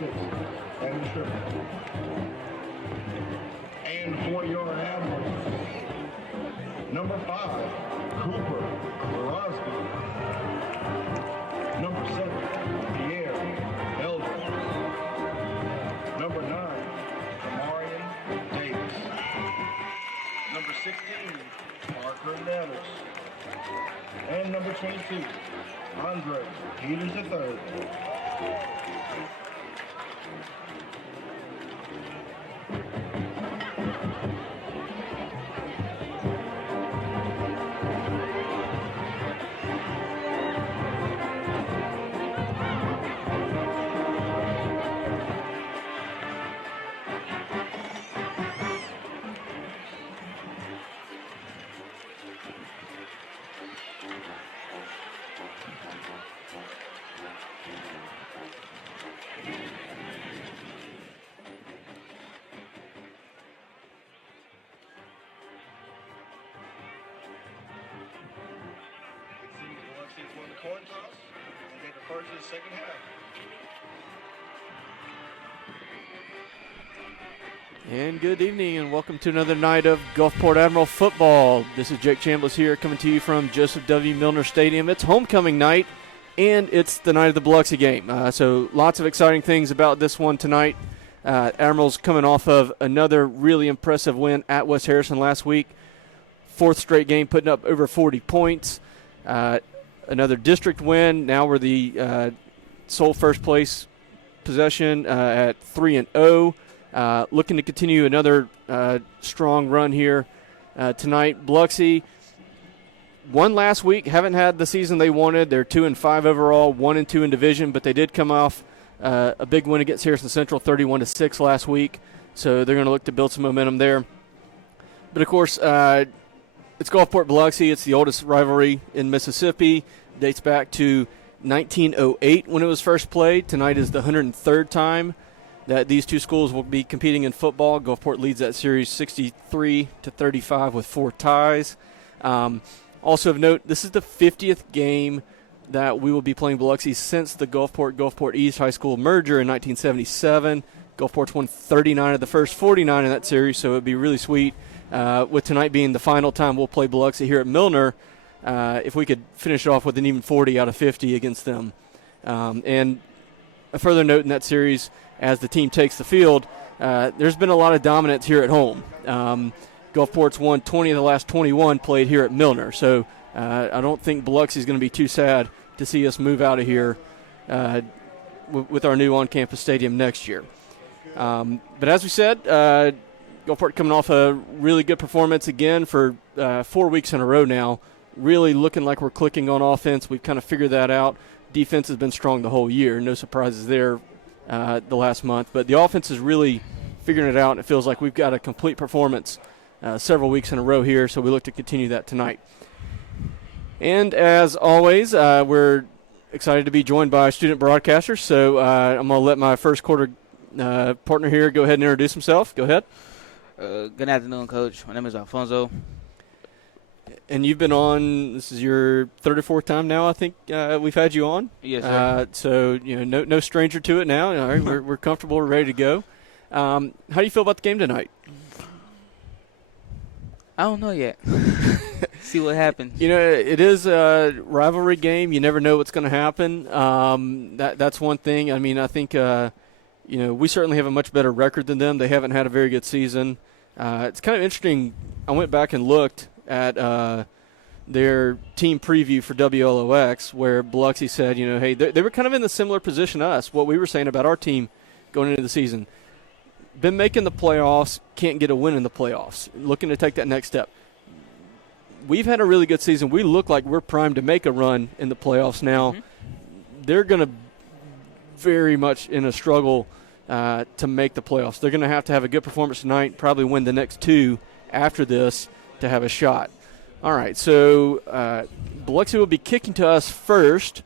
6, and triple. And for your Admirals, number 5, Cooper Crosby. Number 7, Pierre Elder. Number 9, Kamarian Davis. Number 16, Parker Nettles. And number 22, Andre Peters III. Won the coin toss, and they defer to the second half. And good evening, and welcome to another night of Gulfport Admiral football. This is Jake Chambliss here, coming to you from Joseph W. Milner Stadium. It's homecoming night, and it's the night of the Biloxi game. So lots of exciting things about this one tonight. Admirals coming off of another really impressive win at West Harrison last week. 4th straight game, putting up over 40 points. Another district win. Now we're the sole first place possession at 3-0. Looking to continue another strong run here tonight. Biloxi won last week. Haven't had the season they wanted. They're 2-5 overall, 1-2 in division, but they did come off a big win against Harrison Central, 31-6 last week. So they're going to look to build some momentum there. But of course, it's Gulfport Biloxi. It's the oldest rivalry in Mississippi. Dates back to 1908 when it was first played. Tonight is the 103rd time that these two schools will be competing in football. Gulfport leads that series 63-35 with 4 ties. Also of note, this is the 50th game that we will be playing Biloxi since the Gulfport East High School merger in 1977. Gulfport's won 39 of the first 49 in that series, so it would be really sweet. With tonight being the final time we'll play Biloxi here at Milner, if we could finish it off with an even 40 out of 50 against them. And a further note in that series, as the team takes the field, there's been a lot of dominance here at home. Gulfport's won 20 of the last 21 played here at Milner, so I don't think Biloxi's going to be too sad to see us move out of here with our new on-campus stadium next year. But as we said, Gulfport coming off a really good performance again for 4 weeks in a row now. Really looking like we're clicking on offense. We've kind of figured that out. Defense has been strong the whole year. No surprises there the last month. But the offense is really figuring it out, and it feels like we've got a complete performance several weeks in a row here, so we look to continue that tonight. And as always, we're excited to be joined by student broadcasters. So I'm going to let my first quarter partner here go ahead and introduce himself. Go ahead. Good afternoon, Coach. My name is Alfonso. And you've been on, this is your third or fourth time now, I think we've had you on. Yes, sir. So, no stranger to it now. All right, we're comfortable, we're ready to go. How do you feel about the game tonight? I don't know yet. See what happens. It is a rivalry game. You never know what's going to happen. That's one thing. I mean, I think, we certainly have a much better record than them. They haven't had a very good season. It's kind of interesting. I went back and looked at their team preview for WLOX, where Biloxi said, hey, they were kind of in the similar position to us, what we were saying about our team going into the season. Been making the playoffs, can't get a win in the playoffs, looking to take that next step. We've had a really good season. We look like we're primed to make a run in the playoffs now. Mm-hmm. They're going to very much in a struggle to make the playoffs. They're going to have a good performance tonight, probably win the next 2 after this to have a shot. All right, so Biloxi will be kicking to us first.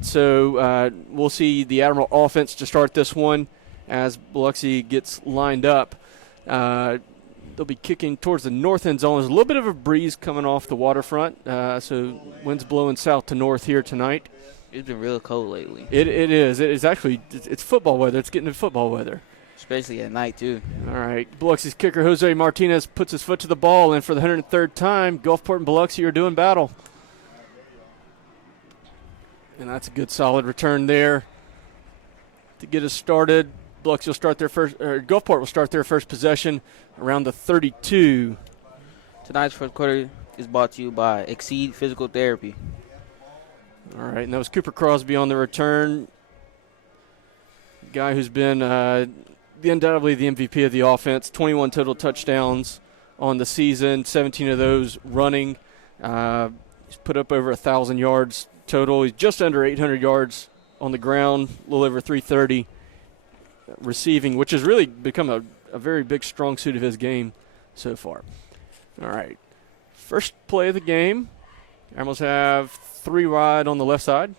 So we'll see the Admiral offense to start this one as Biloxi gets lined up. They'll be kicking towards the north end zone. There's a little bit of a breeze coming off the waterfront, so winds blowing south to north here tonight. It's been real cold lately. It is. It is actually. It's football weather. It's getting to football weather. Especially at night, too. All right. Biloxi's kicker, Jose Martinez, puts his foot to the ball, and for the 103rd time, Gulfport and Biloxi are doing battle. And that's a good, solid return there to get us started. Biloxi will start their first, or Gulfport will start their first possession around the 32. Tonight's first quarter is brought to you by Exceed Physical Therapy. All right, and that was Cooper Crosby on the return. Guy who's been undoubtedly the MVP of the offense. 21 total touchdowns on the season, 17 of those running. He's put up over 1,000 yards total. He's just under 800 yards on the ground, a little over 330 receiving, which has really become a very big, strong suit of his game so far. All right, first play of the game. Admirals have 3 wide on the left side.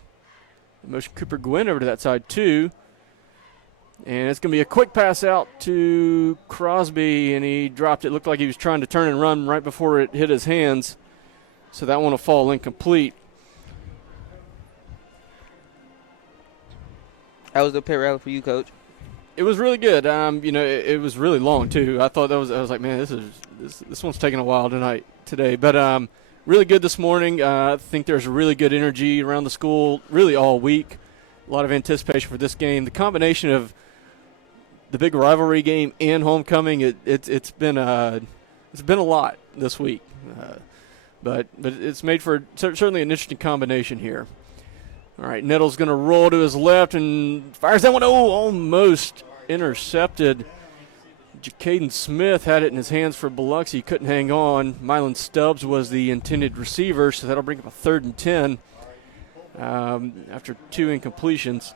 Motion Cooper Gwynn over to that side, 2. And it's going to be a quick pass out to Crosby, and he dropped it. Looked like he was trying to turn and run right before it hit his hands. So that one will fall incomplete. How was the pit rally for you, Coach? It was really good. It was really long, too. I was like, man, this one's taking a while today. But really good this morning. I think there's a really good energy around the school really all week. A lot of anticipation for this game. The combination of the big rivalry game and homecoming, it's been a lot this week. But it's made for certainly an interesting combination here. All right, Nettle's going to roll to his left and fires that one. Oh, almost intercepted. Jacaden Smith had it in his hands for Biloxi. Couldn't hang on. Mylan Stubbs was the intended receiver, so that'll bring up a 3rd and 10 after 2 incompletions.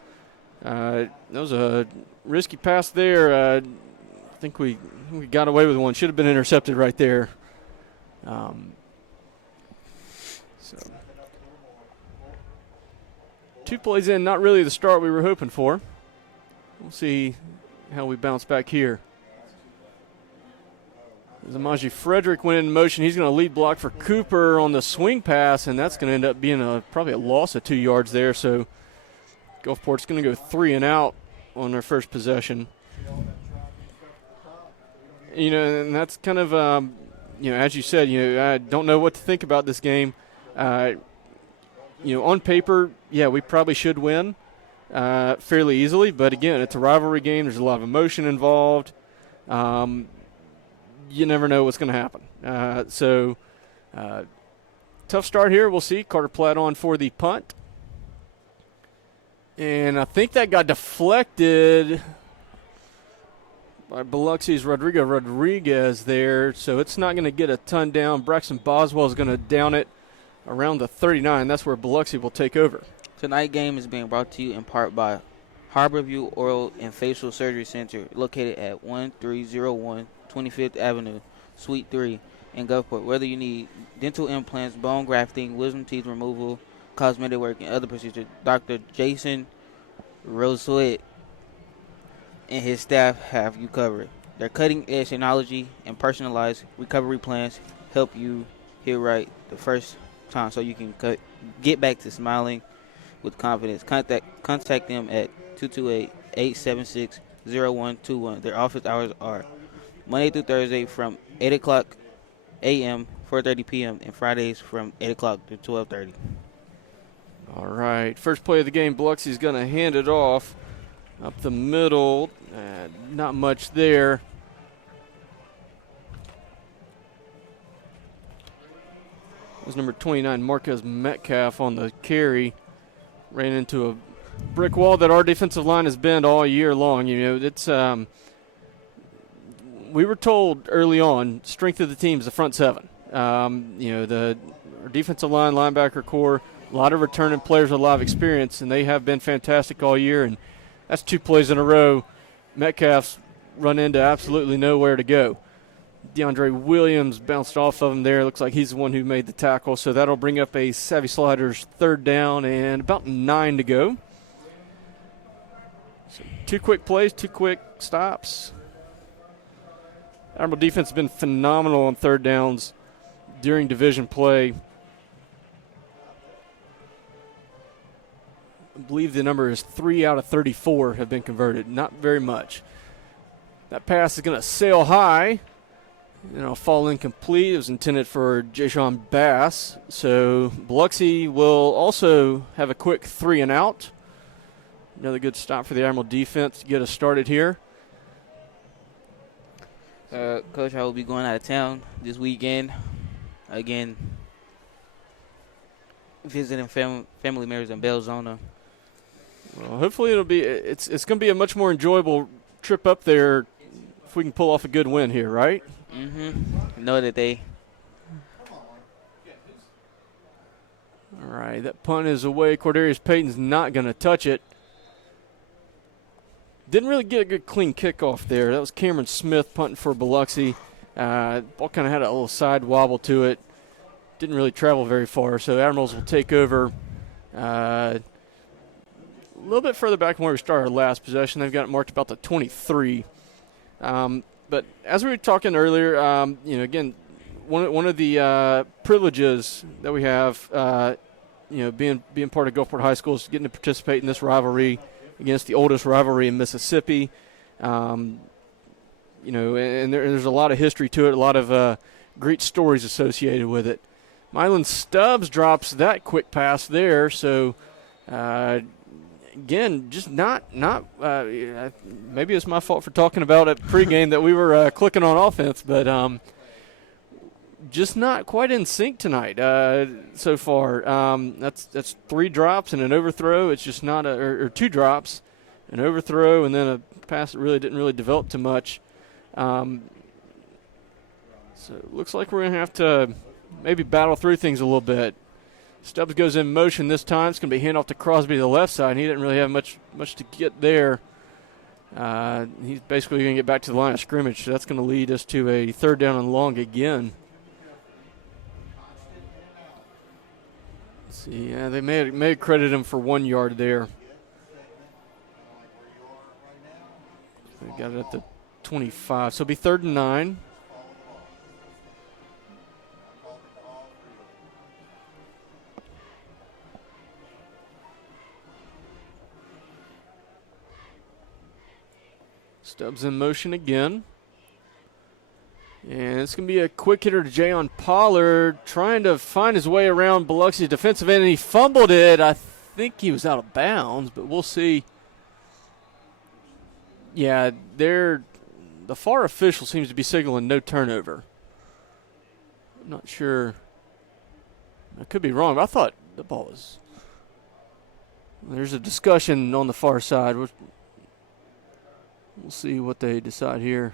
That was a risky pass there. I think we got away with one. Should have been intercepted right there. So 2 plays in, not really the start we were hoping for. We'll see how we bounce back here. As Amaji Frederick went in motion, he's going to lead block for Cooper on the swing pass, and that's going to end up being probably a loss of 2 yards there. So Gulfport's going to go 3 and out on their first possession. And that's kind of, as you said, I don't know what to think about this game. On paper, yeah, we probably should win fairly easily. But, again, it's a rivalry game. There's a lot of emotion involved. You never know what's going to happen. Tough start here. We'll see. Carter Platt on for the punt. And I think that got deflected by Biloxi's Rodrigo Rodriguez there. So it's not going to get a ton down. Braxton Boswell is going to down it around the 39. That's where Biloxi will take over. Tonight's game is being brought to you in part by Harborview Oral and Facial Surgery Center, located at 1301 25th Avenue, Suite 3 in Gulfport. Whether you need dental implants, bone grafting, wisdom teeth removal, cosmetic work, and other procedures, Dr. Jason Rosewood and his staff have you covered. Their cutting-edge technology and personalized recovery plans help you heal right the first time so you can get back to smiling with confidence. Contact them at 228-876-0121. Their office hours are Monday through Thursday from 8 o'clock a.m., 4:30 p.m., and Fridays from 8 o'clock to 12:30. All right, first play of the game, Biloxi's going to hand it off up the middle. Not much there. It was number 29, Marquez Metcalf on the carry. Ran into a brick wall that our defensive line has been all year long. It's we were told early on, strength of the team is the front 7. Our defensive line, linebacker core, a lot of returning players with a lot of experience, and they have been fantastic all year. And that's 2 plays in a row. Metcalf's run into absolutely nowhere to go. DeAndre Williams bounced off of him there. Looks like he's the one who made the tackle. So that'll bring up a Savvy Sliders 3rd down and about 9 to go. So 2 quick plays, 2 quick stops. Admiral defense has been phenomenal on 3rd downs during division play. I believe the number is 3 out of 34 have been converted. Not very much. That pass is going to sail high. And it'll fall incomplete. It was intended for Jayshawn Bass. So Biloxi will also have a quick 3 and out. Another good stop for the Admiral defense to get us started here. Coach, I will be going out of town this weekend. Again, visiting family members in Belzona. Well, hopefully it's going to be a much more enjoyable trip up there if we can pull off a good win here, right? Mm-hmm. Know that they. All right, that punt is away. Cordarius Payton's not going to touch it. Didn't really get a good clean kickoff there. That was Cameron Smith punting for Biloxi. Ball kind of had a little side wobble to it. Didn't really travel very far, so Admirals will take over a little bit further back from where we started our last possession. They've got it marked about the 23. But as we were talking earlier, again, one of the privileges that we have, being part of Gulfport High School is getting to participate in this rivalry against the oldest rivalry in Mississippi. And there's a lot of history to it, a lot of great stories associated with it. Mylan Stubbs drops that quick pass there, so again, just not maybe it's my fault for talking about it pregame that we were clicking on offense, but just not quite in sync tonight so far. That's 3 drops and an overthrow. It's just not or 2 drops, an overthrow, and then a pass that didn't really develop too much. So it looks like we're going to have to maybe battle through things a little bit. Stubbs goes in motion this time. It's going to be handoff to Crosby to the left side. He didn't really have much to get there. He's basically going to get back to the line of scrimmage, so that's going to lead us to a 3rd down and long again. Let's see, yeah, they may credit him for 1 yard there. They got it at the 25, so it'll be 3rd and 9. Stubbs in motion again. And it's going to be a quick hitter to Jayon Pollard, trying to find his way around Biloxi's defensive end, and he fumbled it. I think he was out of bounds, but we'll see. Yeah, the FAR official seems to be signaling no turnover. I'm not sure. I could be wrong, but I thought the ball was. There's a discussion on the far side. We'll see what they decide here.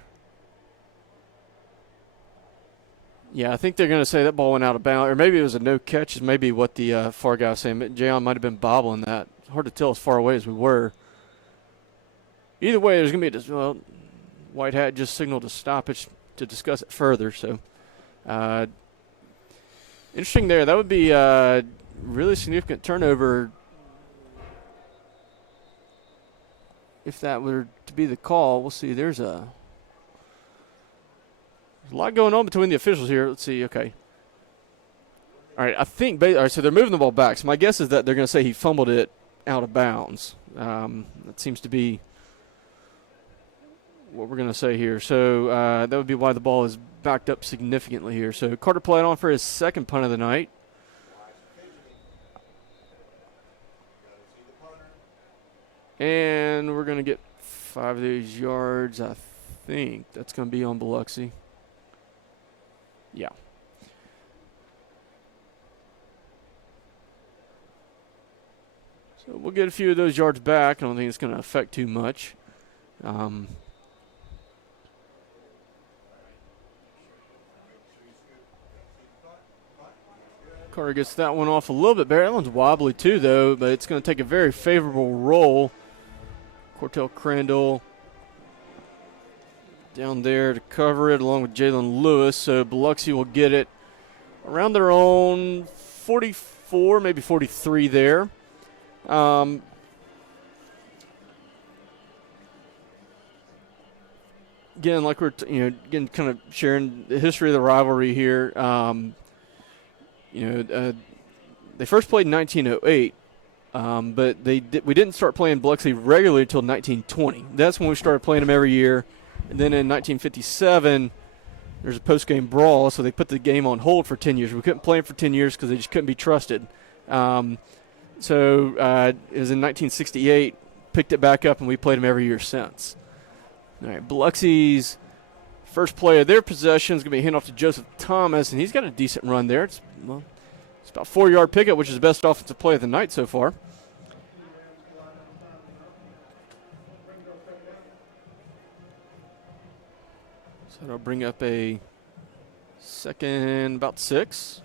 Yeah, I think they're going to say that ball went out of bounds, or maybe it was a no catch is maybe what the far guy was saying. Jayon might have been bobbling that. It's hard to tell as far away as we were. Either way, there's going to be White Hat just signaled a stoppage to discuss it further. So, interesting there. That would be a really significant turnover if that were to be the call. We'll see. There's a lot going on between the officials here. Let's see. Okay. All right. I think all right, so they're moving the ball back. So my guess is that they're going to say he fumbled it out of bounds. That seems to be what we're going to say here. So that would be why the ball is backed up significantly here. So Carter played on for his 2nd punt of the night. And we're going to get 5 of those yards. I think that's going to be on Biloxi. Yeah. So we'll get a few of those yards back. I don't think it's going to affect too much. Carter gets that one off a little bit better. That one's wobbly too, though, but it's going to take a very favorable roll. Cortell Crandall down there to cover it along with Jalen Lewis. So Biloxi will get it around their own 44, maybe 43 there. Again, like we're again kind of sharing the history of the rivalry here. They first played in 1908. But we didn't start playing Biloxi regularly until 1920. That's when we started playing them every year. And then in 1957, there's a post-game brawl, so they put the game on hold for 10 years. We couldn't play them for 10 years because they just couldn't be trusted. So it was in 1968, picked it back up, and we played them every year since. All right, Biloxi's first play of their possession is going to be handed off to Joseph Thomas, and he's got a decent run there. It's about a 4-yard pickup, which is the best offensive play of the night so far. So that'll bring up a second, about 6.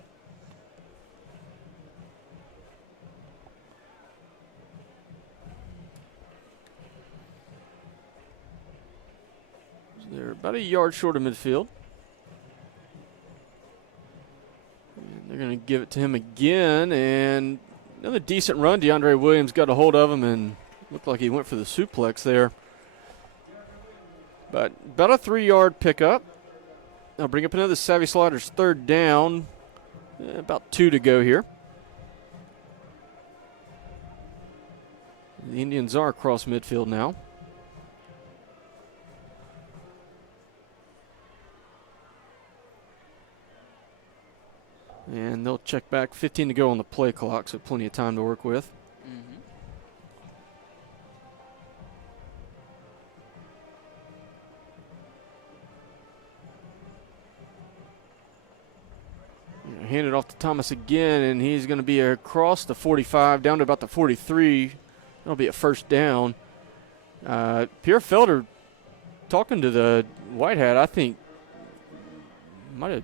So they're about a yard short of midfield. And they're going to give it to him again, and another decent run. DeAndre Williams got a hold of him and looked like he went for the suplex there. But about a 3-yard pickup. I'll bring up another Savvy Sliders 3rd down. About 2 to go here. The Indians are across midfield now. And they'll check back. 15 to go on the play clock, so plenty of time to work with. Hand it off to Thomas again, and he's going to be across the 45, down to about the 43. That'll be a 1st down. Pierre Felder talking to the White Hat, I think, might have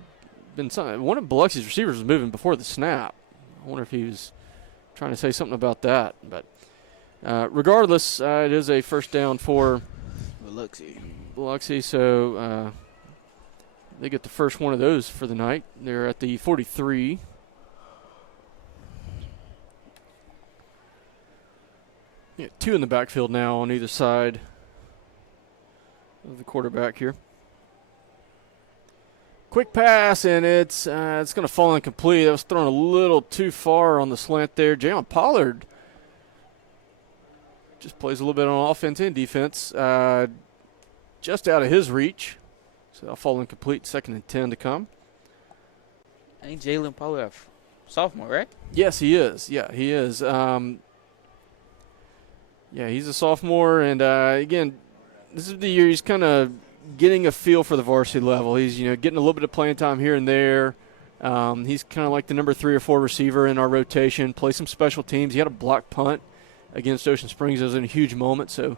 been something. One of Biloxi's receivers was moving before the snap. I wonder if he was trying to say something about that. But regardless, it is a 1st down for Biloxi, so they get the first one of those for the night. They're at the 43. Yeah, 2 in the backfield now on either side of the quarterback here. Quick pass, and it's going to fall incomplete. That was thrown a little too far on the slant there. Jayon Pollard just plays a little bit on offense and defense. Just out of his reach. So that'll fall incomplete. 2nd and 10 to come. Ain't Jalen Pollard a sophomore, right? Yes, he is. Yeah, he is. He's a sophomore, and again, this is the year he's kind of getting a feel for the varsity level. He's getting a little bit of playing time here and there. He's kind of like the number 3 or 4 receiver in our rotation. Plays some special teams. He had a block punt against Ocean Springs. It was in a huge moment. So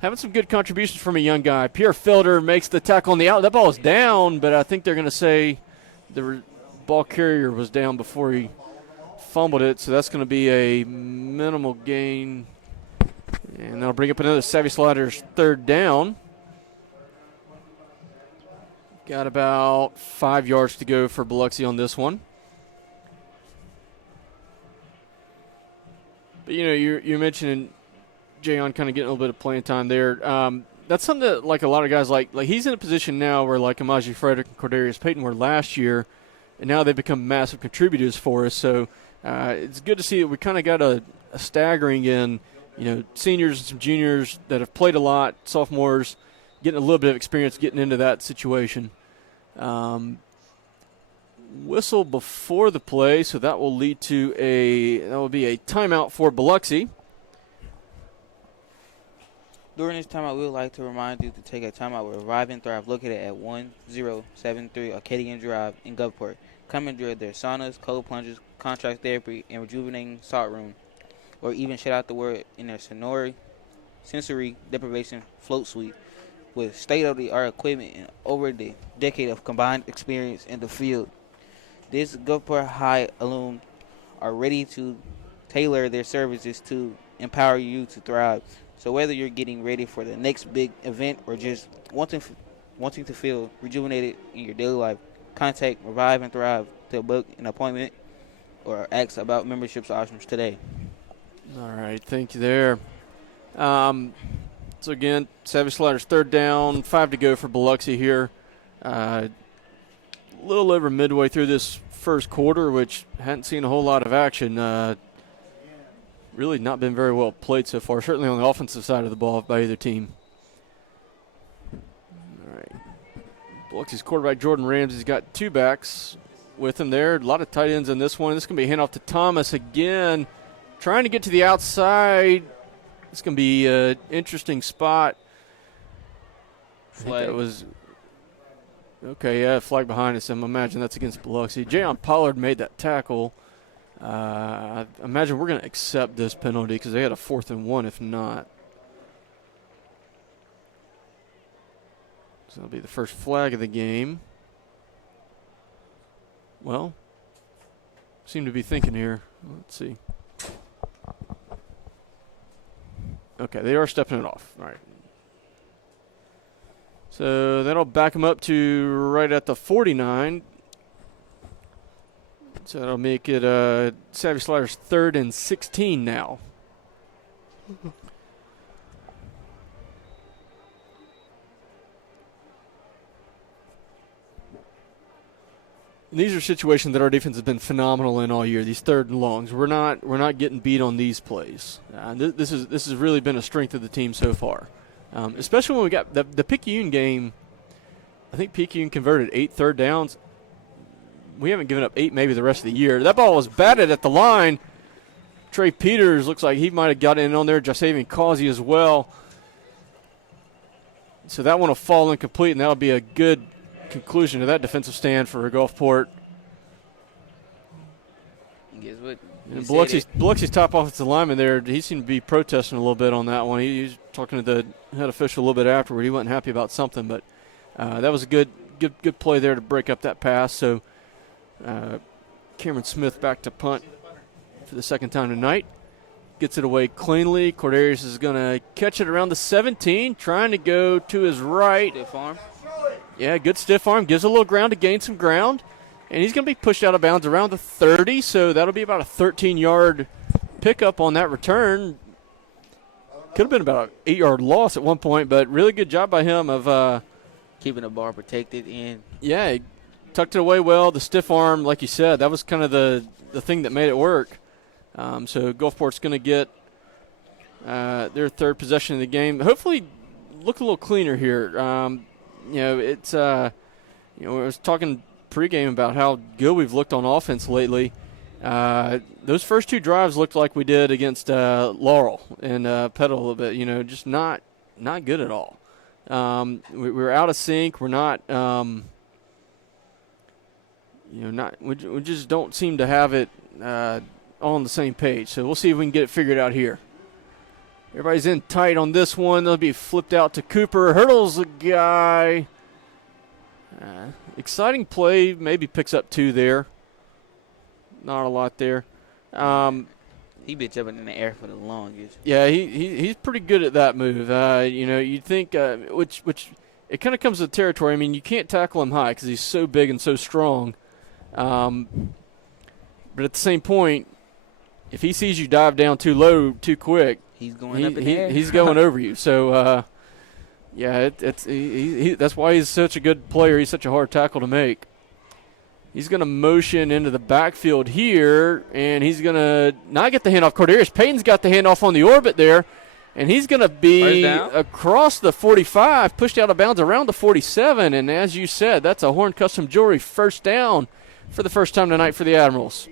having some good contributions from a young guy. Pierre Felder makes the tackle on the out. That ball is down, but I think they're going to say the ball carrier was down before he fumbled it. So that's going to be a minimal gain. And that'll bring up another Savvy Sliders 3rd down. Got about 5 yards to go for Biloxi on this one. But, you're mentioning Jayon kind of getting a little bit of playing time there. That's something that, like, a lot of guys like he's in a position now where, like, Amaji Frederick and Cordarius Payton were last year, and now they've become massive contributors for us. So it's good to see that we kind of got a staggering in, seniors and some juniors that have played a lot, sophomores, getting a little bit of experience getting into that situation. Whistle before the play, so that will lead to that will be a timeout for Biloxi. During this timeout, we would like to remind you to take a timeout with Revive and Thrive, located at 1073 Acadian Drive in Gulfport. Come enjoy their saunas, cold plunges, contrast therapy, and rejuvenating salt room, or even shout out the word in their sensory deprivation float suite with state-of-the-art equipment and over the decade of combined experience in the field. This Gulfport High alum are ready to tailor their services to empower you to thrive. So whether you're getting ready for the next big event or just wanting to feel rejuvenated in your daily life, contact Revive and Thrive to book an appointment or ask about membership options today. All right, thank you there. So again, Savvy Sliders 3rd down, 5 to go for Biloxi here. A little over midway through this first quarter, which hadn't seen a whole lot of action. really not been very well played so far, certainly on the offensive side of the ball by either team. All right. Biloxi's quarterback, Jordan Ramsey's got two backs with him there. A lot of tight ends in this one. This is going to be a handoff to Thomas again. Trying to get to the outside. It's going to be an interesting spot. Flag. I think that was – okay, yeah, flag behind us. I imagine that's against Biloxi. Jayon Pollard made that tackle. I imagine we're going to accept this penalty because they had a 4th and 1 if not. So that'll be the first flag of the game. Well, seem to be thinking here. Let's see. Okay, they are stepping it off. All right. So that'll back them up to right at the 49. So that'll make it Savvy Sliders 3rd and 16 now. And these are situations that our defense has been phenomenal in all year. These 3rd and longs, we're not getting beat on these plays. This has really been a strength of the team so far, especially when we got the Picayune game. I think Picayune converted 8 third downs. We haven't given up 8 maybe the rest of the year. That ball was batted at the line. Trey Peters looks like he might have got in on there. Josavian Causey as well. So that one will fall incomplete, and that'll be a good conclusion to that defensive stand for Gulfport. Guess what? And Biloxi's top offensive lineman there, he seemed to be protesting a little bit on that one. He was talking to the head official a little bit afterward. He wasn't happy about something, but that was a good play there to break up that pass. So Cameron Smith back to punt for the second time tonight. Gets it away cleanly. Cordarius is going to catch it around the 17, trying to go to his right. Stiff arm. Yeah, good stiff arm. Gives a little ground to gain some ground. And he's going to be pushed out of bounds around the 30, so that'll be about a 13-yard pickup on that return. Could have been about an 8-yard loss at one point, but really good job by him of keeping the ball protected in. Yeah, he tucked it away well. The stiff arm, like you said, that was kind of the thing that made it work. So Gulfport's going to get their 3rd possession of the game. Hopefully look a little cleaner here. It's I was talking pregame about how good we've looked on offense lately. Those first 2 drives looked like we did against Laurel and Petal a little bit. Just not good at all. We're out of sync. We're not. We just don't seem to have it all on the same page. So we'll see if we can get it figured out here. Everybody's in tight on this one. They'll be flipped out to Cooper. Hurdles the guy. Exciting play. Maybe picks up 2 there. Not a lot there. He been jumping in the air for the longest. Yeah, he's pretty good at that move. You'd think, which it kind of comes with the territory. I mean, you can't tackle him high because he's so big and so strong. But at the same point, if he sees you dive down too low too quick, he's going up in the air. He's going over you. So, that's why he's such a good player. He's such a hard tackle to make. He's going to motion into the backfield here, and he's going to not get the handoff. Cordarius Payton's got the handoff on the orbit there, and he's going to be across the 45, pushed out of bounds around the 47. And as you said, that's a Horn Custom Jewelry first down for the first time tonight for the Admirals.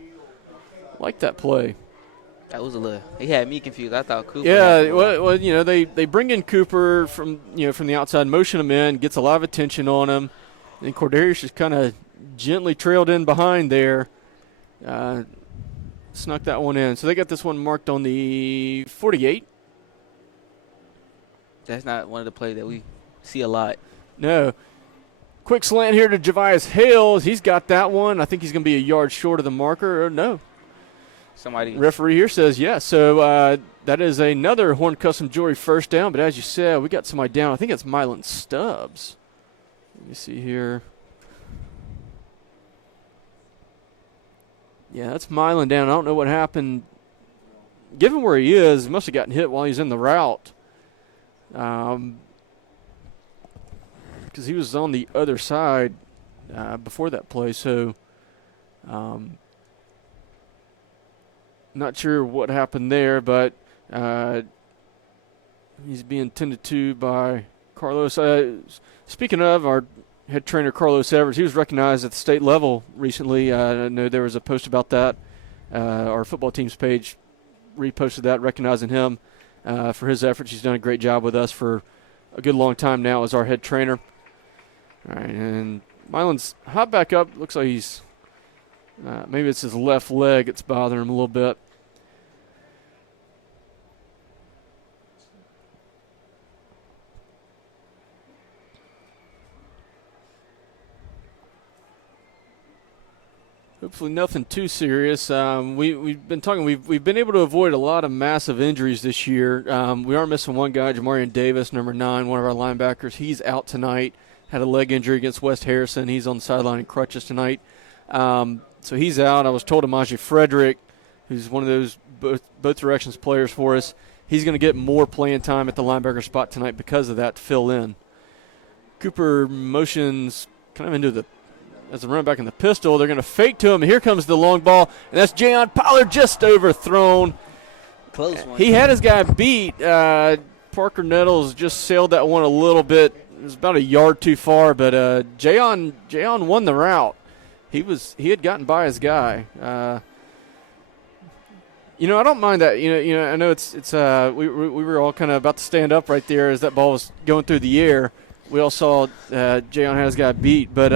Like that play. That was a little. He had me confused. I thought Cooper. Yeah, well, they bring in Cooper from the outside, motion him in, gets a lot of attention on him, and Cordarius just kind of gently trailed in behind there, snuck that one in. So they got this one marked on the 48. That's not one of the plays that we see a lot. No. Quick slant here to Javius Hales. He's got that one. I think he's going to be a yard short of the marker. Or no. Somebody. Referee here says yes. So that is another Horn Custom Jewelry first down. But as you said, we got somebody down. I think it's Mylan Stubbs. Let me see here. Yeah, that's Mylan down. I don't know what happened. Given where he is, he must have gotten hit while he's in the route. Because he was on the other side before that play. So Not sure what happened there, but he's being tended to by Carlos. Speaking of our head trainer, Carlos Evers, he was recognized at the state level recently. I know there was a post about that. Our football team's page reposted that, recognizing him for his efforts. He's done a great job with us for a good long time now as our head trainer. All right, and Milan's hop back up. Looks like he's maybe it's his left leg that's bothering him a little bit. Hopefully nothing too serious. We've been talking. We've been able to avoid a lot of massive injuries this year. We are missing one guy, Jamarian Davis, number 9, one of our linebackers. He's out tonight. Had a leg injury against West Harrison. He's on the sideline in crutches tonight. So he's out. I was told Amaji Frederick, who's one of those both directions players for us, he's going to get more playing time at the linebacker spot tonight because of that to fill in. Cooper motions kind of into the as a run back in the pistol. They're going to fake to him. Here comes the long ball, and that's Jayon Pollard just overthrown. Close one. He had his guy beat. Parker Nettles just sailed that one a little bit. It was about a yard too far, but Jayon won the route. He had gotten by his guy. I don't mind that. I know it's we were all kind of about to stand up right there as that ball was going through the air. We all saw Jayon had his guy beat, but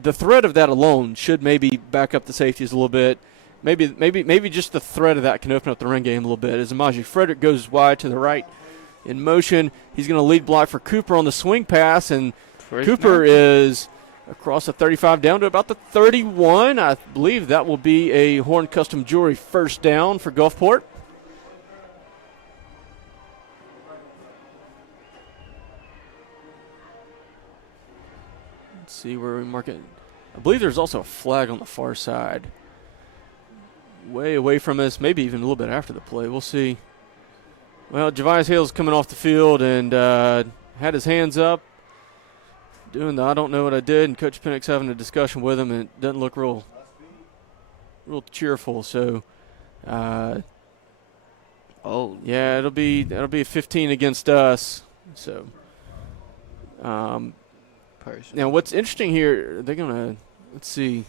the threat of that alone should maybe back up the safeties a little bit. Maybe just the threat of that can open up the run game a little bit. As Amaji Frederick goes wide to the right in motion, he's going to lead block for Cooper on the swing pass, and Cooper is across the 35 down to about the 31. I believe that will be a Horn Custom Jewelry first down for Gulfport. Let's see where we mark it. I believe there's also a flag on the far side. Way away from us, maybe even a little bit after the play. We'll see. Well, Javius Hale's coming off the field and had his hands up, doing the I don't know what I did, and Coach Pennick's having a discussion with him, and it doesn't look real cheerful. So, yeah, it'll be a 15 against us. So, now what's interesting here, they're gonna let's see.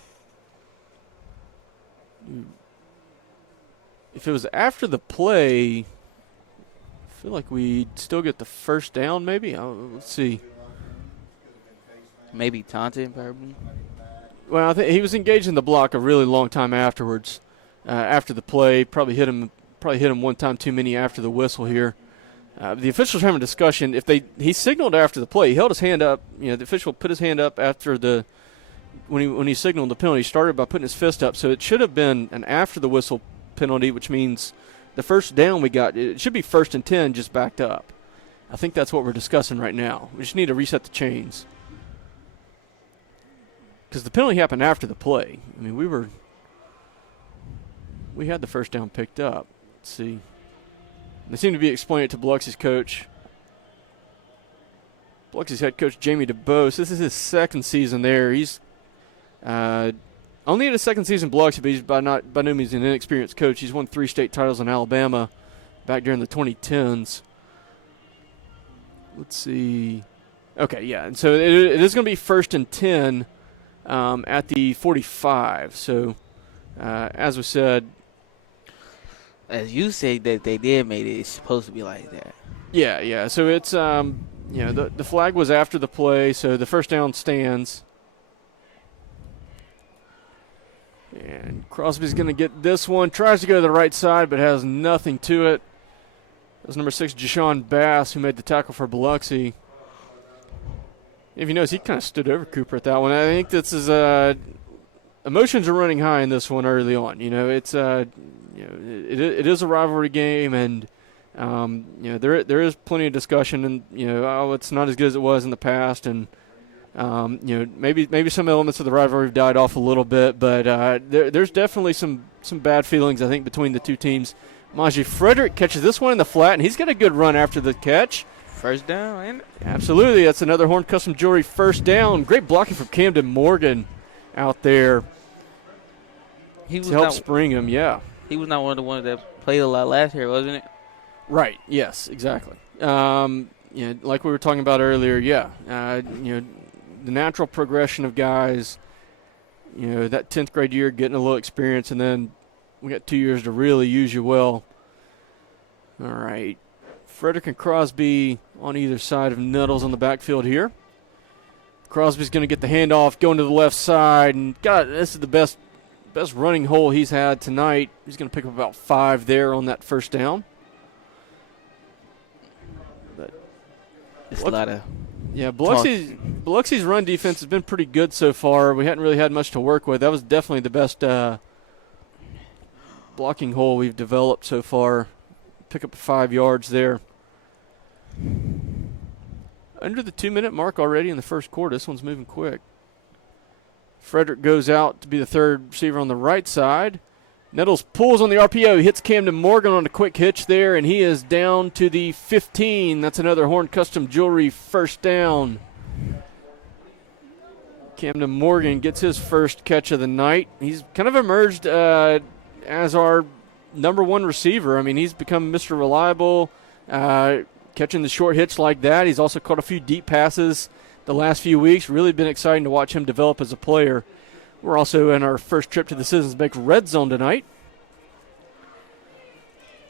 If it was after the play, I feel like we'd still get the first down maybe. Let's see. Maybe taunted, probably. Well, I think he was engaged in the block a really long time afterwards. After the play, probably hit him one time too many after the whistle here. The officials having a discussion. He signaled after the play. He held his hand up. The official put his hand up after when he signaled the penalty. He started by putting his fist up. So it should have been an after the whistle penalty, which means the first down we got, it should be 1st and 10 just backed up. I think that's what we're discussing right now. We just need to reset the chains. Because the penalty happened after the play. I mean, we had the first down picked up. Let's see. They seem to be explaining it to Biloxi's coach. Biloxi's head coach, Jamie DeBose. This is his second season there. He's only in his second season in Biloxi, but he's by no means an inexperienced coach. He's won 3 state titles in Alabama back during the 2010s. Let's see. Okay, yeah. And so it is going to be 1st and 10 at the 45. So, as we said. As you say that they did make it, it's supposed to be like that. Yeah. So it's, the flag was after the play, so the first down stands. And Crosby's going to get this one. Tries to go to the right side, but has nothing to it. That's number 6, Jashawn Bass, who made the tackle for Biloxi. If you notice, he kind of stood over Cooper at that one. I think this is emotions are running high in this one early on. It's it is a rivalry game, and there is plenty of discussion, and it's not as good as it was in the past, and maybe some elements of the rivalry have died off a little bit, but there's definitely some bad feelings, I think, between the two teams. Maji Frederick catches this one in the flat, and he's got a good run after the catch. First down, ain't it? Absolutely. That's another Horn Custom Jewelry first down. Great blocking from Camden Morgan out there to help spring him, yeah. He was not one of the ones that played a lot last year, wasn't it? Right. Yes. Exactly. Like we were talking about earlier. Yeah. The natural progression of guys. That 10th grade year, getting a little experience, and then we got 2 years to really use you well. All right. Frederick and Crosby on either side of Nettles on the backfield here. Crosby's going to get the handoff, going to the left side, and this is the best running hole he's had tonight. He's going to pick up about 5 there on that first down. It's a lot of Biloxi's run defense has been pretty good so far. We hadn't really had much to work with. That was definitely the best blocking hole we've developed so far. Pick up 5 yards there. Under the 2-minute mark already in the first quarter. This one's moving quick. Frederick goes out to be the third receiver on the right side. Nettles pulls on the RPO. He hits Camden Morgan on a quick hitch there, and he is down to the 15. That's another Horn Custom Jewelry first down. Camden Morgan gets his first catch of the night. He's kind of emerged as our number 1 receiver. I mean, he's become Mr. Reliable, catching the short hitch like that. He's also caught a few deep passes the last few weeks. Really been exciting to watch him develop as a player. We're also in our first trip to the Citizens Bank Red Zone tonight.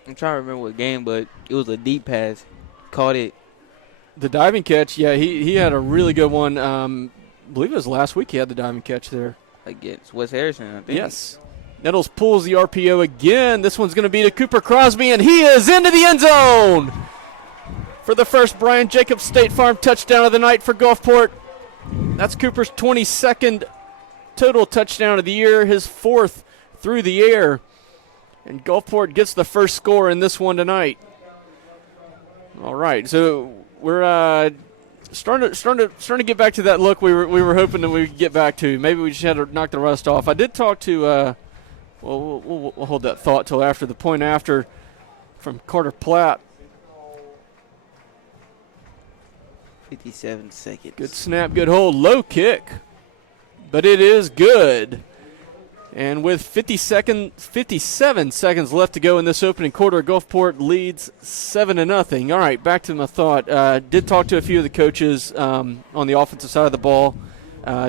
I'm trying to remember what game, but it was a deep pass. Caught it. The diving catch, yeah, he had a really good one. I believe it was last week he had the diving catch there. Against Wes Harrison, I think. Yes. Nettles pulls the RPO again. This one's going to be to Cooper Crosby, and he is into the end zone for the first Brian Jacobs State Farm touchdown of the night for Gulfport. That's Cooper's 22nd total touchdown of the year, his 4th through the air. And Gulfport gets the first score in this one tonight. All right, so we're starting to get back to that look we were hoping that we would get back to. Maybe we just had to knock the rust off. I did talk to we'll hold that thought till after the point after from Carter Platt. 57 seconds. Good snap, good hold, low kick, but it is good. And with 57 seconds left to go in this opening quarter, Gulfport leads 7-0. All right, back to my thought. Did talk to a few of the coaches on the offensive side of the ball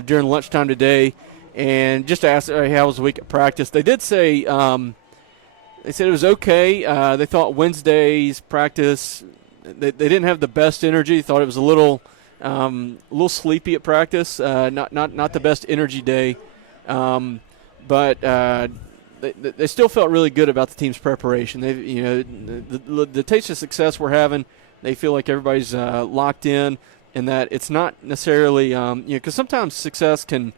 during lunchtime today, and just asked how was the week at practice. They did say they said it was okay. They thought Wednesday's practice they didn't have the best energy. Thought it was a little sleepy at practice. Not the best energy day. But they still felt really good about the team's preparation. They, the taste of success we're having, they feel like everybody's locked in, and that it's not necessarily, because sometimes success can,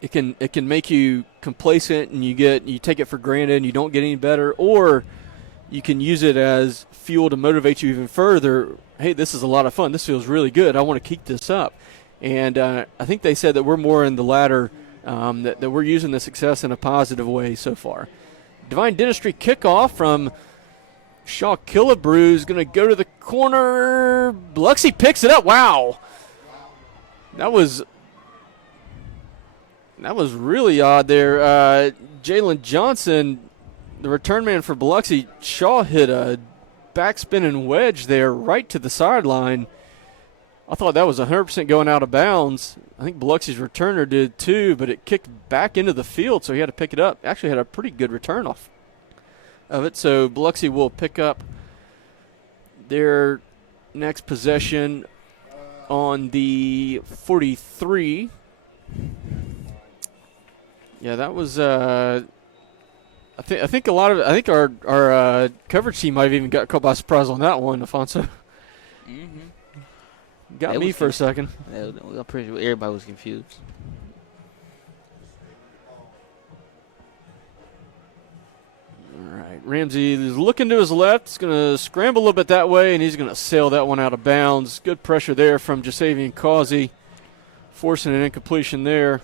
it can make you complacent, and you take it for granted, and you don't get any better, or you can use it as fuel to motivate you even further. Hey, this is a lot of fun. This feels really good. I want to keep this up. And I think they said that we're more in the latter. That we're using the success in a positive way so far. Divine Dentistry kickoff from Shaw Killebrew is going to go to the corner. Biloxi picks it up. Wow. That was really odd there. Jalen Johnson, the return man for Biloxi, Shaw hit a backspinning wedge there right to the sideline. I thought that was 100% going out of bounds. I think Biloxi's returner did too, but it kicked back into the field, so he had to pick it up. Actually had a pretty good return off of it, so Biloxi will pick up their next possession on the 43. Yeah, that was I think our coverage team might have even got caught by surprise on that one, Afonso. Mm-hmm. Got me for a second. I'm pretty sure everybody was confused. All right, Ramsey is looking to his left. He's going to scramble a little bit that way, and he's going to sail that one out of bounds. Good pressure there from Jasavian Causey, forcing an incompletion there.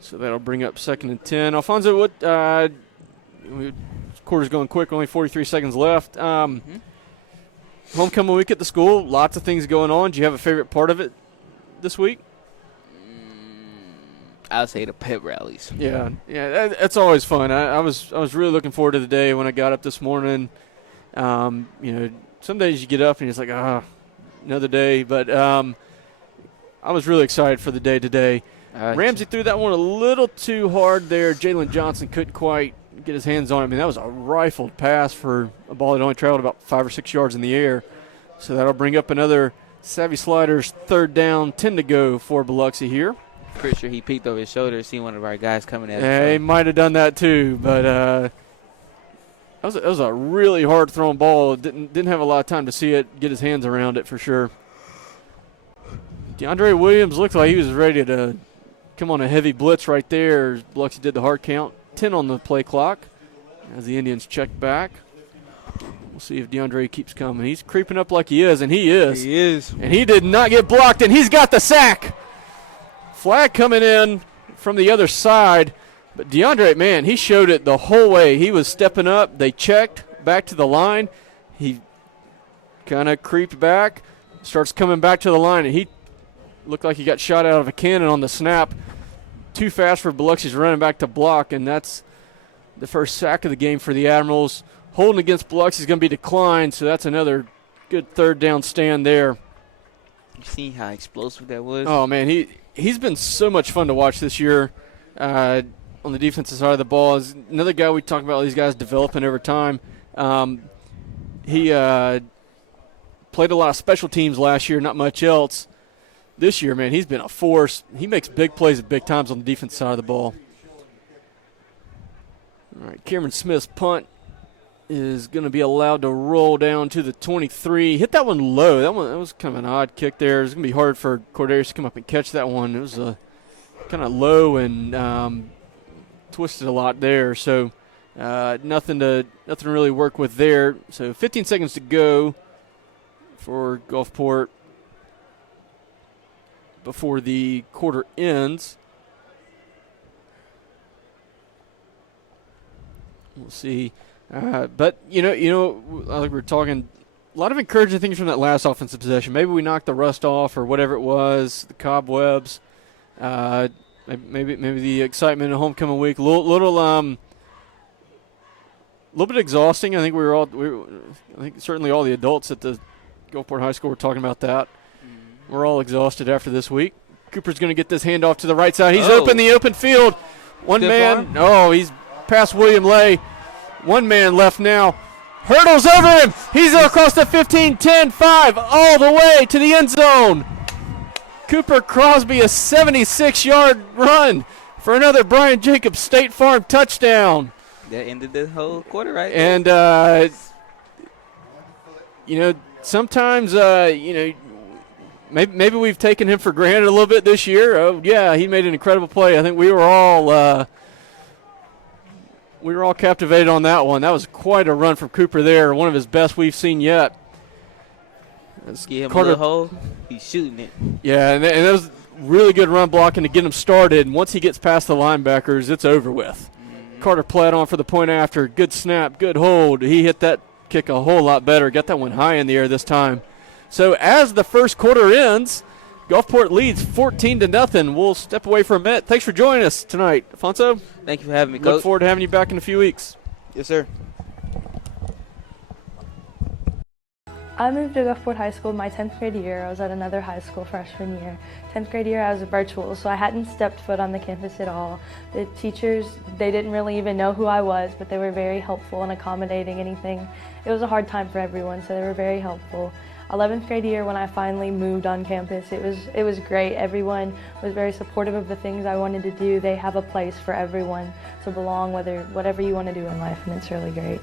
So that'll bring up 2nd and 10. Alfonso, what? Quarter's going quick. Only 43 seconds left. Homecoming week at the school, lots of things going on. Do you have a favorite part of it this week? I'll say the pep rallies. Yeah, that's always fun. I was really looking forward to the day when I got up this morning. Some days you get up and it's like, another day. But I was really excited for the day today. Ramsey threw that one a little too hard there. Jalen Johnson couldn't quite get his hands on it. I mean, that was a rifled pass for a ball that only traveled about 5 or 6 yards in the air. So that'll bring up another Savvy Sliders 3rd down, 10 to go for Biloxi here. Pretty sure he peeked over his shoulder to see one of our guys coming at him. Yeah, he might have done that too, but that was a really hard thrown ball. Didn't have a lot of time to see it, get his hands around it for sure. DeAndre Williams looked like he was ready to come on a heavy blitz right there. Biloxi did the hard count. 10 on the play clock as the Indians check back. We'll see if DeAndre keeps coming. He's creeping up like he is, and he is. He is. And he did not get blocked, and he's got the sack. Flag coming in from the other side. But DeAndre, man, he showed it the whole way. He was stepping up. They checked back to the line. He kind of creeped back, starts coming back to the line, and he looked like he got shot out of a cannon on the snap. Too fast for Biloxi's running back to block, and that's the first sack of the game for the Admirals. Holding against Biloxi is going to be declined, so that's another good 3rd down stand there. You see how explosive that was? Oh, man, he's been so much fun to watch this year on the defensive side of the ball. Is another guy we talk about, these guys developing over time. He played a lot of special teams last year, not much else. This year, man, he's been a force. He makes big plays at big times on the defensive side of the ball. All right, Cameron Smith's punt is going to be allowed to roll down to the 23. Hit that one low. That was kind of an odd kick there. It's going to be hard for Cordarius to come up and catch that one. It was kind of low and twisted a lot there. So nothing to really work with there. So 15 seconds to go for Gulfport before the quarter ends. We'll see. But, I think we were talking a lot of encouraging things from that last offensive possession. Maybe we knocked the rust off or whatever it was, the cobwebs. Maybe the excitement of homecoming week. A little bit exhausting. I think I think certainly all the adults at the Gulfport High School were talking about that. We're all exhausted after this week. Cooper's going to get this handoff to the right side. He's open the open field. One man. Oh, he's past William Lay. One man left now. Hurdles over him. He's across the 15, 10, 5, all the way to the end zone. Cooper Crosby, a 76-yard run for another Brian Jacobs State Farm touchdown. That ended the whole quarter, right? And, sometimes, maybe we've taken him for granted a little bit this year. Oh, yeah, he made an incredible play. I think we were all captivated on that one. That was quite a run from Cooper there, one of his best we've seen yet. Give him a little hole, he's shooting it. Yeah, and that was really good run blocking to get him started. And once he gets past the linebackers, it's over with. Mm-hmm. Carter Platt on for the point after. Good snap, good hold. He hit that kick a whole lot better. Got that one high in the air this time. So as the first quarter ends, Gulfport leads 14-0. We'll step away for a minute. Thanks for joining us tonight, Afonso. Thank you for having me, Coach. Look forward to having you back in a few weeks. Yes, sir. I moved to Gulfport High School my 10th grade year. I was at another high school freshman year. 10th grade year I was virtual, so I hadn't stepped foot on the campus at all. The teachers, they didn't really even know who I was, but they were very helpful and accommodating anything. It was a hard time for everyone, so they were very helpful. 11th grade year when I finally moved on campus, it was great. Everyone was very supportive of the things I wanted to do. They have a place for everyone to belong, whatever you want to do in life, and it's really great.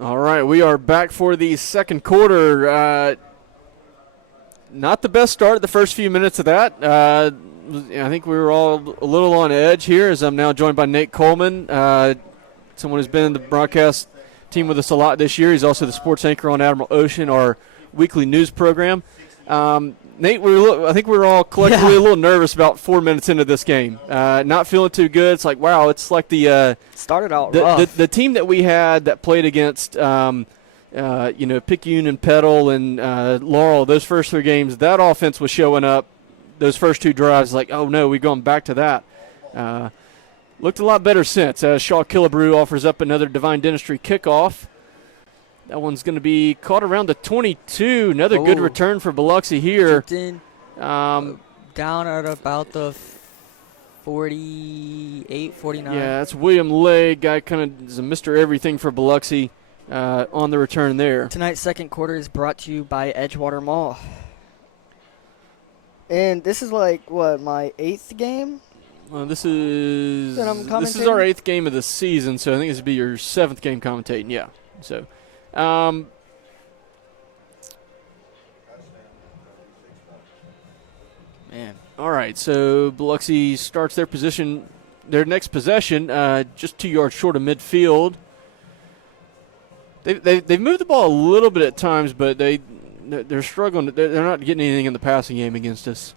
All right, we are back for the second quarter. Not the best start the first few minutes of that. I think we were all a little on edge here as I'm now joined by Nate Coleman, someone who's been in the broadcast team with us a lot this year. He's also the sports anchor on Admiral Ocean, our weekly news program. Nate, I think we were all collectively a little nervous about 4 minutes into this game. Not feeling too good. It's like, wow, it's like the started out rough. The team that we had that played against, Picayune and Petal and Laurel, those first three games, that offense was showing up. those first 2 drives, like, oh, no, we've gone back to that. Looked a lot better since, as Shaw Killebrew offers up another Divine Dentistry kickoff. That one's going to be caught around the 22. Another good return for Biloxi here. Down at about the 48, 49. Yeah, that's William Lay, guy kind of is a Mr. Everything for Biloxi on the return there. Tonight's second quarter is brought to you by Edgewater Mall. And this is like, what, my 8th game? Well, this is our 8th game of the season, so I think this would be your 7th game commentating. Yeah, so. Man. All right, so Biloxi starts their next possession, just 2 yards short of midfield. They've moved the ball a little bit at times, but they're struggling. They're not getting anything in the passing game against us.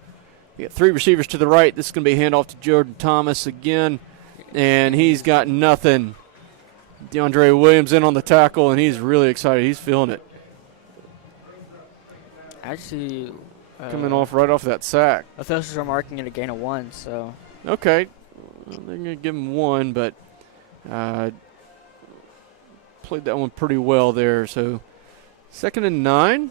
We got 3 receivers to the right. This is going to be a handoff to Jordan Thomas again, and he's got nothing. DeAndre Williams in on the tackle, and he's really excited. He's feeling it. Actually, coming right off that sack. Officials are marking it a gain of 1, so. Okay. Well, they're going to give him 1, but played that one pretty well there. So 2nd and 9.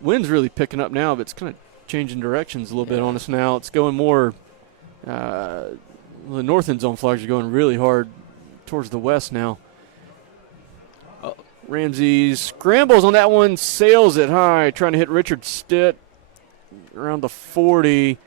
Wind's really picking up now, but it's kind of changing directions a little bit on us now. It's going more the north end zone flags are going really hard towards the west now. Ramsey scrambles on that one, sails it high, trying to hit Richard Stitt around the 40.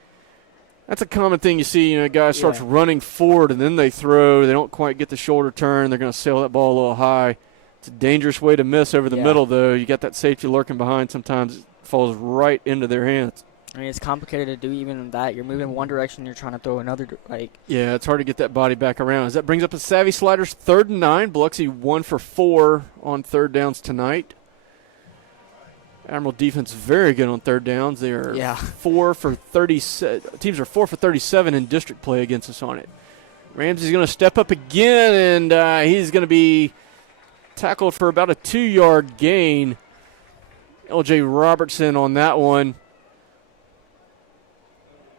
That's a common thing you see. A guy starts running forward and then they throw. They don't quite get the shoulder turn. They're going to sail that ball a little high. It's a dangerous way to miss over the middle, though. You got that safety lurking behind. Sometimes it falls right into their hands. I mean, it's complicated to do even that. You're moving one direction, you're trying to throw another. Yeah, it's hard to get that body back around. As that brings up a Savvy Sliders 3rd and 9. Biloxi 1 for 4 on 3rd downs tonight. Admiral defense very good on 3rd downs. They are 4 for 37. Teams are 4 for 37 in district play against us on it. Ramsey's going to step up again, and he's going to be tackled for about a 2-yard gain. L.J. Robertson on that one.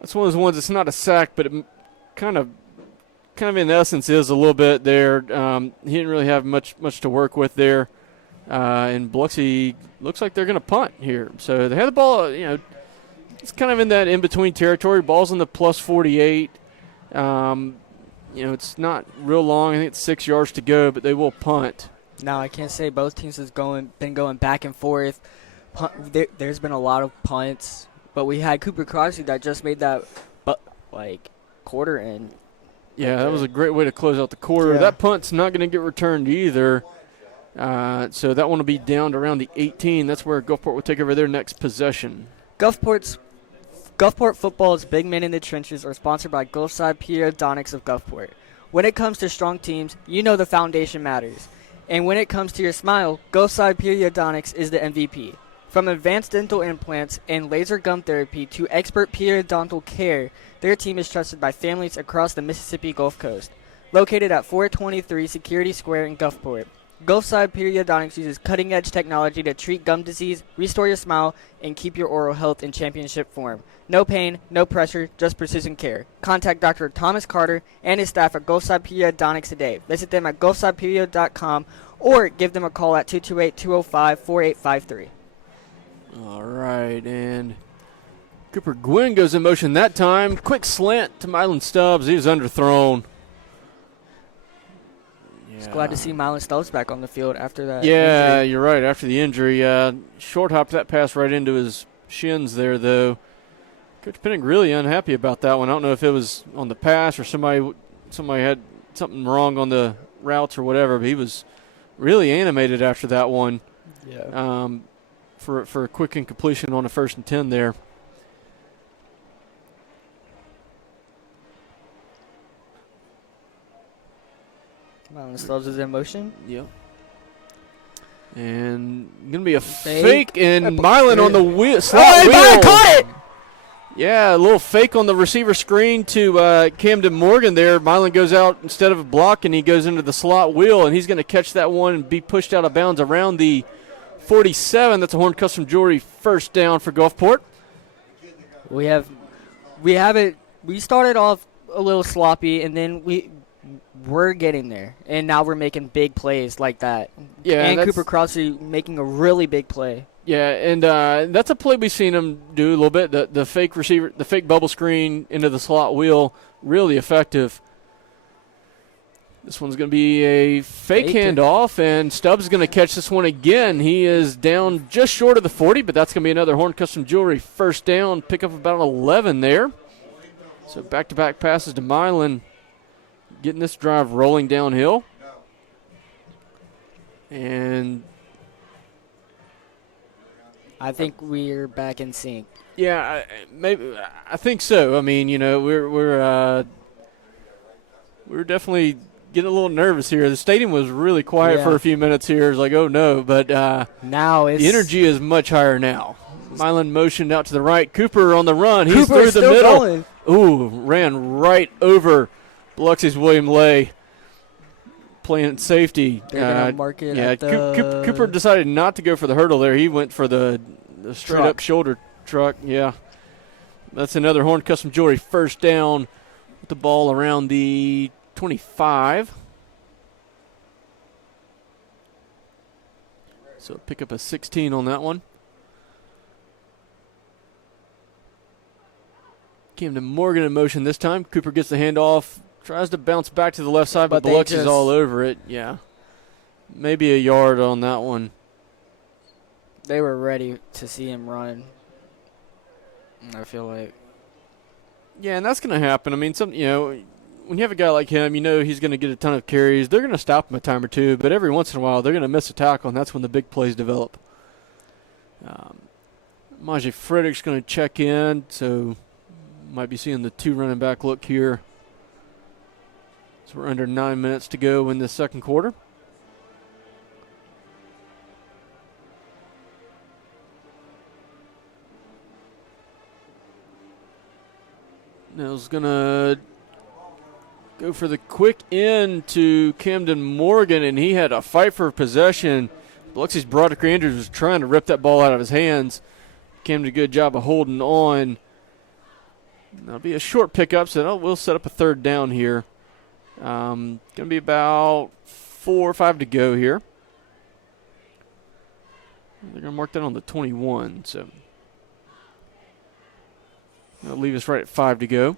That's one of those ones. It's not a sack, but it kind of in essence is a little bit there. He didn't really have much to work with there, and Biloxi looks like they're going to punt here. So they have the ball. It's kind of in that in between territory. Ball's in the plus 48. It's not real long. I think it's 6 yards to go, but they will punt. Now I can't say both teams has been going back and forth. There's been a lot of punts. But we had Cooper Crosby that just made that, quarter in. Yeah, that was a great way to close out the quarter. Yeah. That punt's not going to get returned either. So that one will be down to around the 18. That's where Gulfport will take over their next possession. Gulfport football's big men in the trenches are sponsored by Gulfside Periodontics of Gulfport. When it comes to strong teams, you know the foundation matters. And when it comes to your smile, Gulfside Periodontics is the MVP. From advanced dental implants and laser gum therapy to expert periodontal care, their team is trusted by families across the Mississippi Gulf Coast. Located at 423 Security Square in Gulfport, Gulfside Periodontics uses cutting-edge technology to treat gum disease, restore your smile, and keep your oral health in championship form. No pain, no pressure, just precision care. Contact Dr. Thomas Carter and his staff at Gulfside Periodontics today. Visit them at gulfsideperiod.com or give them a call at 228-205-4853. All right, and Cooper Gwynn goes in motion that time. Quick slant to Mylan Stubbs. He was underthrown. Just glad to see Mylan Stubbs back on the field after that injury. You're right, after the injury. Short hopped that pass right into his shins there, though. Coach Penning really unhappy about that one. I don't know if it was on the pass or somebody had something wrong on the routes or whatever, but he was really animated after that one. Yeah. For a quick incompletion on a 1st and 10 there. Mylan Stubbs is in motion. Yep. And going to be a fake and Mylan on the wheel. Mylan caught it! Yeah, a little fake on the receiver screen to Camden Morgan there. Mylan goes out instead of a block, and he goes into the slot wheel, and he's going to catch that one and be pushed out of bounds around the 47. That's a Horn Custom Jewelry 1st down for Gulfport. We have We started off a little sloppy, and then we're getting there, and now we're making big plays like that. Yeah, and Cooper Crosby making a really big play. Yeah, and that's a play we've seen him do a little bit. The fake receiver, the fake bubble screen into the slot wheel, really effective. This one's going to be a fake handoff, and Stubbs is going to catch this one again. He is down just short of the 40, but that's going to be another Horn Custom Jewelry first down. Pick up about 11 there. So back-to-back passes to Milan, getting this drive rolling downhill. And I think we're back in sync. yeah, maybe I think so. I mean, we're definitely getting a little nervous here. The stadium was really quiet for a few minutes here. It's like, oh no, but now the energy is much higher now. Milan motioned out to the right. Cooper on the run. He's through the middle. Going. Ooh, ran right over Biloxi's William Lay, playing safety. They're going to mark it at Cooper decided not to go for the hurdle there. He went for the straight-up shoulder truck. Yeah. That's another Horn Custom Jewelry first down with the ball around the 25. So pick up a 16 on that one. Camden Morgan in motion this time. Cooper gets the handoff, tries to bounce back to the left side, but Biloxi's all over it. Yeah. Maybe a yard on that one. They were ready to see him run, I feel like. Yeah, and that's going to happen. I mean, when you have a guy like him, he's going to get a ton of carries. They're going to stop him a time or two, but every once in a while they're going to miss a tackle, and that's when the big plays develop. Maji Frederick's going to check in, so might be seeing the two running back look here. So we're under 9 minutes to go in the second quarter. Nell's going to go for the quick in to Camden Morgan, and he had a fight for possession. Biloxi's Broderick Andrews was trying to rip that ball out of his hands. Camden did a good job of holding on. That'll be a short pickup, so we'll set up a third down here. Going to be about 4 or 5 to go here. They're going to mark that on the 21, so that'll leave us right at 5 to go.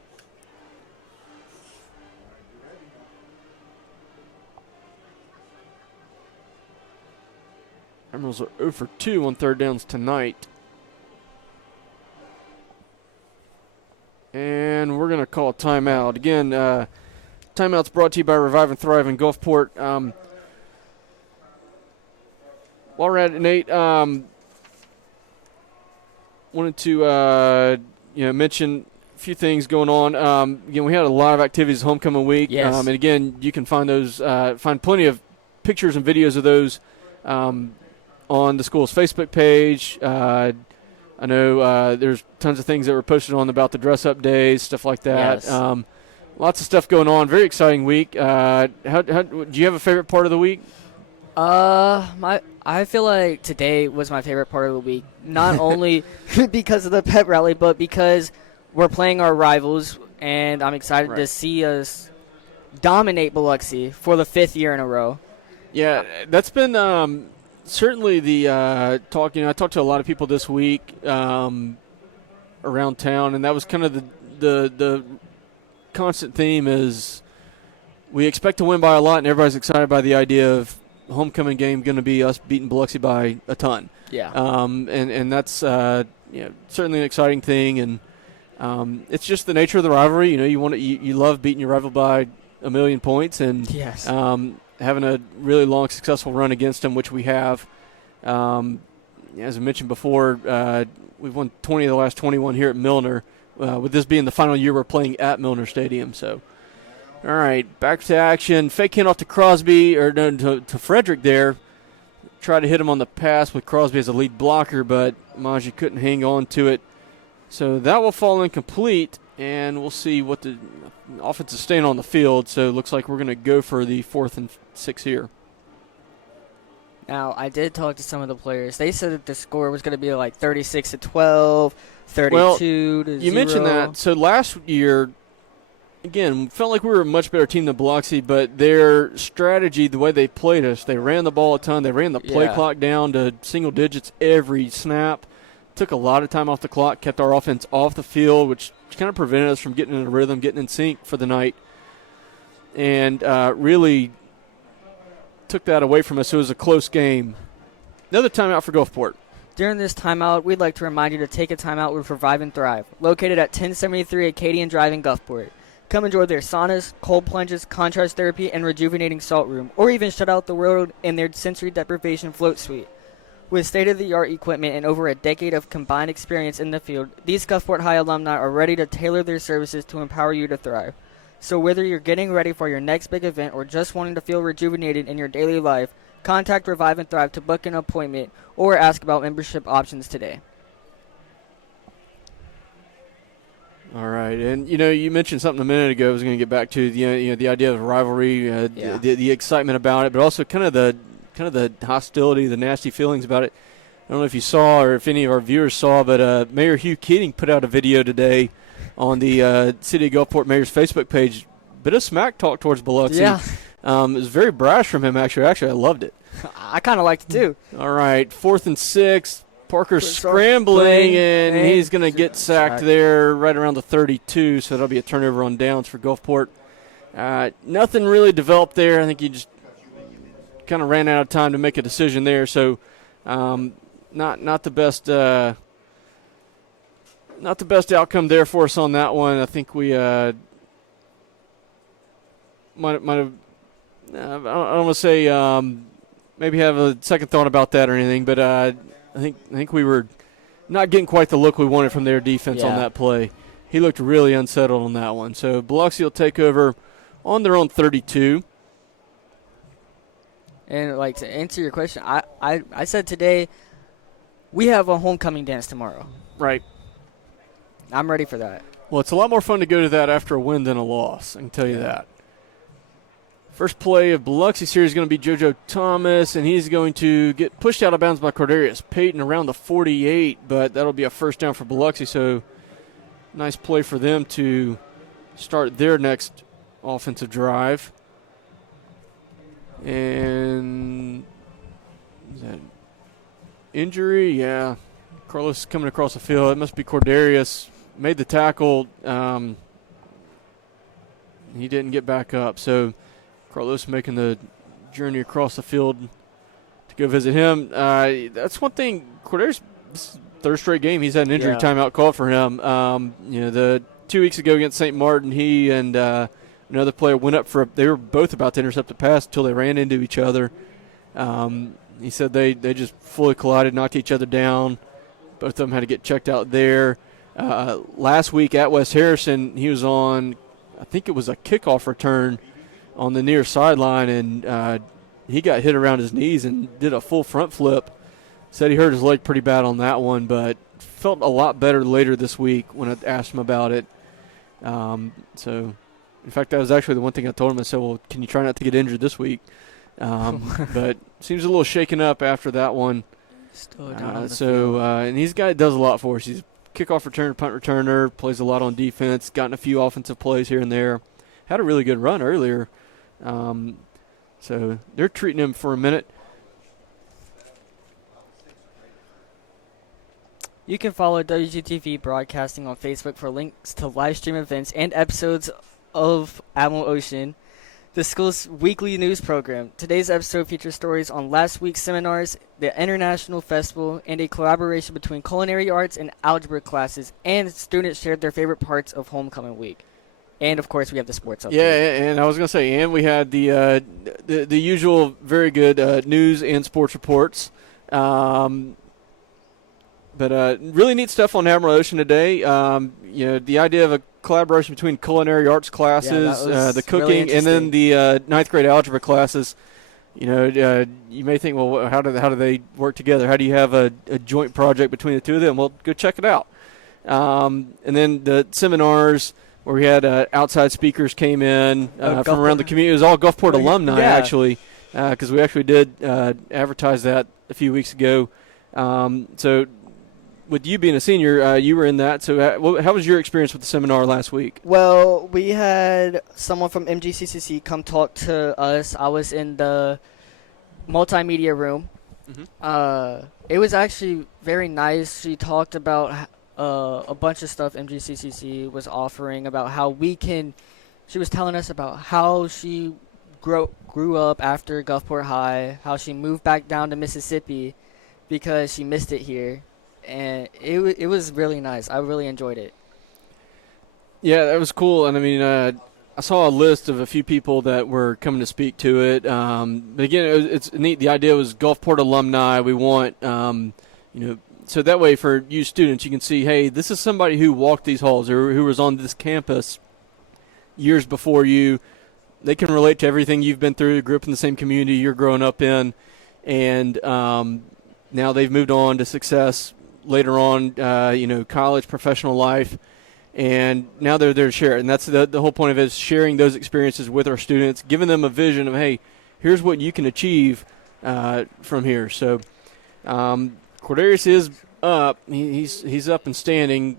Emeralds are 0 for 2 on third downs tonight. And we're going to call a timeout. Again, timeout's brought to you by Revive and Thrive in Gulfport. While we're at it, Nate, wanted to mention a few things going on. We had a lot of activities homecoming week. Yes. And again, you can find those, find plenty of pictures and videos of those on the school's Facebook page. I know there's tons of things that were posted on about the dress-up days, stuff like that. Yes. Lots of stuff going on. Very exciting week. Do you have a favorite part of the week? I feel like today was my favorite part of the week. Not only because of the pep rally, but because we're playing our rivals, and I'm excited to see us dominate Biloxi for the 5th year in a row. Yeah, that's been certainly the talk. I talked to a lot of people this week around town, and that was kind of the constant theme is we expect to win by a lot, and everybody's excited by the idea of the homecoming game going to be us beating Biloxi by a ton. Yeah. And that's certainly an exciting thing, and it's just the nature of the rivalry. You love beating your rival by a million points, and yes. Having a really long, successful run against them, which we have. As I mentioned before, we've won 20 of the last 21 here at Milner, with this being the final year we're playing at Milner Stadium. So, all right, back to action. Fake handoff to Crosby, to Frederick there. Tried to hit him on the pass with Crosby as a lead blocker, but Maji couldn't hang on to it. So that will fall incomplete, and we'll see what the offense is staying on the field. So it looks like we're going to go for the 4th and 6 here. Now, I did talk to some of the players. They said that the score was going to be like 36-12, 32 Well, to 0. you mentioned that. So last year, again, felt like we were a much better team than Biloxi, but their strategy, the way they played us, they ran the ball a ton. They ran the play clock down to single digits every snap. Took a lot of time off the clock, kept our offense off the field, which kind of prevented us from getting in a rhythm, getting in sync for the night. And really took that away from us. It was a close game. Another timeout for Gulfport. During this timeout, we'd like to remind you to take a timeout with Revive and Thrive, located at 1073 Acadian Drive in Gulfport. Come enjoy their saunas, cold plunges, contrast therapy, and rejuvenating salt room, or even shut out the world in their sensory deprivation float suite. With state-of-the-art equipment and over a decade of combined experience in the field, these Gulfport High alumni are ready to tailor their services to empower you to thrive. So whether you're getting ready for your next big event or just wanting to feel rejuvenated in your daily life, contact Revive and Thrive to book an appointment or ask about membership options today. All right, and you mentioned something a minute ago. I was going to get back to the idea of rivalry, the excitement about it, but also kind of the hostility, the nasty feelings about it. I don't know if you saw or if any of our viewers saw, but Mayor Hugh Keating put out a video today on the City of Gulfport Mayor's Facebook page. Bit of smack talk towards Biloxi. Yeah. It was very brash from him, actually. Actually, I loved it. I kind of liked it, too. All right, 4th and 6. Parker's scrambling, and he's going to get sacked there right around the 32, so that'll be a turnover on downs for Gulfport. Nothing really developed there. I think he just kind of ran out of time to make a decision there, so not the best not the best outcome there for us on that one. I think we might have I don't want to say maybe have a second thought about that or anything, but I think we were not getting quite the look we wanted from their defense on that play. He looked really unsettled on that one. So Biloxi will take over on their own 32. And like to answer your question, I said today we have a homecoming dance tomorrow. Right. I'm ready for that. Well, it's a lot more fun to go to that after a win than a loss. I can tell you that. First play of Biloxi series is going to be JoJo Thomas, and he's going to get pushed out of bounds by Cordarius Payton around the 48, but that'll be a first down for Biloxi, so nice play for them to start their next offensive drive. And is that injury? Yeah. Carlos coming across the field. It must be Cordarius. Made the tackle. He didn't get back up, so Carlos making the journey across the field to go visit him. That's one thing. Cordarius, this is the third straight game he's had an injury timeout called for him. The 2 weeks ago against St. Martin, he and another player went up for they were both about to intercept a pass until they ran into each other. He said they just fully collided, knocked each other down. Both of them had to get checked out there. Last week at West Harrison, he was on, I think it was a kickoff return on the near sideline, and he got hit around his knees and did a full front flip. Said he hurt his leg pretty bad on that one, but felt a lot better later this week when I asked him about it. So, in fact, that was actually the one thing I told him. I said, well, can you try not to get injured this week? But seems a little shaken up after that one. Still down on the field. And he's a guy that does a lot for us. He's a kickoff returner, punt returner, plays a lot on defense, gotten a few offensive plays here and there. Had a really good run earlier. So they're treating him for a minute. You can follow WGTV Broadcasting on Facebook for links to live stream events and episodes of Admiral Ocean, the school's weekly news program. Today's episode features stories on last week's seminars, the International Festival, and a collaboration between culinary arts and algebra classes, and students shared their favorite parts of homecoming week. And, of course, we have the sports update. Yeah, and I was going to say, and we had the usual very good news and sports reports. But really neat stuff on Admiral Ocean today. The idea of a collaboration between culinary arts classes, the cooking, really and then the ninth grade algebra classes. You may think, well, how do they work together? How do you have a joint project between the two of them? Well, go check it out. And then the seminars where we had outside speakers came in from around the community. It was all Gulfport alumni, actually. because we actually did advertise that a few weeks ago. So with you being a senior, you were in that. So how was your experience with the seminar last week? Well, we had someone from MGCCC come talk to us. I was in the multimedia room. It was actually very nice. She talked about a bunch of stuff MGCCC was offering about how we can. She was telling us about how she grew up after Gulfport High, how she moved back down to Mississippi because she missed it here, and it was really nice. I really enjoyed it. Yeah, that was cool. And I mean, I saw a list of a few people that were coming to speak to it. But again, it's neat. The idea was Gulfport alumni. We want, so that way for you students, you can see, hey, this is somebody who walked these halls or who was on this campus years before you. They can relate to everything you've been through, grew up in the same community you're growing up in, and now they've moved on to success later on, college, professional life, and now they're there to share it. And that's the whole point of it, is sharing those experiences with our students, giving them a vision of, hey, here's what you can achieve from here. So Cordarius is up. He's up and standing,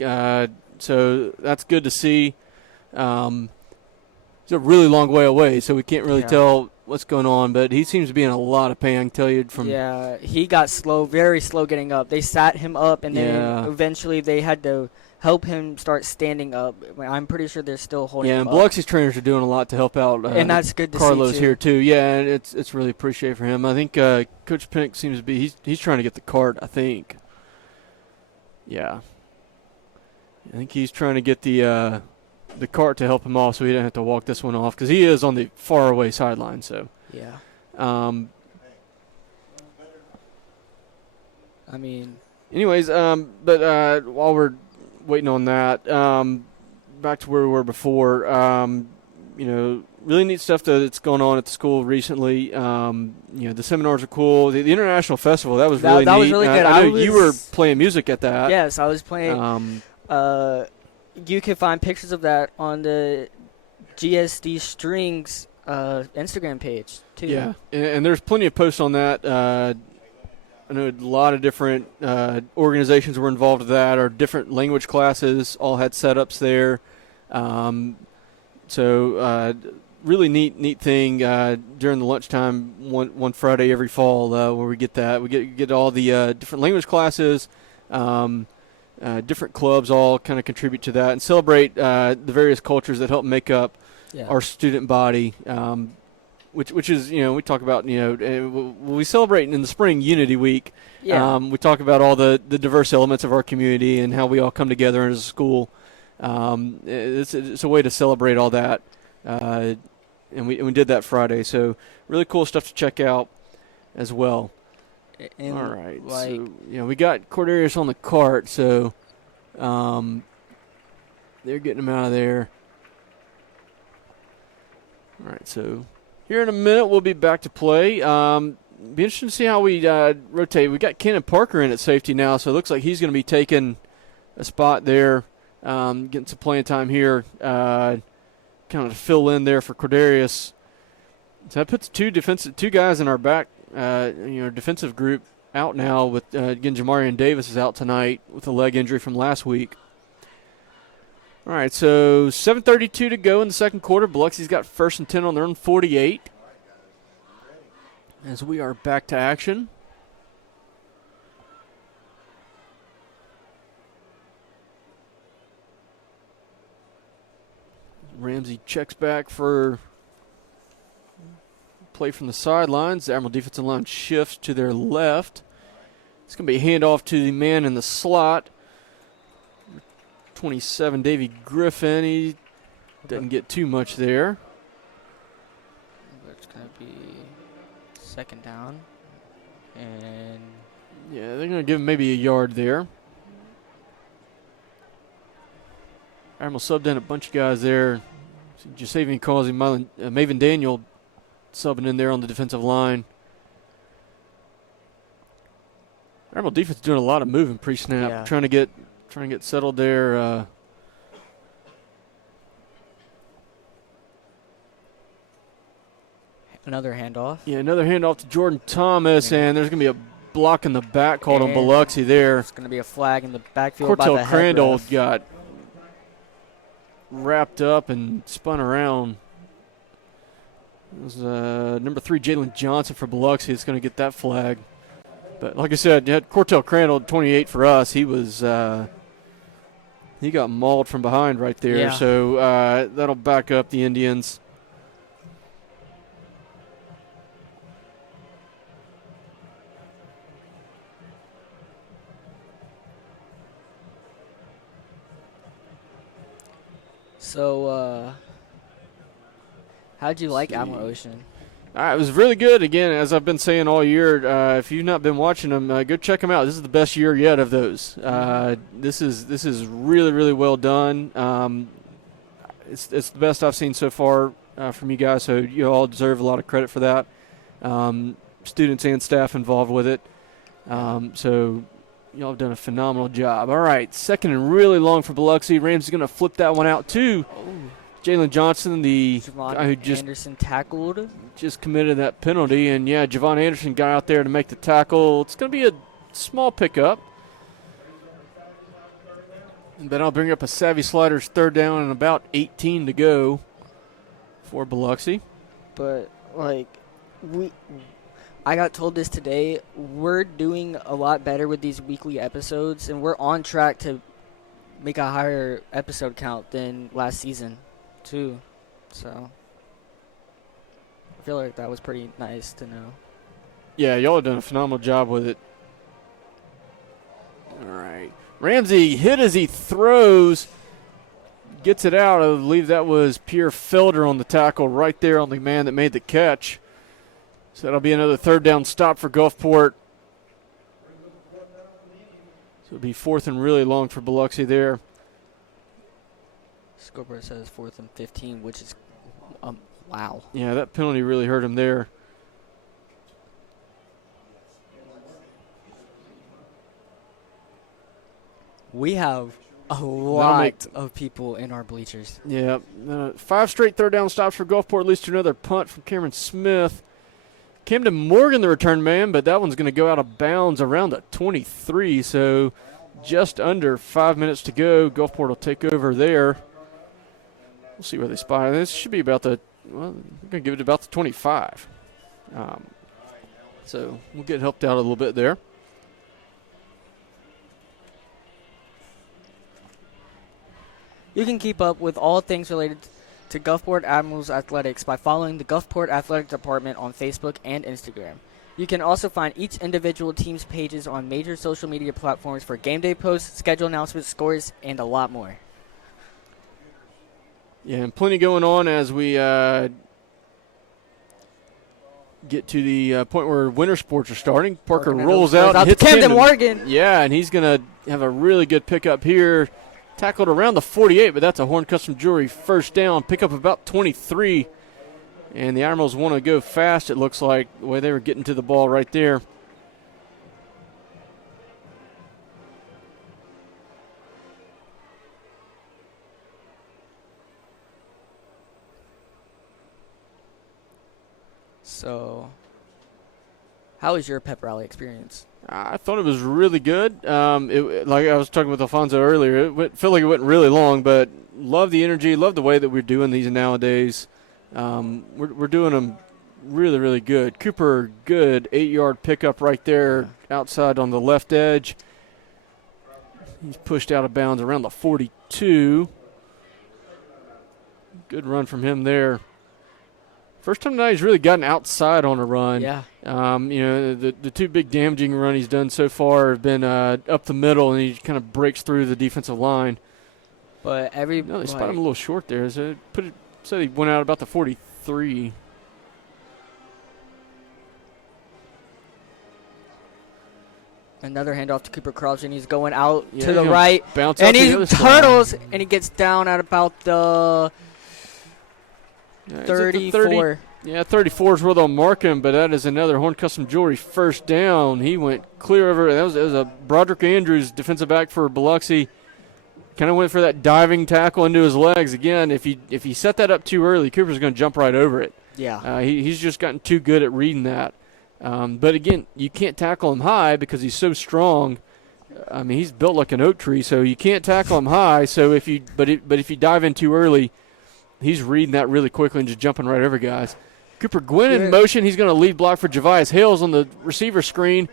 so that's good to see. He's a really long way away, so we can't really tell what's going on, but he seems to be in a lot of pain, I can tell you. Yeah, he got very slow getting up. They sat him up, and then eventually they had to help him start standing up. I'm pretty sure they're still holding him and up. Biloxi's trainers are doing a lot to help out. And that's good to Carlos see, too. here, too. Yeah, and it's really appreciated for him. I think Coach Pink seems to be he's trying to get the cart, I think. Yeah. I think he's trying to get the cart to help him off so he doesn't have to walk this one off, because he is on the far away sideline. So yeah. I mean. Anyways, but while we're waiting on that, back to where we were before, really neat stuff that's going on at the school recently. The seminars are cool. The International Festival, that was really neat. That was really good. I know you were playing music at that. Yes, I was playing. You can find pictures of that on the GSD Strings Instagram page, too. Yeah, and there's plenty of posts on that. I know a lot of different organizations were involved with that, or different language classes all had setups there. So really neat thing during the lunchtime one Friday every fall where we get that. We get all the different language classes. Different clubs all kind of contribute to that and celebrate the various cultures that help make up our student body, which is, we talk about, we celebrate in the spring Unity Week. Yeah. We talk about all the diverse elements of our community and how we all come together as a school. It's a way to celebrate all that, and we did that Friday. So really cool stuff to check out as well. And all right, so we got Cordarius on the cart, so they're getting him out of there. All right, so here in a minute we'll be back to play. Be interesting to see how we rotate. We got Kenan Parker in at safety now, so it looks like he's going to be taking a spot there, getting some playing time here, kind of to fill in there for Cordarius. So that puts two guys in our back. Defensive group out now with, again, Jamarian Davis is out tonight with a leg injury from last week. All right, so 7:32 to go in the second quarter. Biloxi's got 1st and 10 on their own 48. As we are back to action. Ramsey checks back for play from the sidelines. The Admiral defensive line shifts to their left. It's going to be a handoff to the man in the slot. 27, Davey Griffin. He doesn't get too much there. It's going to be 2nd down. And yeah, they're going to give him maybe a yard there. Admiral subbed in a bunch of guys there. Jasavian Causey, Maven Daniel subbing in there on the defensive line. Admiral defense doing a lot of moving pre-snap, trying to get settled there. Another handoff. Yeah, another handoff to Jordan Thomas, and there's going to be a block in the back called on Biloxi there. It's going to be a flag in the backfield by Cortell the head Crandall ref. got wrapped up and spun around. It was number 3, Jalen Johnson for Biloxi. It's going to get that flag. But like I said, you had Cortell Crandall at 28 for us. He was he got mauled from behind right there. Yeah. So that'll back up the Indians. So, how'd you like Admiral Ocean? It was really good. Again, as I've been saying all year, if you've not been watching them, go check them out. This is the best year yet of those. This is really, really well done. It's the best I've seen so far from you guys, so you all deserve a lot of credit for that. Students and staff involved with it. So y'all have done a phenomenal job. All right, second and really long for Biloxi. Rams is going to flip that one out too. Jalen Johnson, the guy who Anderson tackled. Just committed that penalty. And, yeah, Javon Anderson got out there to make the tackle. It's going to be a small pickup. And then I'll bring up a Savvy Sliders third down and about 18 to go for Biloxi. But, like, I got told this today. We're doing a lot better with these weekly episodes, and we're on track to make a higher episode count than last season, too. So I feel like that was pretty nice to know. Yeah, y'all have done a phenomenal job with it. All right. Ramsey hit as he throws. Gets it out. I believe that was Pierre Felder on the tackle right there on the man that made the catch. So that'll be another third down stop for Gulfport. So it'll be fourth and really long for Biloxi there. Scoreboard says 4th and 15, which is, wow. Yeah, that penalty really hurt him there. We have a lot of people in our bleachers. Yeah, 5 straight third down stops for Gulfport, leads to another punt from Cameron Smith. Camden Morgan, the return man, but that one's going to go out of bounds around the 23, so just under 5 minutes to go. Gulfport will take over there. We'll see where they spy. This should be about the, well, we're going to give it about the 25. So we'll get helped out a little bit there. You can keep up with all things related to Gulfport Admirals Athletics by following the Gulfport Athletic Department on Facebook and Instagram. You can also find each individual team's pages on major social media platforms for game day posts, schedule announcements, scores, and a lot more. Yeah, and plenty going on as we get to the point where winter sports are starting. Parker rolls out and hits Camden Morgan. Yeah, and he's going to have a really good pickup here. Tackled around the 48, but that's a Horn Custom Jewelry first down. Pick up about 23. And the Admirals want to go fast, it looks like, the way they were getting to the ball right there. So, how was your pep rally experience? I thought it was really good. Like I was talking with Alfonso earlier, it felt like it went really long, but love the energy, love the way that we're doing these nowadays. We're doing them really, really good. Cooper, good 8-yard pickup right there outside on the left edge. He's pushed out of bounds around the 42. Good run from him there. First time tonight he's really gotten outside on a run. Yeah. The two big damaging run he's done so far have been up the middle, and he kind of breaks through the defensive line. But they spot him a little short there. So said he went out about the 43. Another handoff to Cooper Carlson. He's going out to he's the right. Bounce And out he to the other turtles, side. and he gets down at about the 34. Yeah, 34 is where they'll mark him, but that is another Horn Custom Jewelry first down. He went clear over. That was a Broderick Andrews, defensive back for Biloxi. Kind of went for that diving tackle into his legs. Again, if he set that up too early, Cooper's going to jump right over it. Yeah. He's just gotten too good at reading that. But again, you can't tackle him high because he's so strong. I mean, he's built like an oak tree, so you can't tackle him high. So if you dive in too early, he's reading that really quickly and just jumping right over guys. Cooper Gwynn in motion. He's going to lead block for Javius Hales on the receiver screen.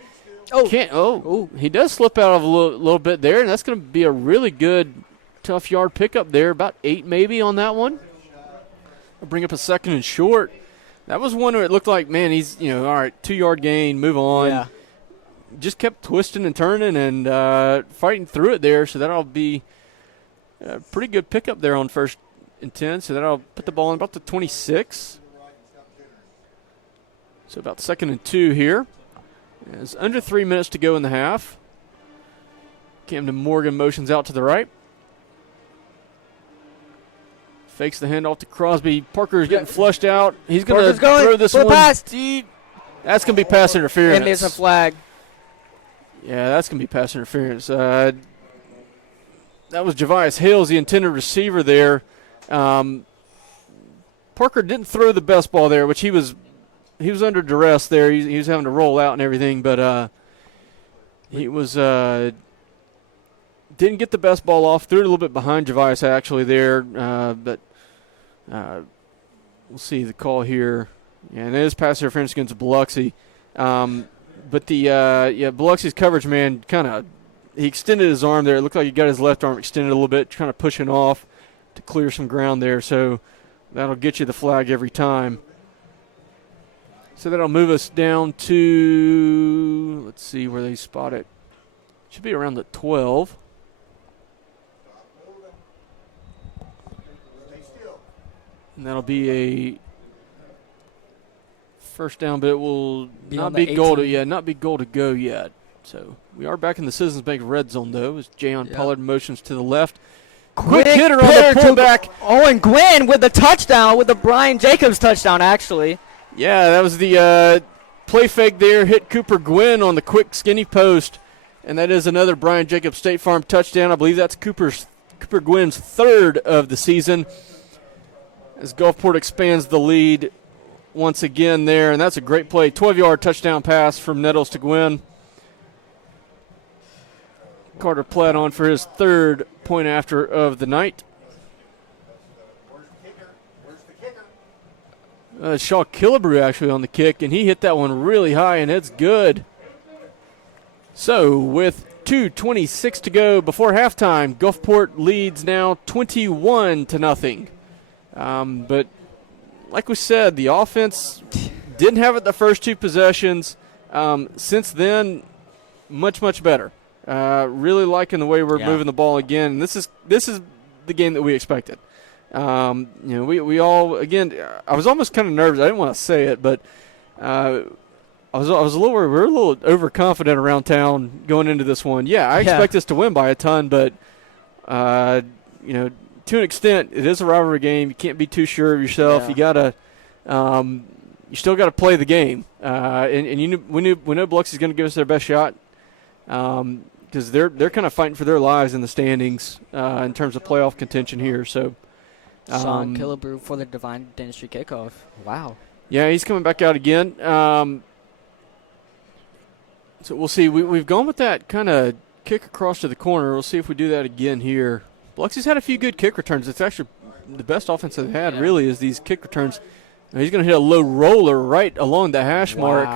He does slip out of a little bit there, and that's going to be a really good, tough yard pickup there. About 8 maybe on that one. I'll bring up a 2nd and short. That was one where it looked like, man, he's, all right, 2-yard gain, move on. Yeah. Just kept twisting and turning and fighting through it there, so that'll be a pretty good pickup there on 1st and 10. So that'll put the ball in about the 26. So about 2nd and 2 here. It's under 3 minutes to go in the half. Camden Morgan motions out to the right. Fakes the handoff to Crosby. Parker is getting flushed out. He's going to throw this one deep. That's going to be pass interference. And there's a flag. Yeah, that's going to be pass interference. That was Javius Hales, the intended receiver there. Parker didn't throw the best ball there, which he was under duress there. He was having to roll out and everything, but he was didn't get the best ball off. Threw it a little bit behind Javius actually there, but we'll see the call here. Yeah, and it is pass interference against Biloxi. But Biloxi's coverage man he extended his arm there. It looked like he got his left arm extended a little bit, kind of pushing off to clear some ground there. So that'll get you the flag every time. So that'll move us down to, let's see where they spot it. Should be around the 12. And that'll be a first down, but it will not be goal to go yet. So we are back in the Citizens Bank red zone, though, as Jayon Pollard motions to the left. Quick hitter on the pullback. And Gwynn with the touchdown, with the Brian Jacobs touchdown, actually. Yeah, that was the play fake there. Hit Cooper Gwynn on the quick skinny post, and that is another Brian Jacobs State Farm touchdown. I believe that's Cooper Gwynn's 3rd of the season, as Gulfport expands the lead once again there, and that's a great play. 12-yard touchdown pass from Nettles to Gwynn. Carter Platt on for his 3rd point after of the night. Shaw Killebrew actually on the kick, and he hit that one really high, and it's good. So with 2:26 to go before halftime, Gulfport leads now 21-0. But like we said, the offense didn't have it the first 2 possessions. Since then, much better. Really liking the way we're moving the ball again. And this is the game that we expected. We all, again, I was almost kind of nervous. I didn't want to say it, but I was a little worried. We were a little overconfident around town going into this one. I expect us to win by a ton, but to an extent, it is a rivalry game. You can't be too sure of yourself. You gotta, you still got to play the game. And we know Biloxi's going to give us their best shot, because they're kind of fighting for their lives in the standings in terms of playoff contention here. So. Sean Killebrew for the Divine Dentistry kickoff. Wow. Yeah, he's coming back out again. So we'll see. We've gone with that kind of kick across to the corner. We'll see if we do that again here. Biloxi's had a few good kick returns. It's actually the best offense they've had, really, is these kick returns. Now he's going to hit a low roller right along the hash mark.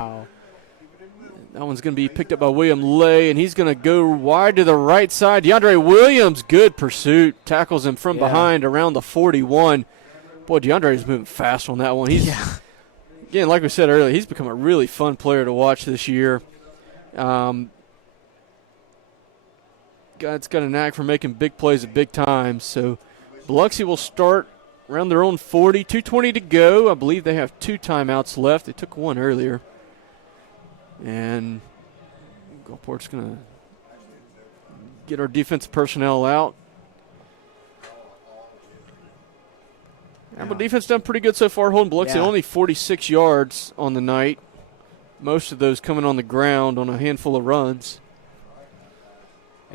That one's going to be picked up by William Lay, and he's going to go wide to the right side. DeAndre Williams, good pursuit. Tackles him from behind around the 41. Boy, DeAndre is moving fast on that one. He's again, like we said earlier, he's become a really fun player to watch this year. Guy's got a knack for making big plays at big times. So Biloxi will start around their own 40, 2:20 to go. I believe they have 2 timeouts left. They took one earlier. And Gulfport's going to get our defensive personnel out. But defense done pretty good so far, holding Biloxi only 46 yards on the night. Most of those coming on the ground on a handful of runs.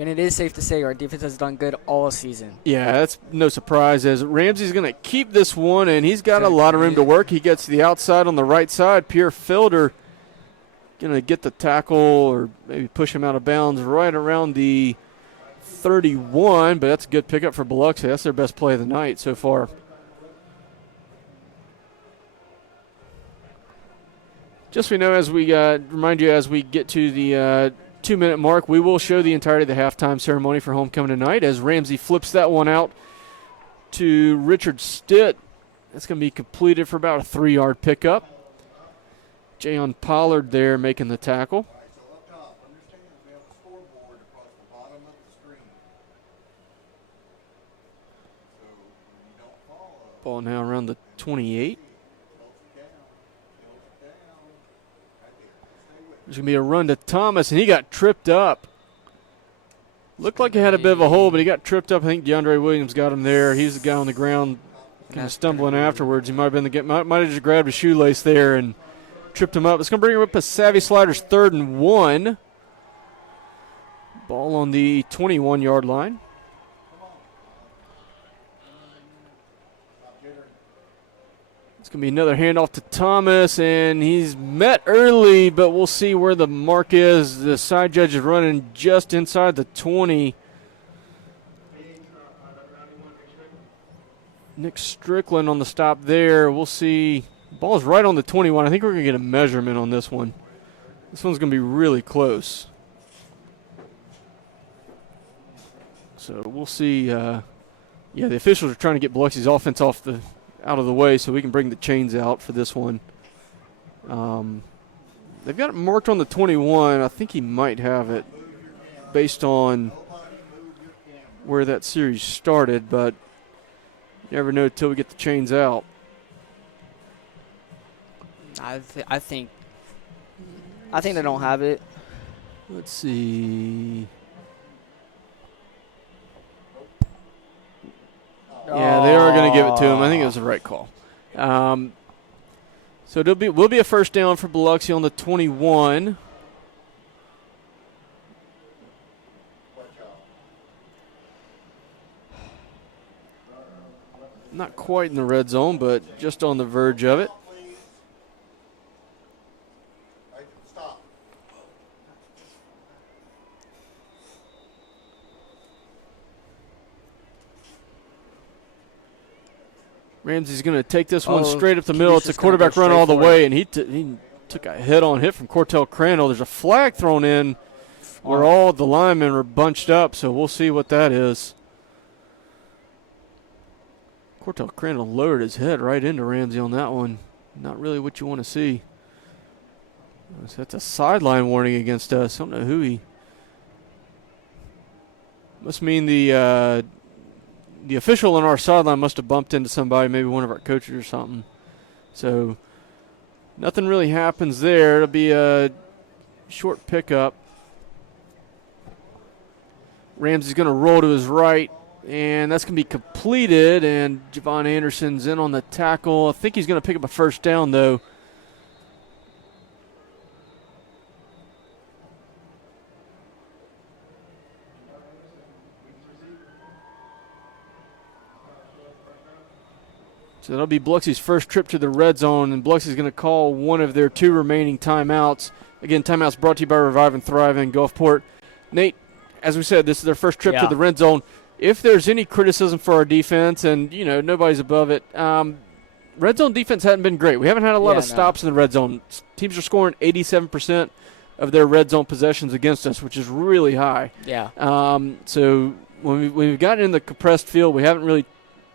And it is safe to say our defense has done good all season. Yeah, that's no surprise as Ramsey's going to keep this one, and he's got a lot of room to work. He gets to the outside on the right side. Pierre Fielder going to get the tackle or maybe push him out of bounds right around the 31, but that's a good pickup for Biloxi. That's their best play of the night so far. Just so we know, as we remind you, as we get to the 2-minute mark, we will show the entirety of the halftime ceremony for homecoming tonight as Ramsey flips that one out to Richard Stitt. That's going to be completed for about a 3-yard pickup. Jayon Pollard there making the tackle. Ball now around the 28. There's going to be a run to Thomas, and he got tripped up. Looked like he had a bit of a hole, but he got tripped up. I think DeAndre Williams got him there. He was the guy on the ground kind of stumbling afterwards. He might have might have just grabbed a shoelace there and tripped him up. It's going to bring him up a Savvy Sliders 3rd and 1. Ball on the 21-yard line. It's going to be another handoff to Thomas, and he's met early, but we'll see where the mark is. The side judge is running just inside the 20. Nick Strickland on the stop there. We'll see. Ball's right on the 21. I think we're going to get a measurement on this one. This one's going to be really close. So we'll see. The officials are trying to get Biloxi's offense out of the way so we can bring the chains out for this one. They've got it marked on the 21. I think he might have it based on where that series started, but you never know until we get the chains out. I think they don't have it. Let's see. Yeah, they are going to give it to him. I think it was the right call. So will be a first down for Biloxi on the 21. Not quite in the red zone, but just on the verge of it. Ramsey's going to take this one straight up the middle. It's a quarterback run all the way, and he took a head-on hit from Cortel Crandall. There's a flag thrown in where all the linemen are bunched up, so we'll see what that is. Cortel Crandall lowered his head right into Ramsey on that one. Not really what you want to see. So that's a sideline warning against us. I don't know who he. Must mean the official on our sideline must have bumped into somebody, maybe one of our coaches or something. So nothing really happens there. It'll be a short pickup. Ramsey's going to roll to his right, and that's going to be completed, and Javon Anderson's in on the tackle. I think he's going to pick up a first down, though. So that'll be Biloxi's first trip to the red zone, and Biloxi's going to call one of their 2 remaining timeouts. Again, timeouts brought to you by Revive and Thrive in Gulfport. Nate, as we said, this is their first trip to the red zone. If there's any criticism for our defense, and, nobody's above it, red zone defense hasn't been great. We haven't had a lot of stops in the red zone. Teams are scoring 87% of their red zone possessions against us, which is really high. Yeah. So when we've gotten in the compressed field, we haven't really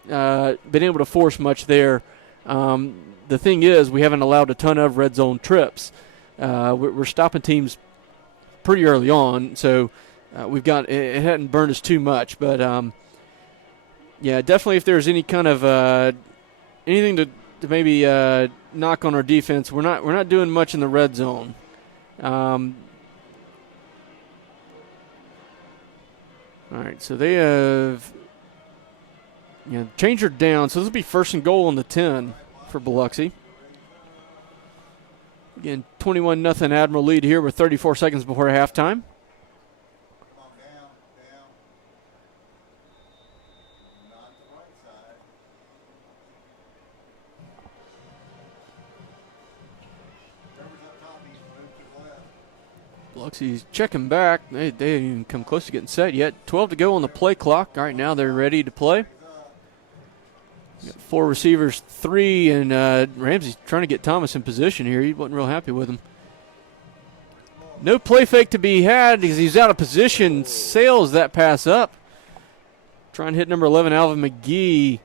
been able to force much there. The thing is, we haven't allowed a ton of red zone trips. We're stopping teams pretty early on, so it hadn't burned us too much. But definitely, if there's any kind of anything to maybe knock on our defense, we're not doing much in the red zone. All right, so they have. Change her down. So this will be 1st and goal on the 10 for Biloxi. Again, 21-0 Admiral lead here with 34 seconds before halftime. Biloxi's checking back. They didn't even come close to getting set yet. 12 to go on the play clock. All right, now they're ready to play. Got 4 receivers, 3, and Ramsey's trying to get Thomas in position here. He wasn't real happy with him. No play fake to be had because he's out of position. Sails that pass up. Trying to hit number 11, Alvin McGee,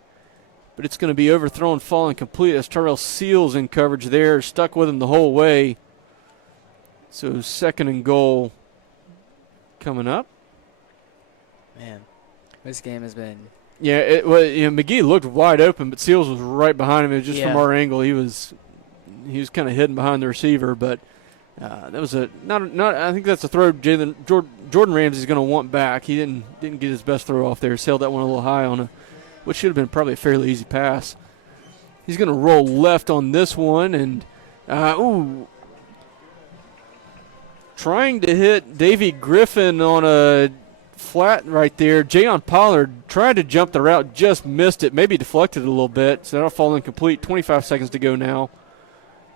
but it's going to be overthrown, falling complete as Terrell Seals in coverage there. Stuck with him the whole way. So 2nd and goal coming up. Man, this game has been. Yeah, McGee looked wide open, but Seals was right behind him. It was just from our angle, he was kind of hidden behind the receiver. But that was not. I think that's a throw Jordan Ramsey's going to want back. He didn't get his best throw off there. Sailed that one a little high on what should have been probably a fairly easy pass. He's going to roll left on this one, and trying to hit Davey Griffin on a flat right there. Jayon Pollard tried to jump the route, just missed it, maybe deflected it a little bit, so that'll fall incomplete. 25 seconds to go now.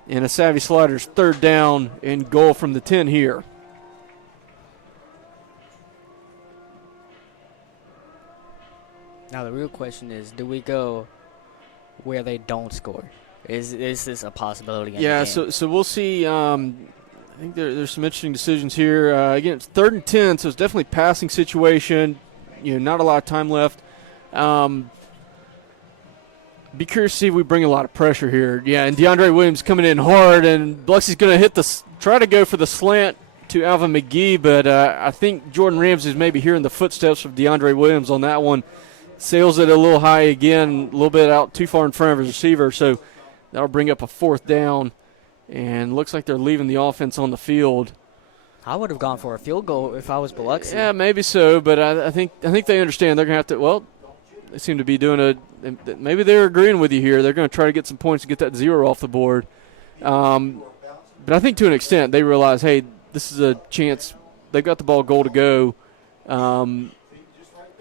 And a savvy slider's 3rd down and goal from the 10 here. Now the real question is, do we go where they don't score? Is this a possibility? Yeah, so we'll see. I think there's some interesting decisions here. Again, it's 3rd and 10, so it's definitely passing situation. Not a lot of time left. Be curious to see if we bring a lot of pressure here. Yeah, and DeAndre Williams coming in hard, and Biloxi's going to try to go for the slant to Alvin McGee, but I think Jordan Ramsey's maybe hearing the footsteps of DeAndre Williams on that one. Sails it a little high again, a little bit out too far in front of his receiver, so that'll bring up a 4th down. And looks like they're leaving the offense on the field. I would have gone for a field goal if I was Biloxi. Yeah, maybe so, but I think they understand they're going to have to. Well, they seem to be doing maybe they're agreeing with you here. They're going to try to get some points and get that 0 off the board. But I think to an extent they realize, hey, this is a chance. They've got the ball goal to go.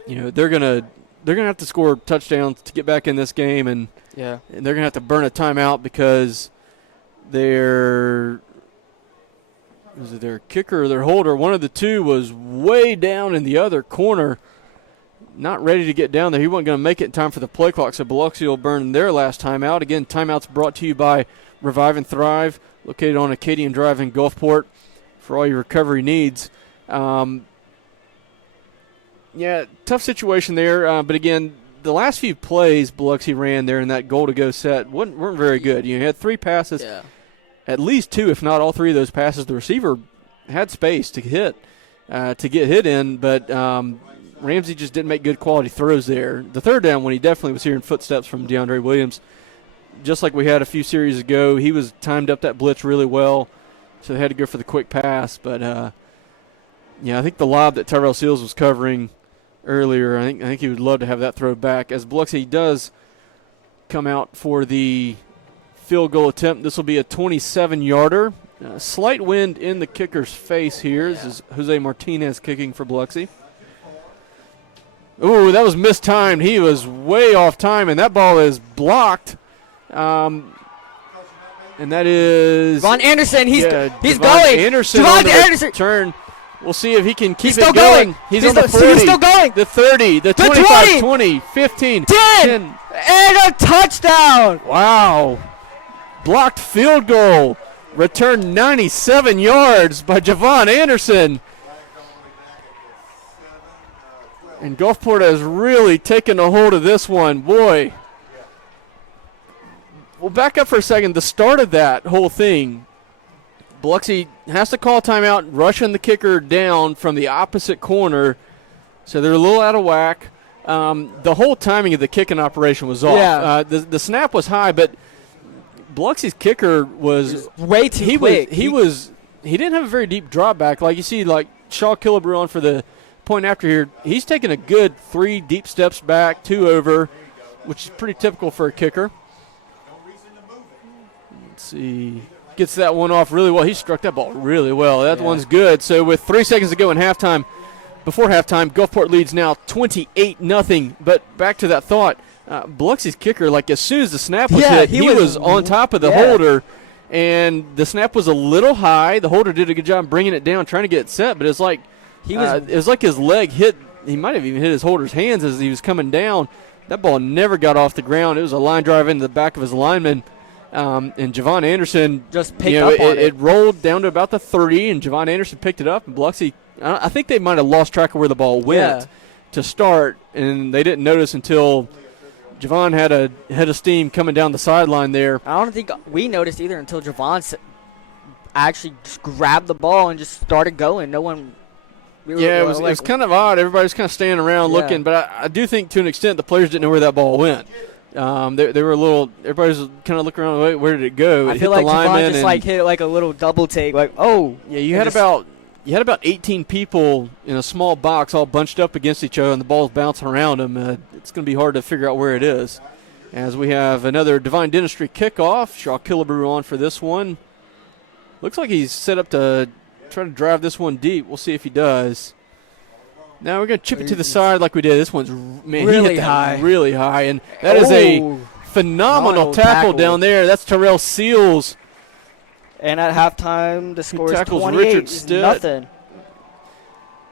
They're gonna have to score touchdowns to get back in this game, and they're going to have to burn a timeout because their kicker or their holder, one of the two, was way down in the other corner, not ready to get down there. He wasn't going to make it in time for the play clock, so Biloxi will burn their last timeout. Again, timeouts brought to you by Revive and Thrive, located on Acadian Drive in Gulfport for all your recovery needs. Tough situation there, but again, the last few plays Biloxi ran there in that goal-to-go set weren't very good. You had 3 passes, at least 2, if not all 3 of those passes. The receiver had space to get hit in, but Ramsey just didn't make good quality throws there. The 3rd down, when he definitely was hearing footsteps from DeAndre Williams, just like we had a few series ago, he was timed up that blitz really well, so they had to go for the quick pass. But I think the lob that Tyrell Seals was covering earlier, I think he would love to have that throw back. As Biloxi does come out for the field goal attempt, this will be a 27-yarder. Slight wind in the kicker's face here. This is Jose Martinez kicking for Biloxi. Ooh, that was mistimed. He was way off time, and that ball is blocked. And that is Von Anderson. He's going. Anderson Devon Anderson. Turn. We'll see if he can keep He's it still going. He's on the 40. He's still going. The 30, the 25, 20, 15, 10. And a touchdown. Wow. Blocked field goal. Returned 97 yards by Javon Anderson. And Gulfport has really taken a hold of this one. Boy. We'll back up for a second. The start of that whole thing, Biloxi has to call timeout, rushing the kicker down from the opposite corner, so they're a little out of whack. The whole timing of the kicking operation was off. Yeah. The snap was high, but Biloxi's kicker was way too quick. He didn't have a very deep drop back. Like you see, like Shaw Killebrew on for the point after here. He's taken a good 3 deep steps back, 2 over, which is pretty typical for a kicker. Let's see. Gets that one off really well. He struck that ball really well. That one's good. So with 3 seconds to go in halftime, before halftime, Gulfport leads now 28-0. But back to that thought, Biloxi's kicker, like as soon as the snap was hit, he was on top of the holder, and the snap was a little high. The holder did a good job bringing it down, trying to get it set, but it's like it was like his leg hit. He might have even hit his holder's hands as he was coming down. That ball never got off the ground. It was a line drive into the back of his lineman. And Javon Anderson just picked up on it. It rolled down to about the 30, and Javon Anderson picked it up. And Biloxi, I think they might have lost track of where the ball went to start, and they didn't notice until Javon had a head of steam coming down the sideline there. I don't think we noticed either until Javon actually just grabbed the ball and just started going. No one. It was kind of odd. Everybody was kind of standing around looking, but I do think to an extent the players didn't know where that ball went. They were a little. Everybody was kind of looking around. Where did it go? I feel like Javon just hit like a little double take. Like, oh, yeah. You had about 18 people in a small box, all bunched up against each other, and the ball's bouncing around them. It's going to be hard to figure out where it is. As we have another Divine Dentistry kickoff, Shaw Killebrew on for this one. Looks like he's set up to try to drive this one deep. We'll see if he does. Now we're going to chip it to the side like we did. This one's really high. Really high. And that is a phenomenal tackle down there. That's Terrell Seals. And at halftime, the score is 28-0.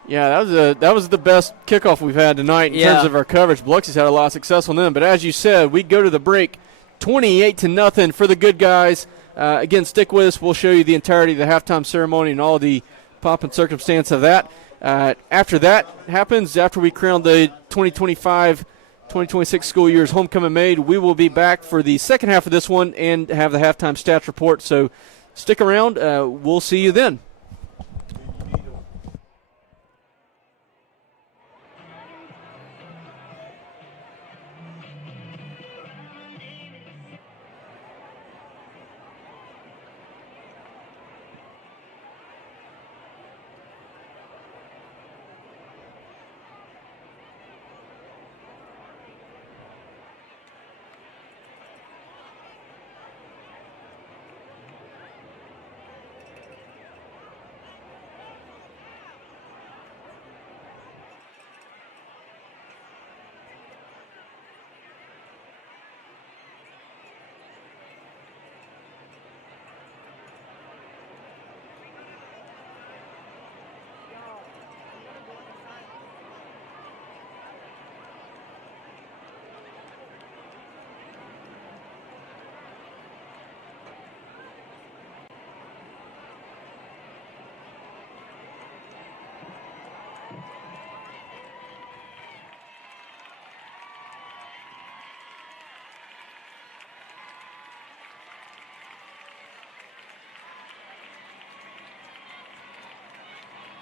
Yeah, that was the best kickoff we've had tonight in terms of our coverage. Biloxi's had a lot of success on them. But as you said, we go to the break 28-0 for the good guys. Again, stick with us. We'll show you the entirety of the halftime ceremony and all the pomp and circumstance of that. After that happens, after we crown the 2025-2026 school year's homecoming maid, we will be back for the second half of this one and have the halftime stats report. So stick around. We'll see you then.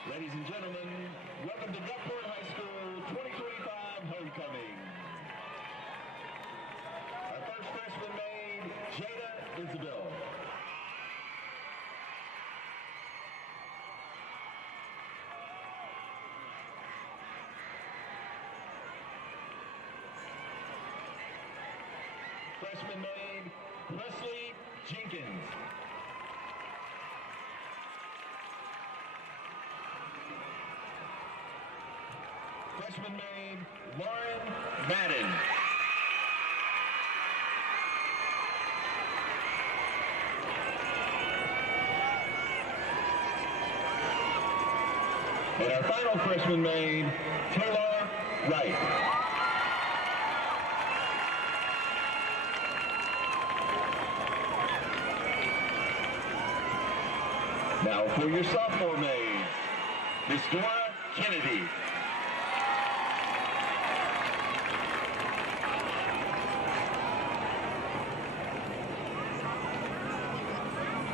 Ladies and gentlemen, welcome to Gulfport High School 2025 Homecoming. Our first freshman maid, Jada Isabel. Freshman maid, Presley Jenkins. Freshman maid, Lauren Madden. And our final freshman maid, Taylor Wright. Now for your sophomore maid, Miss Dora Kennedy.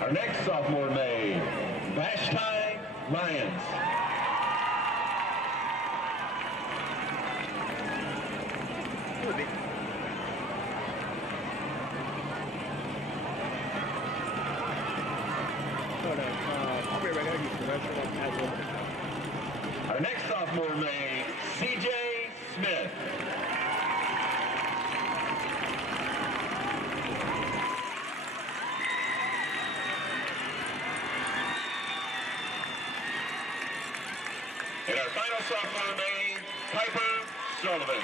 Our next sophomore maid, Vashti Lyons. Our next sophomore maid, CJ Smith. And our final sophomore maid, Piper Sullivan.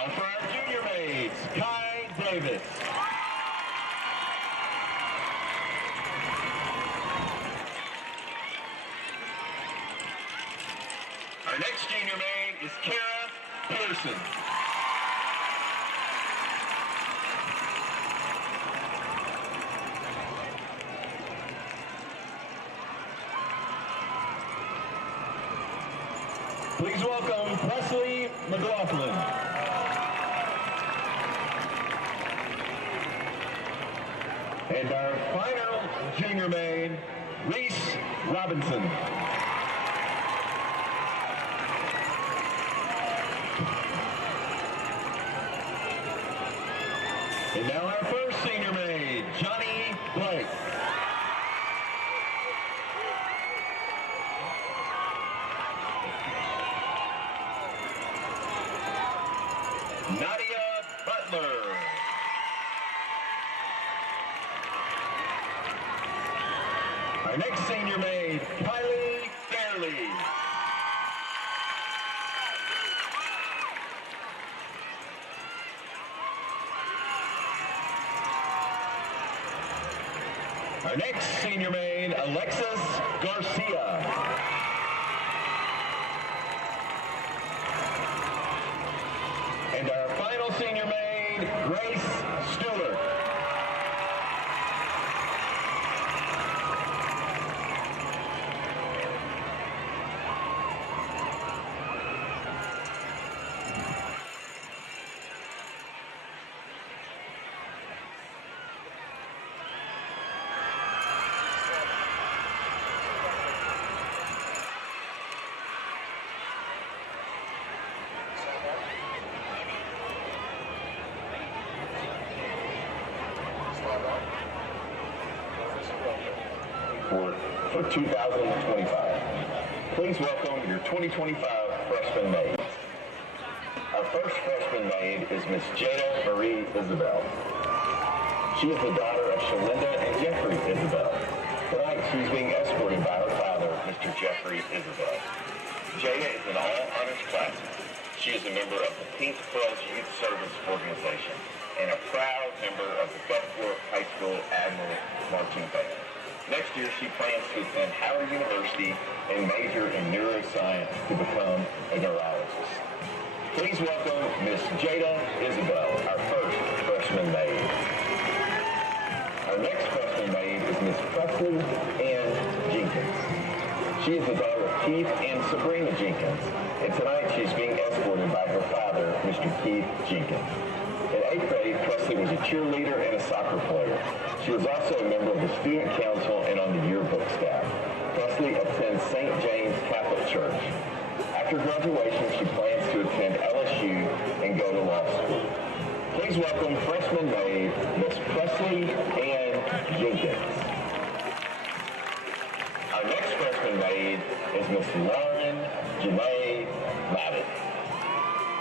Now for our junior maids, Kai Davis. Our next junior maid is Kara Pearson. Please welcome Presley McLaughlin. And our final junior maid, Reese Robinson. And now our first senior maid, Johnny Blake. Nadia Butler. Our next senior maid, Kylie Fairley. Our next senior maid, Alexis Garcia. And our final senior maid, Grace Stewart. For 2025. Please welcome your 2025 freshman maids. Our first freshman maid is Miss Jada Marie Isabel. She is the daughter of Shalinda and Jeffrey Isabel. Tonight she's being escorted by her father, Mr. Jeffrey Isabel. Jada is an all-honors classmate. She is a member of the Pink Pearls Youth Service Organization and a proud member of the Gulfport High School Admiral Marching Band. Next year, she plans to attend Howard University and major in neuroscience to become a neurologist. Please welcome Miss Jada Isabel, our first freshman maid. Our next freshman maid is Miss Presley Ann Jenkins. She is the daughter of Keith and Sabrina Jenkins, and tonight she's being escorted by her father, Mr. Keith Jenkins. In 8th grade, Presley was a cheerleader and a soccer player. She was also a member of the student council and on the yearbook staff. Presley attends St. James Catholic Church. After graduation, she plans to attend LSU and go to law school. Please welcome freshman maid, Miss Presley Ann Jenkins. Our next freshman maid is Miss Lauren Janae Madden.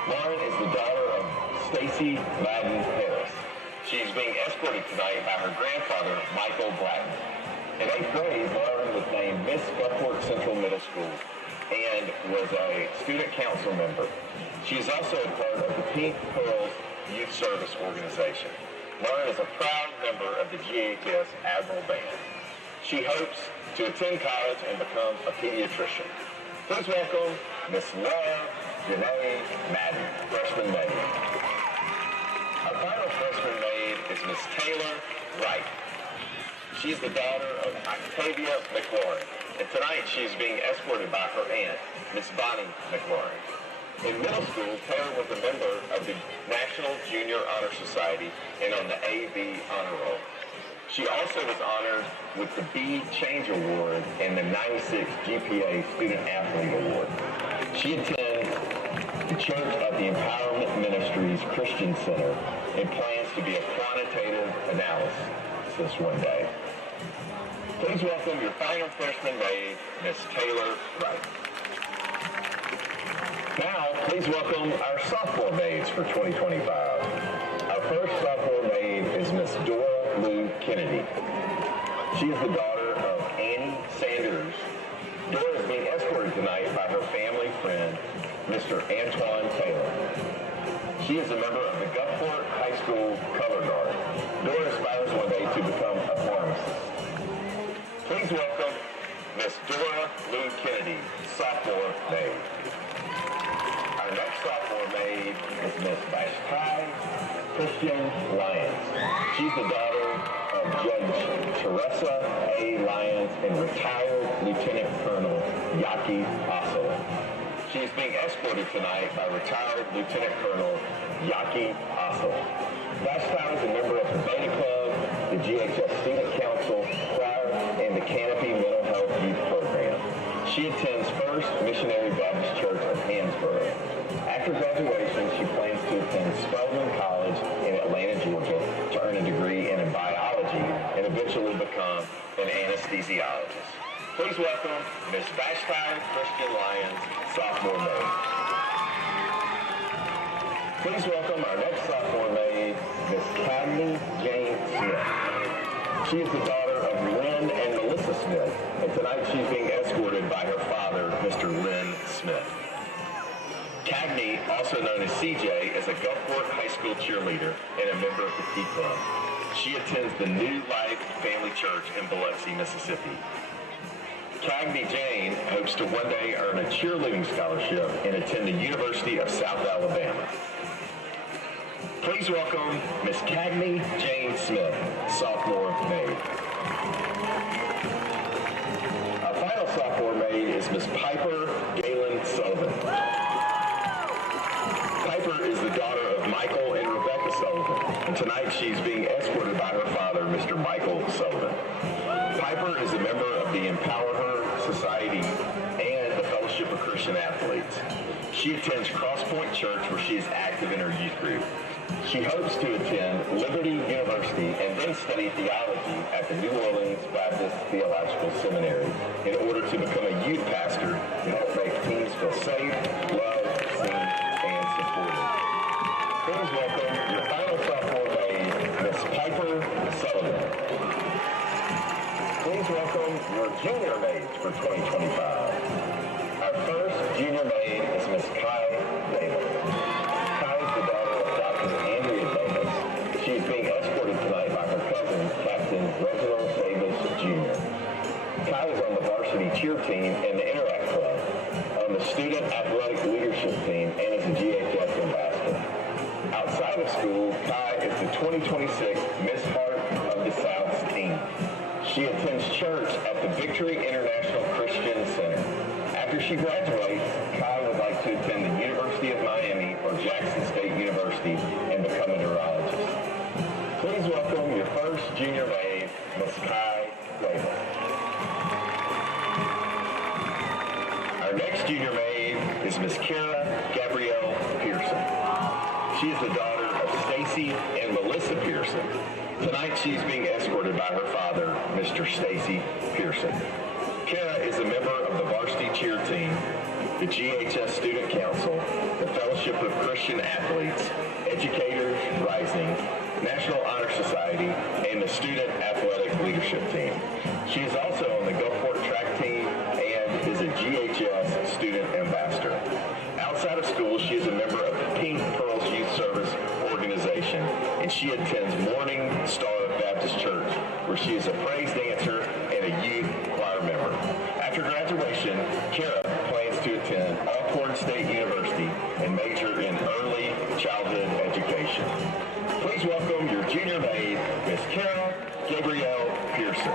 Lauren is the daughter of Stacy Madden Harris. She's being escorted tonight by her grandfather, Michael Blatton. In 8th grade, Lauren was named Miss Gulfport Central Middle School and was a student council member. She is also a part of the Pink Pearls Youth Service Organization. Lauren is a proud member of the GHS Admiral Band. She hopes to attend college and become a pediatrician. Please welcome Miss Laura Janae Madden, freshman maid. Our final freshman maid is Miss Taylor Wright. She's the daughter of Octavia McLaurin, and tonight she's being escorted by her aunt, Miss Bonnie McLaurin. In middle school, Taylor was a member of the National Junior Honor Society and on the AV Honor Roll. She also was honored with the B Change Award and the 96 GPA Student Athlete Award. She attends the Church of the Empowerment Ministries Christian Center and plans to be a quantitative analysis one day. Please welcome your final freshman maid, Miss Taylor Wright. Now, please welcome our sophomore maids for 2025. Our first sophomore maid is Miss Dora Lou Kennedy. She is the daughter of Annie Sanders. Dora is being escorted tonight by her family friend, Mr. Antoine Taylor. She is a member of the Gulfport High School Color Guard. Dora aspires one day to become a pharmacist. Please welcome Miss Dora Lou Kennedy, sophomore maid. Our next sophomore maid is Miss Vashti Christian Lyons. She's the daughter of Judge Teresa A. Lyons and retired Lieutenant Colonel Yaki Hassel. She is being escorted tonight by retired Lieutenant Colonel Yaki Hassel. Vashti is a member of the Beta Club, the GHS Student Council, choir, and the Canopy Mental Health Youth Program. She attends First Missionary Baptist Church of Hansborough. After graduation, she plans to attend Spelman College in Atlanta, Georgia, to earn a degree in biology and eventually become an anesthesiologist. Please welcome Miss Vashti Christian Lyons, sophomore maid. Please welcome our next sophomore maid, Miss Cagney Jane Smith. She is the daughter of Lynn and Melissa Smith, and tonight she's being escorted by her father, Mr. Lynn Smith. Cagney, also known as CJ, is a Gulfport High School cheerleader and a member of the Tea Club. She attends the New Life Family Church in Biloxi, Mississippi. Cagney Jane hopes to one day earn a cheerleading scholarship and attend the University of South Alabama. Please welcome Miss Cagney Jane Smith, sophomore maid. Our final sophomore maid is Miss Piper Galen Sullivan. Piper is the daughter of Michael and Rebecca Sullivan, and tonight she's being escorted by her father, Mr. Michael Sullivan. Piper is a member of the Empower Her Society and the Fellowship of Christian Athletes. She attends Cross Point Church, where she is active in her youth group. She hopes to attend Liberty University and then study theology at the New Orleans Baptist Theological Seminary in order to become a youth pastor to help make teens feel safe, loved, seen, and supported. Please welcome your final sophomore maid, Miss Piper Sullivan. Please welcome your junior maids for 2025. Our first junior maid is Miss Kai Davis. Kai is the daughter of Dr. Andrea Davis. She is being escorted tonight by her cousin, Captain Reginald Davis Jr. Kai is on the varsity cheer team and the Interact Club, on the student athletic leadership team, and is a GHS ambassador. Outside of school, Kai is the 2026 Miss Heart of the South's team. She attends church at the Victory International Christian Center. After she graduates, Kai would like to attend the University of Miami or Jackson State University and become a neurologist. Please welcome your first junior maid, Miss Kai Davis. Our next junior maid is Miss Kara Gabrielle Pearson. She is the daughter of Stacy and Melissa Pearson. Tonight she's being escorted by her father, Mr. Stacy Pearson. Kara is a member of the varsity cheer team, the GHS Student Council, the Fellowship of Christian Athletes, Educators Rising, National Honor Society, and the Student Athletic Leadership Team. She is also on the Gulfport track team and is a GHS Student Ambassador. Outside of school, she is a member of the Pink Pearls Youth Service Organization, and she attends Morning Star Baptist Church, where she is a praise dancer and a youth choir member. After graduation, Kara plans to attend Alcorn State University and major in early childhood education. Please welcome your junior maid, Miss Kara Gabrielle Pearson.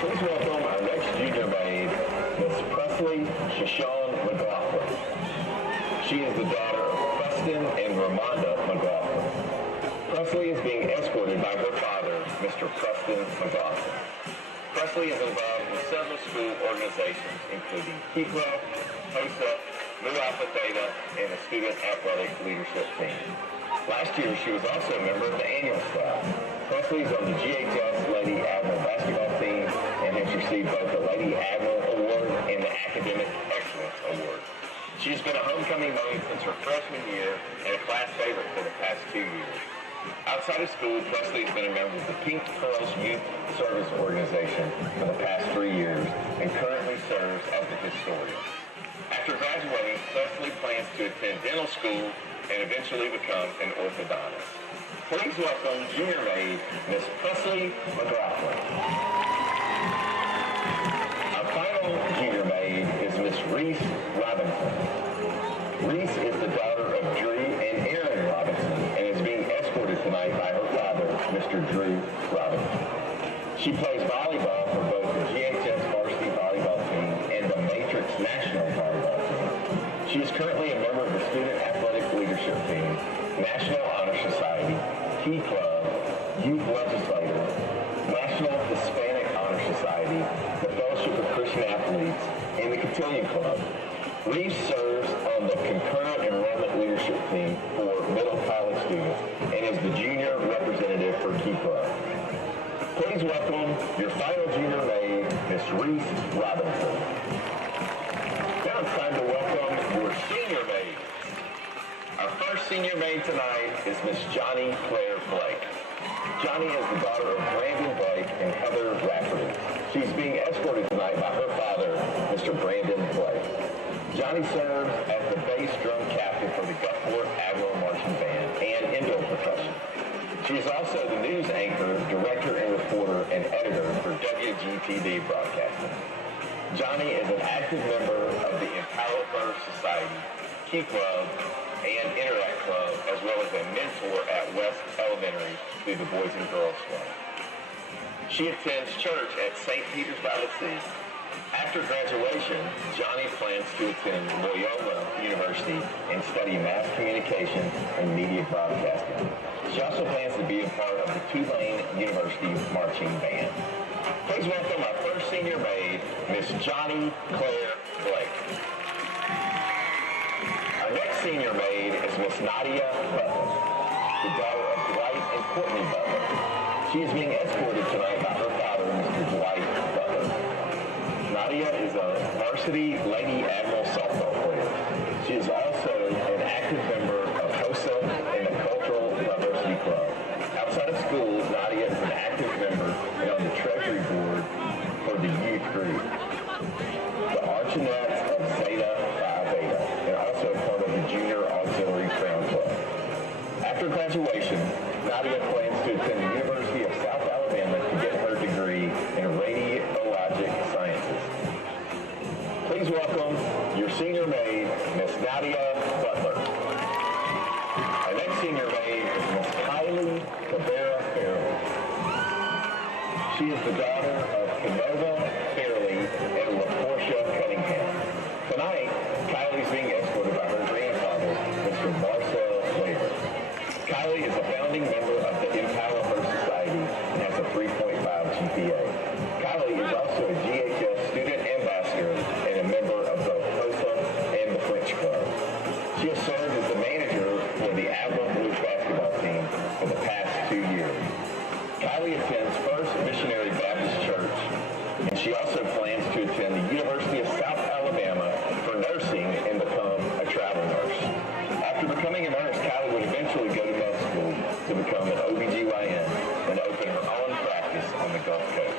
Please welcome our next junior maid, Miss Presley Shashawn McLaughlin. She is the daughter of Preston and Ramonda McLaughlin. Presley is being escorted by her father, Mr. Preston McLaughlin. Presley is involved in several school organizations, including Tea Club, HOSA, Mu Alpha Theta, and the Student Athletic Leadership Team. Last year, she was also a member of the annual staff. Presley is on the GHS Lady Admiral basketball team and has received both the Lady Admiral Award and the Academic Excellence Award. She has been a homecoming maid since her freshman year and a class favorite for the past 2 years. Outside of school, Presley has been a member of the Pink Pearls Youth Service Organization for the past 3 years and currently serves as the historian. After graduating, Presley plans to attend dental school and eventually become an orthodontist. Please welcome junior maid, Miss Presley McLaughlin. Our final junior maid is Miss Reese Robinson. Reese is the daughter of Drew and Aaron Robinson and is being escorted tonight by her father, Mr. Drew Robinson. She plays volleyball for both the GHS varsity volleyball team and the Matrix National volleyball team. She is currently a member of the Student Athletic Leadership Team, National Honor Society, Key Club, Youth Legislator, National Hispanic Honor Society, the Fellowship of Christian Athletes, and the Cotillion Club. Reese serves on the concurrent enrollment leadership team for middle college students and is the junior representative for Key Club. Please welcome your final junior maid, Miss Reese Robinson. Now it's time to welcome your senior maids. Our first senior maid tonight is Miss Johnny Claire Blake. Johnny is the daughter of Brandon Blake and Heather Rafferty. She's being escorted tonight by her father, Mr. Brandon Blake. Johnny serves as the bass drum captain for the Gulfport Admiral Marching Band and indoor percussion. She is also the news anchor, director and reporter, and editor for WGTV.broadcasting. Johnny is an active member of the Empower Her Society, Key Club, and Interact Club, as well as a mentor at West Elementary through the Boys and Girls Club. She attends church at St. Peter's by the Sea. After graduation, Johnny plans to attend Loyola University and study mass communication and media broadcasting. She also plans to be a part of the Tulane University Marching Band. Please welcome our first senior maid, Miss Johnny Claire Blake. Our next senior maid is Miss Nadia Butler, the daughter of Dwight and Courtney Butler. She is being escorted tonight by her father, Mr. Dwight Butler. Nadia is a varsity Lady Admiral softball player. She is also an active member of HOSA and the Cultural Diversity Club. Outside of school, Nadia is an active member and on the Treasury Board for the youth group, the Archinettes of Zeta Phi Beta, and also part of the Junior Auxiliary Crown Club. After graduation, Nadia plans to attend the University of South Alabama to get her degree in radiologic sciences. Please welcome your senior maid, Miss Nadia Butler. Our next senior maid is Miss Kylie Cabrera Fairley. She is the daughter of Canova Fairley and LaPortia Cunningham. Tonight, Kylie is being escorted by her grandfather, Mr. Marcel Slater. Kylie is a founding member of the Empower Her Society and has a 3.5 GPA. Kylie is also a GHS student ambassador and a member of both HOSA and the French Club. She has served as the manager for the Admiral Blues basketball team for the past 2 years. Kylie attends First Missionary Baptist Church, and she also plans to attend the University of South Alabama for nursing and become a travel nurse. After becoming a nurse, Kylie would eventually go to med school to become an OBGYN and open her own practice on the Gulf Coast.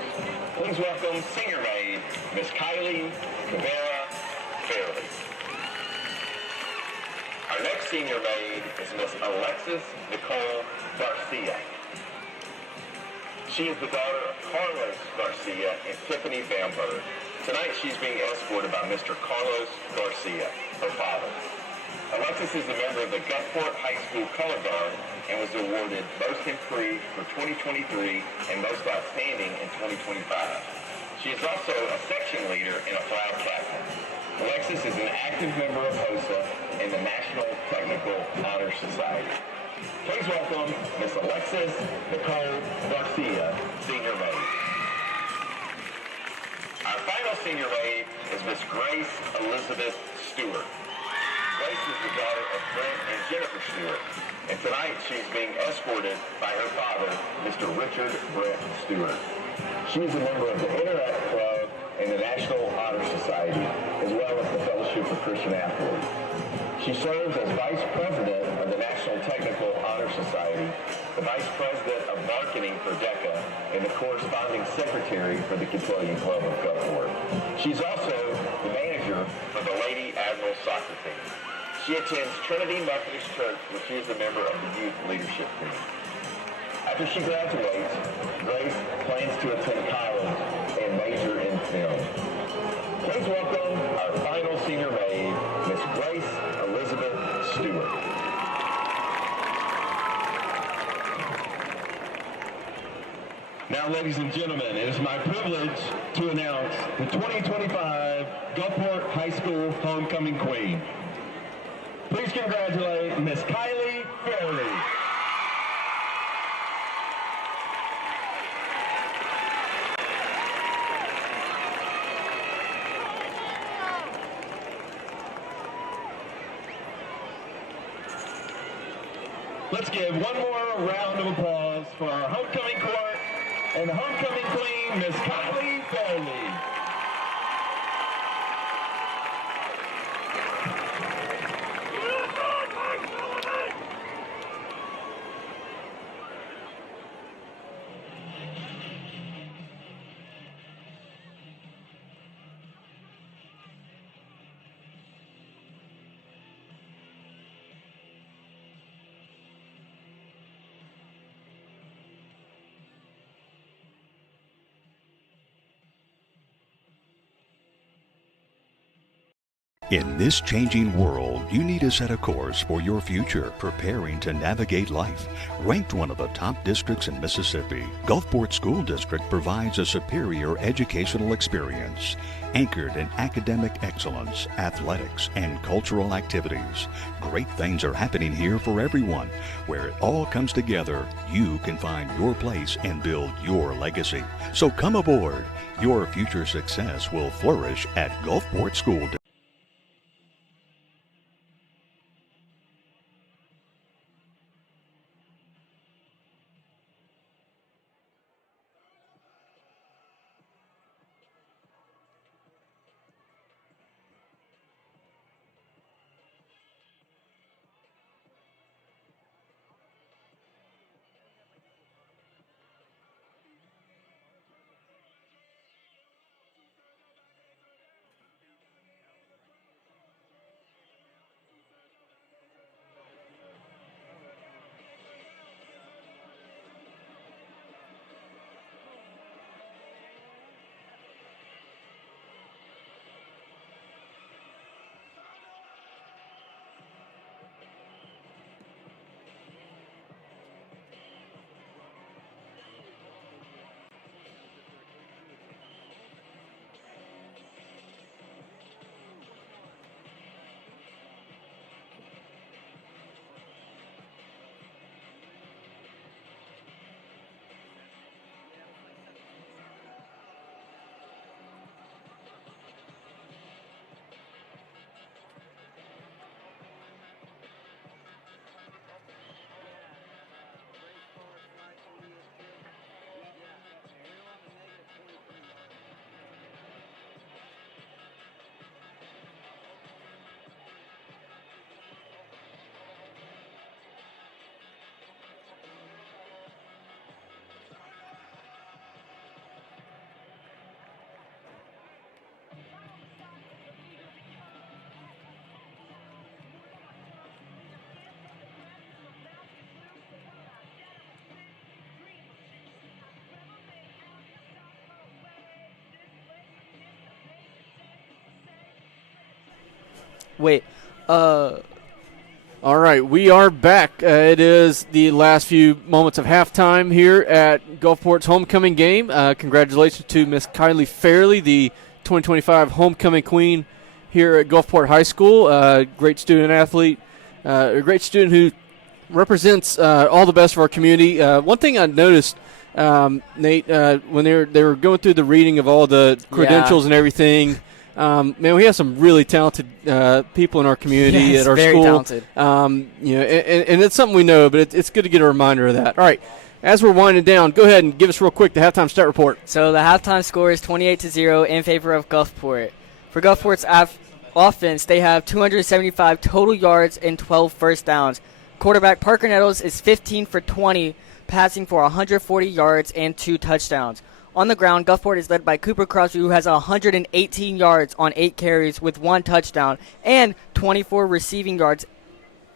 Please welcome senior maid, Miss Kylie Cabrera Fairley. Our next senior maid is Miss Alexis Nicole Garcia. She is the daughter of Carlos Garcia and Tiffany Bamberg. Tonight she's being escorted by Mr. Carlos Garcia, her father. Alexis is a member of the Gulfport High School Color Guard and was awarded Most Improved for 2023 and Most Outstanding in 2025. She is also a section leader and a flag captain. Alexis is an active member of HOSA and the National Technical Honor Society. Please welcome Miss Alexis Nicole Garcia, senior maid. Our final senior maid is Miss Grace Elizabeth Stewart. Grace is the daughter of Brent and Jennifer Stewart, and tonight she's being escorted by her father, Mr. Richard Brent Stewart. She is a member of the Interact Club and the National Honor Society, as well as the Fellowship of Christian Athletes. She serves as Vice President of the National Technical Honor Society, the Vice President of Marketing for DECA, and the corresponding secretary for the Cotillion Club of Gulfport. She's also the manager for the Lady Admiral soccer team. She attends Trinity Methodist Church, where she is a member of the youth leadership team. After she graduates, Grace plans to attend college and major in film. Please welcome our final senior maid, Miss Grace Elizabeth Stewart. Now, ladies and gentlemen, it is my privilege to announce the 2025 Gulfport High School Homecoming Queen. Please congratulate Miss Kylie Fairley. Let's give one more round of applause for our homecoming court and the homecoming queen, Miss Kylie Fairley. In this changing world, you need to set a course for your future, preparing to navigate life. Ranked one of the top districts in Mississippi, Gulfport School District provides a superior educational experience, anchored in academic excellence, athletics, and cultural activities. Great things are happening here for everyone. Where it all comes together, you can find your place and build your legacy. So come aboard. Your future success will flourish at Gulfport School District. Wait, All right, we are back. It is the last few moments of halftime here at Gulfport's homecoming game. Congratulations to Miss Kylie Fairley, the 2025 homecoming queen here at Gulfport High School. Great student athlete, a great student who represents all the best of our community. One thing I noticed, Nate, when they were going through the reading of all the credentials and everything. Man, we have some really talented people in our community at our very school. Talented. You know, and it's something we know, but it's good to get a reminder of that. All right, as we're winding down, go ahead and give us real quick the halftime stat report. So the halftime score is 28-0 in favor of Gulfport. For Gulfport's offense, they have 275 total yards and 12 first downs. Quarterback Parker Nettles is 15 for 20, passing for 140 yards and 2 touchdowns. On the ground, Gulfport is led by Cooper Crosby, who has 118 yards on 8 carries with 1 touchdown and 24 receiving yards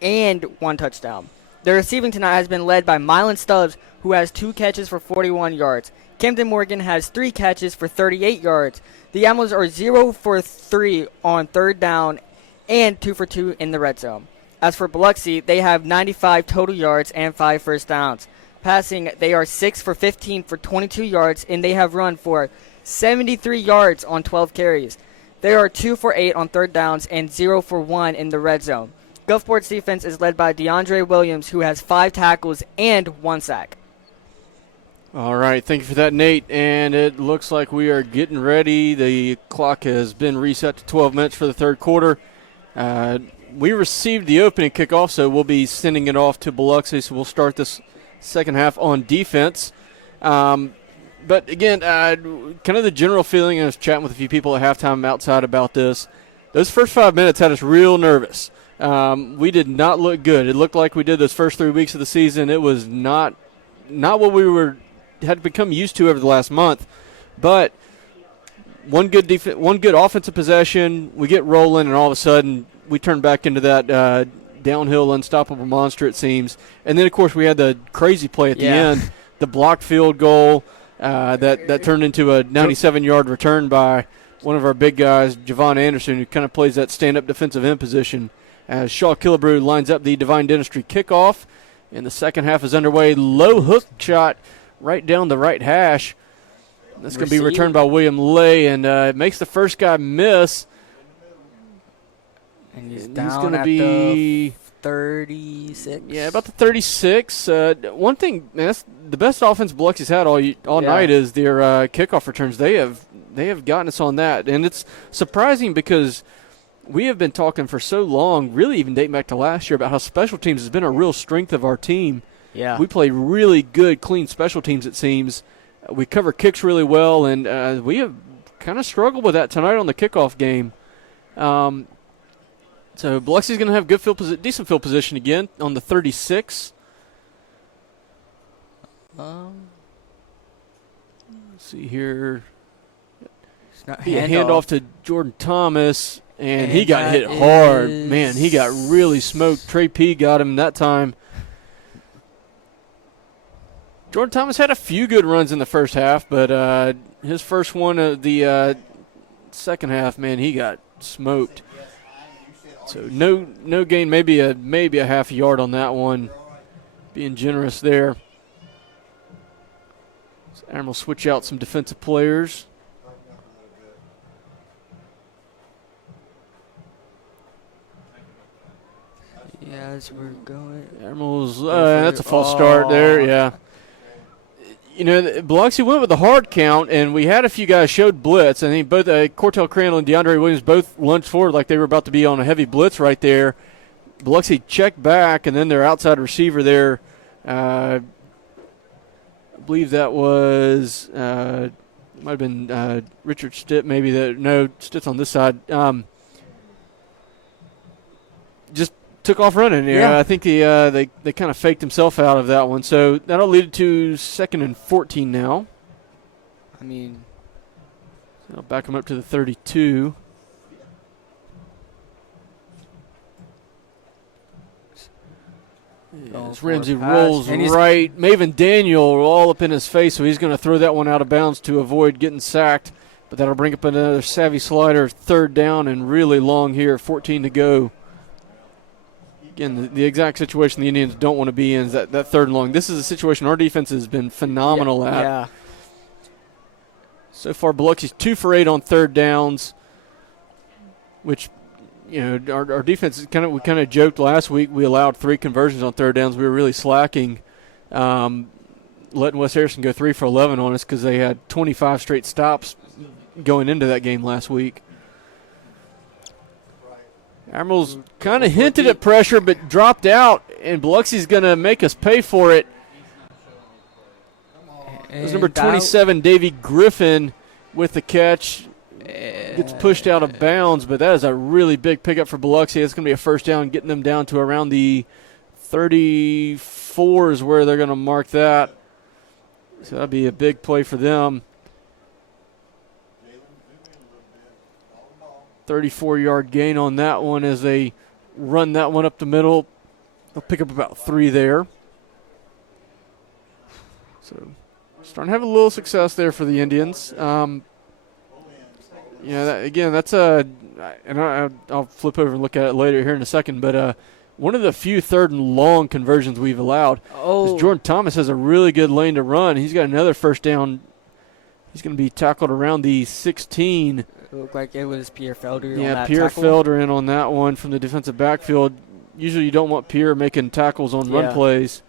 and 1 touchdown. The receiving tonight has been led by Mylan Stubbs, who has 2 catches for 41 yards. Camden Morgan has 3 catches for 38 yards. The Animals are 0 for 3 on 3rd down and 2 for 2 in the red zone. As for Biloxi, they have 95 total yards and 5 first downs. Passing, they are 6 for 15 for 22 yards, and they have run for 73 yards on 12 carries. They are 2 for 8 on 3rd downs and 0 for 1 in the red zone. Gulfport's defense is led by DeAndre Williams, who has 5 tackles and 1 sack. All right, thank you for that, Nate. And it looks like we are getting ready. The clock has been reset to 12 minutes for the third quarter. We received the opening kickoff, so we'll be sending it off to Biloxi, so we'll start this second half on defense. But again, kind of the general feeling, I was chatting with a few people at halftime outside about this, those first 5 minutes had us real nervous. We did not look good. It looked like we did those first 3 weeks of the season. It was not what we had become used to over the last month. But one good offensive possession, we get rolling, and all of a sudden we turn back into that downhill, unstoppable monster, it seems. And then, of course, we had the crazy play at the end, the blocked field goal that turned into a 97-yard return by one of our big guys, Javon Anderson, who kind of plays that stand-up defensive end position. As Shaw Killebrew lines up the Divine Dentistry kickoff, and the second half is underway. Low hook shot right down the right hash. That's going to be returned by William Lay, and it makes the first guy miss. And he's going to be 36. Yeah, about the 36. One thing, man, that's the best offense Biloxi's had all night is their kickoff returns. They have gotten us on that, and it's surprising because we have been talking for so long, really even dating back to last year, about how special teams has been a real strength of our team. Yeah, we play really good, clean special teams, it seems. We cover kicks really well, and we have kind of struggled with that tonight on the kickoff game. So Biloxi's going to have good decent field position again on the 36. Let's see here. Handoff to Jordan Thomas, and he got hit hard. Man, he got really smoked. Trey P got him that time. Jordan Thomas had a few good runs in the first half, but his first one of the second half, man, he got smoked. So no gain, maybe a half a yard on that one. Being generous there. So Aaron will switch out some defensive players. Yeah, as we're going. Admirals, that's a false start there, yeah. You know, Biloxi went with a hard count, and we had a few guys showed blitz. I think both Cortell Crandall and DeAndre Williams both lunged forward like they were about to be on a heavy blitz right there. Biloxi checked back, and then their outside receiver there, I believe that was might have been Richard Stitt, maybe. Stitt's on this side. Just took off running. Yeah, I think they kind of faked himself out of that one. So that'll lead to 2nd and 14 now. I mean, I'll back him up to the 32. As Ramsey rolls right. Maven Daniel all up in his face, so he's going to throw that one out of bounds to avoid getting sacked. But that'll bring up another savvy slider, 3rd down and really long here, 14 to go. Again, the exact situation the Indians don't want to be in is that 3rd and long. This is a situation our defense has been phenomenal at. Yeah. So far, Biloxi's 2 for 8 on 3rd downs, which, you know, our defense is we kind of joked last week. We allowed 3 conversions on 3rd downs. We were really slacking, letting Wes Harrison go 3 for 11 on us because they had 25 straight stops going into that game last week. Admirals kind of hinted at pressure but dropped out, and Biloxi's going to make us pay for it. It was number 27, Davey Griffin, with the catch. Gets pushed out of bounds, but that is a really big pickup for Biloxi. It's going to be a 1st down, getting them down to around the 34 is where they're going to mark that. So that'll be a big play for them. 34-yard gain on that one as they run that one up the middle. They'll pick up about 3 there. So starting to have a little success there for the Indians. That's a – and I'll flip over and look at it later here in a second, but one of the few third and long conversions we've allowed. Oh. Jordan Thomas has a really good lane to run. He's got another first down. He's going to be tackled around the 16. It looked like it was Pierre Felder on Yeah, that Pierre tackle. Felder in on that one from the defensive backfield. Usually you don't want Pierre making tackles on run plays.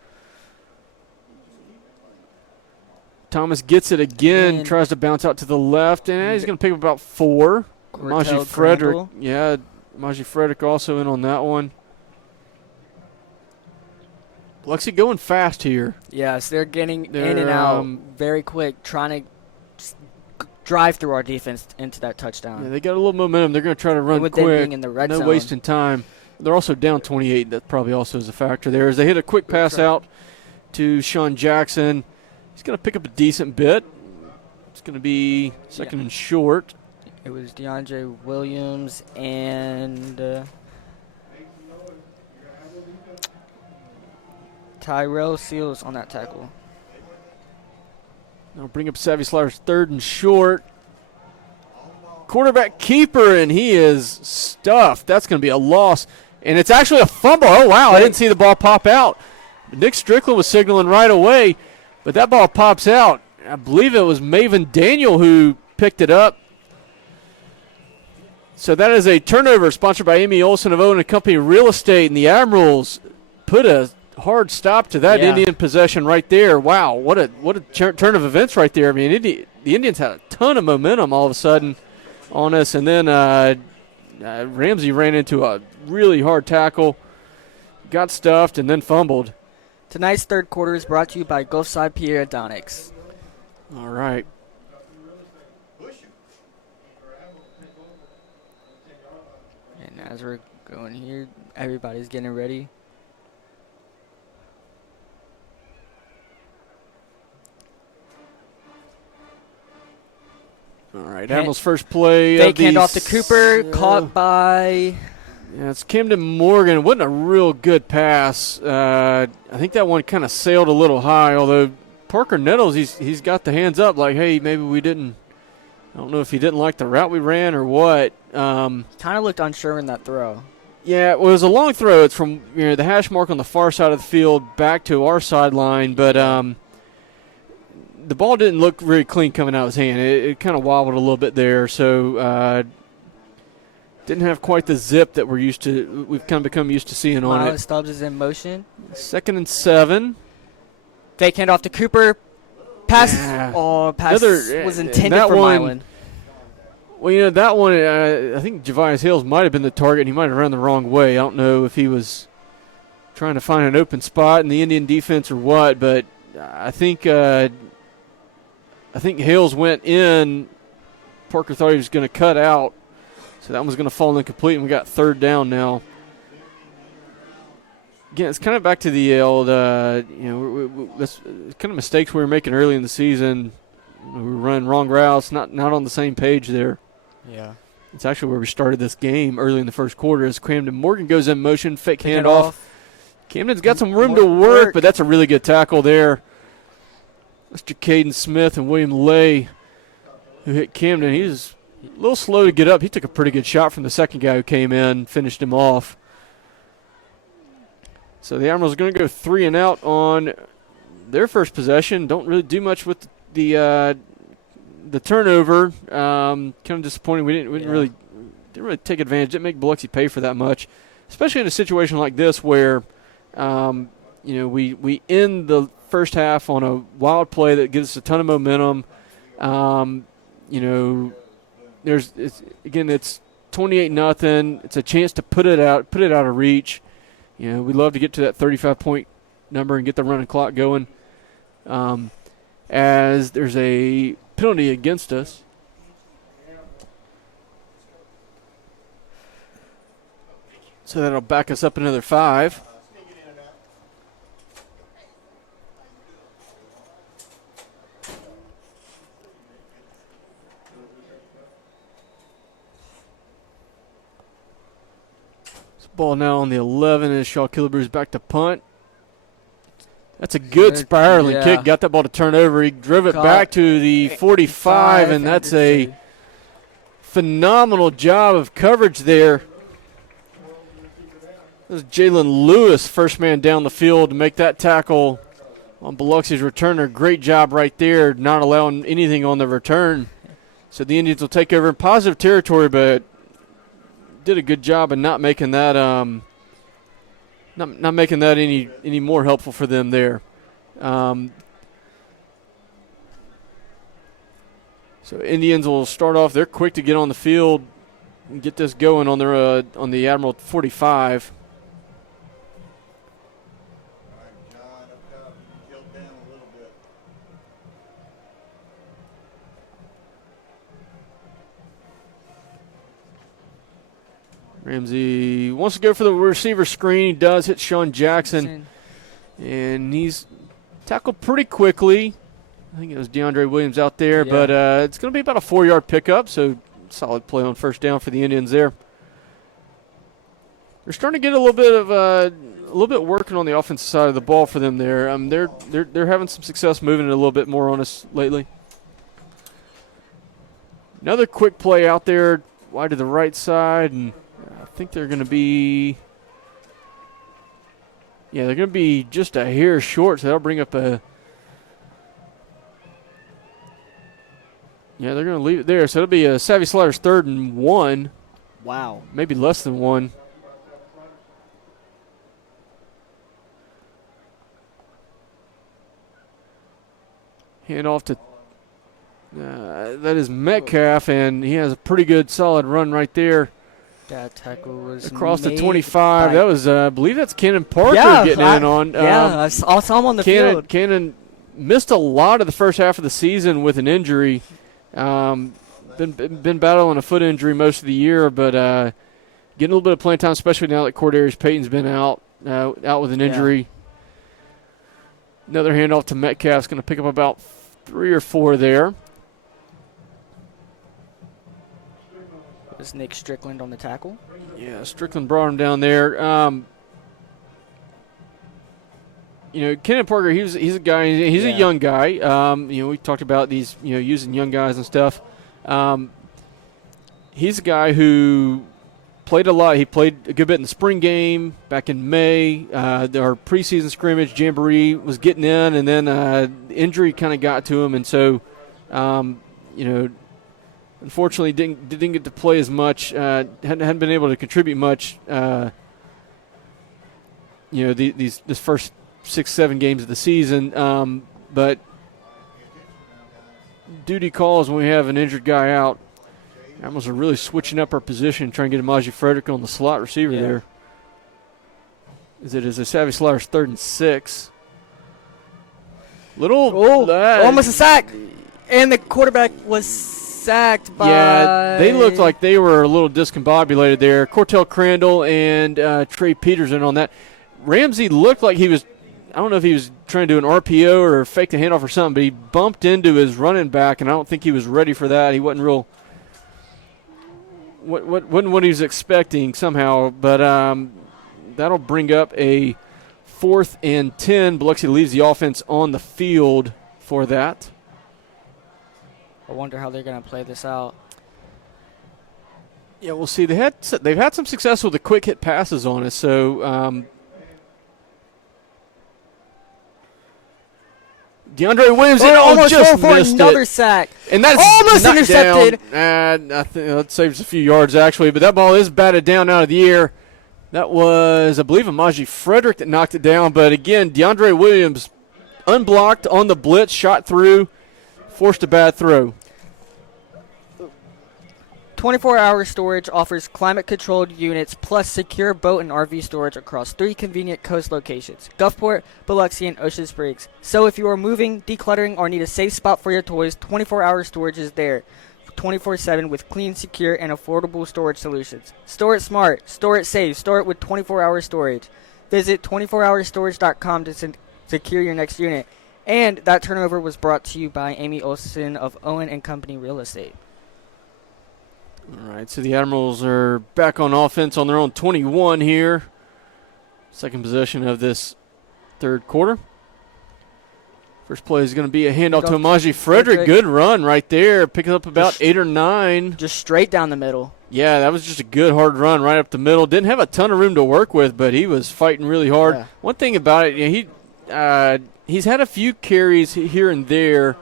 Thomas gets it again, tries to bounce out to the left, and he's going to pick up about 4. Maji Frederick. Yeah, Maji Frederick also in on that one. Biloxi going fast here. Yes, they're getting in and out very quick, trying to drive through our defense into that touchdown. Yeah, they got a little momentum. They're going to try to run with quick. them being in the red no zone. wasting time. They're also down 28. That probably also is a factor there. As they hit a quick pass out to Sean Jackson. He's going to pick up a decent bit. It's going to be second and short. It was DeAndre Williams and Tyrell Seals on that tackle. Now bring up Savvy Slaughter's third and short. Quarterback keeper, and he is stuffed. That's going to be a loss. And it's actually a fumble. Oh, wow, I didn't see the ball pop out. Nick Strickland was signaling right away, but that ball pops out. I believe it was Maven Daniel who picked it up. So that is a turnover sponsored by Amy Olson of Owen & Company Real Estate, and the Admirals put a hard stop to that Indian possession right there. Wow, what a turn of events right there. I mean, the Indians had a ton of momentum all of a sudden on us, and then Ramsey ran into a really hard tackle, got stuffed, and then fumbled. Tonight's third quarter is brought to you by Gulfside Periodontics. All right. And as we're going here, everybody's getting ready. All right, Admiral's first play. Fake handoff to Cooper, caught by... Yeah, it's Camden Morgan. It wasn't a real good pass. I think that one kind of sailed a little high, although Parker Nettles, he's got the hands up like, hey, maybe we didn't. I don't know if he didn't like the route we ran or what. Kind of looked unsure in that throw. Yeah, it was a long throw. It's from the hash mark on the far side of the field back to our sideline, but the ball didn't look very clean coming out of his hand. It kind of wobbled a little bit there, so didn't have quite the zip that we've kind of become used to seeing on it. Milan Stubbs is in motion. 2nd and 7. Fake handoff to Cooper. Pass. Pass was intended for Milan. Well, that one, I think Javius Hills might have been the target, and he might have run the wrong way. I don't know if he was trying to find an open spot in the Indian defense or what, but I think Hills went in. Parker thought he was going to cut out, so that one's going to fall incomplete, and we got third down now. Again, it's kind of back to the old, that's kind of mistakes we were making early in the season. We were running wrong routes, not on the same page there. Yeah. It's actually where we started this game early in the first quarter as Camden Morgan goes in motion, fake handoff. Camden's got some room to work, but that's a really good tackle there. Mr. Caden Smith and William Lay who hit Camden. He was a little slow to get up. He took a pretty good shot from the second guy who came in, finished him off. So the Admirals are going to go 3 and out on their first possession. Don't really do much with the turnover. Kind of disappointing. We didn't really take advantage. Didn't make Biloxi pay for that much, especially in a situation like this where we end the first half on a wild play that gives us a ton of momentum. It's 28-0. It's a chance to put it out of reach. We'd love to get to that 35-point number and get the running clock going. As there's a penalty against us. So that'll back us up another 5. Ball now on the 11 as Shaw Killebrews back to punt. That's a good spiraling kick. Got that ball to turn over. He drove it back to the 45, and that's a phenomenal job of coverage there. This is Jalen Lewis, first man down the field to make that tackle on Biloxi's returner. Great job right there, not allowing anything on the return. So the Indians will take over in positive territory, but did a good job of not making that not making that any more helpful for them there. So Indians will start off. They're quick to get on the field and get this going on their on the Admiral 45. Ramsey wants to go for the receiver screen. He does hit Sean Jackson. And he's tackled pretty quickly. I think it was DeAndre Williams out there. But it's going to be about a 4-yard pickup, so solid play on first down for the Indians there. They're starting to get a little bit working on the offensive side of the ball for them there. They're having some success moving it a little bit more on us lately. Another quick play out there wide to the right side, and I think they're going to be just a hair short, so that'll bring up a they're going to leave it there. So it'll be a Savvy Sliders 3rd and 1. Wow. Maybe less than 1. Hand off to that is Metcalf, and he has a pretty good solid run right there. That tackle was across the 25. That was, I believe that's Cannon Parker getting in on. I saw him on the field. Cannon missed a lot of the first half of the season with an injury. Been battling a foot injury most of the year, but getting a little bit of playing time, especially now that Cordarius Payton's been out with an injury. Another handoff to Metcalf's going to pick up about 3 or 4 there. Was Nick Strickland on the tackle? Yeah, Strickland brought him down there. Cannon Parker, he's a guy. He's a young guy. We talked about these, using young guys and stuff. He's a guy who played a lot. He played a good bit in the spring game back in May. Our preseason scrimmage, Jamboree was getting in, and then injury kind of got to him, and so, unfortunately didn't get to play as much. Hadn't been able to contribute much. This first 6-7 games of the season, but duty calls when we have an injured guy out. Admirals are really switching up our position, trying to get Amaji Frederick on the slot receiver there. As it is a Savvy Sliders 3rd and 6. Almost a sack, and the quarterback was sacked by. Yeah, they looked like they were a little discombobulated there. Cortel Crandall and Trey Peterson on that. Ramsey looked like he was, I don't know if he was trying to do an RPO or fake the handoff or something, but he bumped into his running back, and I don't think he was ready for that. He wasn't wasn't what he was expecting somehow, but that'll bring up a 4th and 10. Biloxi leaves the offense on the field for that. I wonder how they're going to play this out. Yeah, we'll see. They've had some success with the quick hit passes on us, so DeAndre Williams almost just for missed another it. sack. And that's almost intercepted. I think that saves a few yards, actually. But that ball is batted down out of the air. That was, I believe, Amaji Frederick that knocked it down. But, again, DeAndre Williams unblocked on the blitz, shot through, forced a bad throw. 24-hour storage offers climate-controlled units plus secure boat and RV storage across 3 convenient coast locations, Gulfport, Biloxi, and Ocean Springs. So if you are moving, decluttering, or need a safe spot for your toys, 24-hour storage is there, 24/7 with clean, secure, and affordable storage solutions. Store it smart, store it safe, store it with 24-hour storage. Visit 24hourstorage.com to secure your next unit. And that turnover was brought to you by Amy Olson of Owen & Company Real Estate. All right, so the Admirals are back on offense on their own 21 here. Second possession of this third quarter. First play is going to be a handoff to Amaji Frederick. Good run right there. Picking up about 8 or 9. Just straight down the middle. Yeah, that was just a good, hard run right up the middle. Didn't have a ton of room to work with, but he was fighting really hard. Yeah. One thing about it, he's had a few carries here and there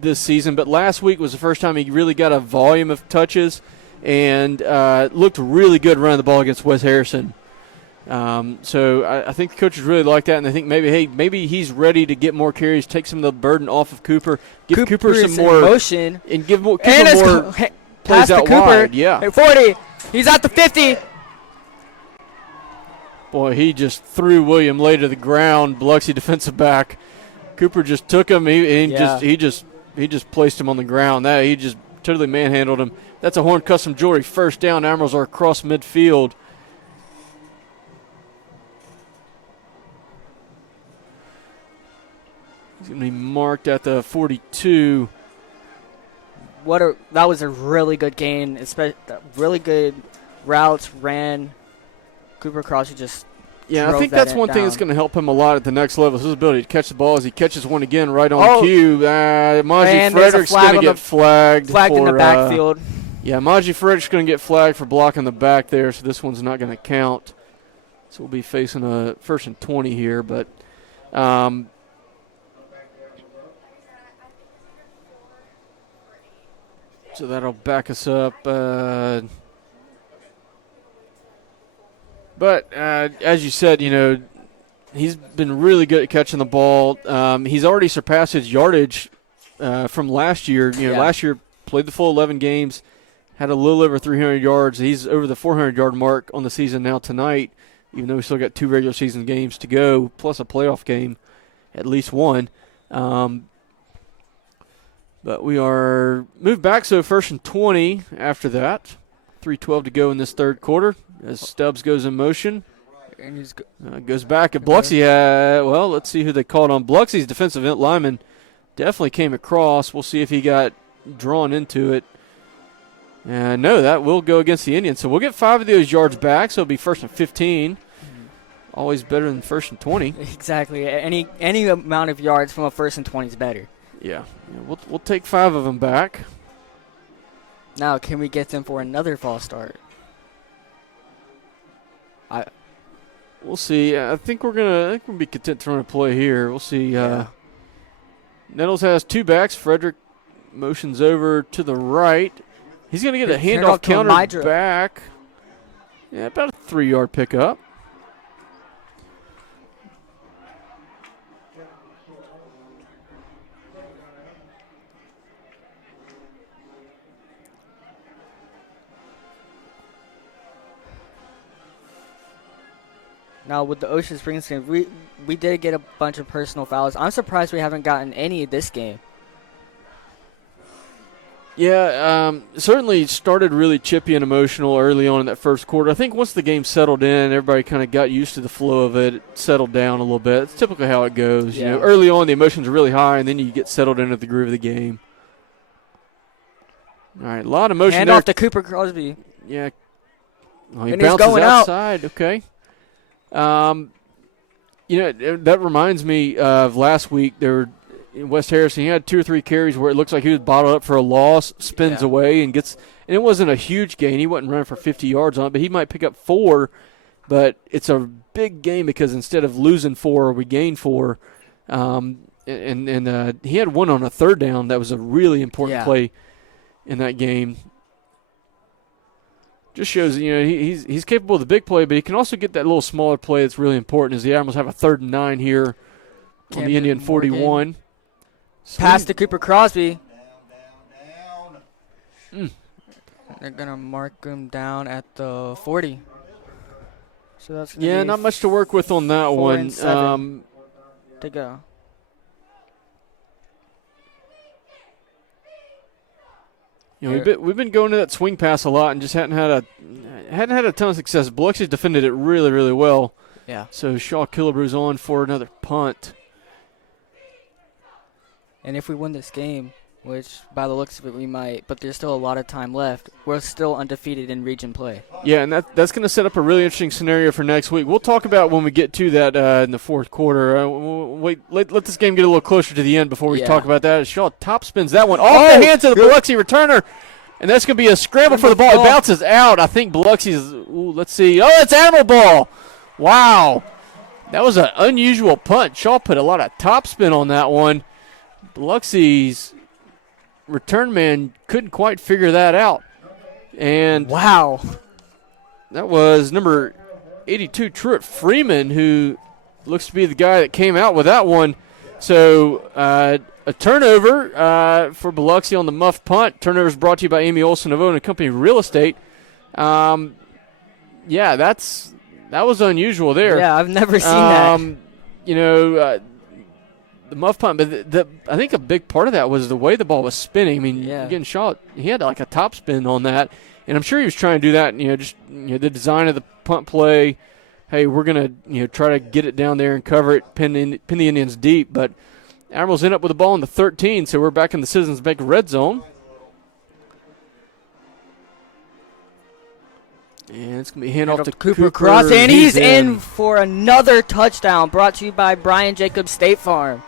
this season, but last week was the first time he really got a volume of touches and looked really good running the ball against Wes Harrison. So I think the coaches really like that, and they think maybe he's ready to get more carries, take some of the burden off of Cooper, give Cooper some more motion, and give Cooper more plays out wide. Yeah, 40. He's at the 50. Boy, he just threw William Lay to the ground. Biloxi defensive back. Cooper just took him. He just placed him on the ground. He just totally manhandled him. That's a Horn Custom Jewelry first down. Admirals are across midfield. He's going to be marked at the 42. That was a really good gain. Really good routes, ran. Cooper Crosby just I think that's one thing that's going to help him a lot at the next level. His ability to catch the ball as he catches one again right on cue. Maji Frederick's going to get flagged in the backfield. Maji Frederick's going to get flagged for blocking the back there, so this one's not going to count. So we'll be facing a 1st and 20 here, but so that'll back us up. But as you said, he's been really good at catching the ball. He's already surpassed his yardage from last year. Last year played the full 11 games, had a little over 300 yards. He's over the 400-yard mark on the season now tonight, even though we still got 2 regular season games to go, plus a playoff game, at least one. But we are moved back, so 1st and 20 after that. 3:12 to go in this third quarter as Stubbs goes in motion. And he's goes back at Biloxi. Let's see who they called on. Biloxi's defensive lineman definitely came across. We'll see if he got drawn into it. No, that will go against the Indians. So we'll get 5 of those yards back, so it'll be 1st and 15. Always better than 1st and 20. Exactly. Any amount of yards from a 1st and 20 is better. Yeah. We'll take 5 of them back. Now, can we get them for another false start? We'll see. I think we'll be content to run a play here. We'll see. Nettles has 2 backs. Frederick motions over to the right. He's going to get a handoff counter back. Yeah, about a 3-yard pickup. Now, with the Ocean Springs game, we did get a bunch of personal fouls. I'm surprised we haven't gotten any this game. Yeah, certainly started really chippy and emotional early on in that first quarter. I think once the game settled in, everybody kind of got used to the flow of it, settled down a little bit. It's typically how it goes. Yeah. Early on, the emotions are really high, and then you get settled into the groove of the game. All right, a lot of motion Hand there. off to Cooper Crosby. Yeah. Oh, he and bounces he's going outside. Okay. That reminds me of last week. West Harrison, he had 2 or 3 carries where it looks like he was bottled up for a loss, spins away, and it wasn't a huge gain. He wasn't running for 50 yards on it, but he might pick up 4. But it's a big game because instead of losing 4, we gained 4. And he had 1 on a 3rd down. That was a really important play in that game. Just shows he's capable of the big play, but he can also get that little smaller play that's really important. As the Admirals have a 3rd and 9 here on the Indian 41. Pass to Cooper Crosby. They're gonna mark him down at the 40. So that's not much to work with on that 4 one. and 7 to go. We've been going to that swing pass a lot and just hadn't had a ton of success. Biloxi's defended it really, really well. Yeah. So Shaw Killebrew's on for another punt. And if we win this game, which by the looks of it we might, but there's still a lot of time left. We're still undefeated in region play. Yeah, and that's going to set up a really interesting scenario for next week. We'll talk about when we get to that in the fourth quarter. Let this game get a little closer to the end before we talk about that. Shaw top spins that one off the hands of the Biloxi returner, and that's going to be a scramble for the ball. It bounces out. I think Biloxi's, let's see. Oh, it's Admiral ball. Wow. That was an unusual punt. Shaw put a lot of top spin on that one. Biloxi's return man couldn't quite figure that out. And wow. That was number 82, Truett Freeman, who looks to be the guy that came out with that one. So a turnover for Biloxi on the muff punt. Turnover is brought to you by Amy Olson of Owen & Company Real Estate. Yeah, that was unusual there. Yeah, I've never seen that. The muff punt, but I think a big part of that was the way the ball was spinning. I mean, getting shot, he had like a top spin on that, and I'm sure he was trying to do that. The design of the punt play. Hey, we're gonna try to get it down there and cover it, pin the Indians deep. But Admirals end up with the ball in the 13, so we're back in the Citizens Bank red zone. And it's going to be handed off to Cooper Cross, and he's in for another touchdown, brought to you by Brian Jacobs State Farm.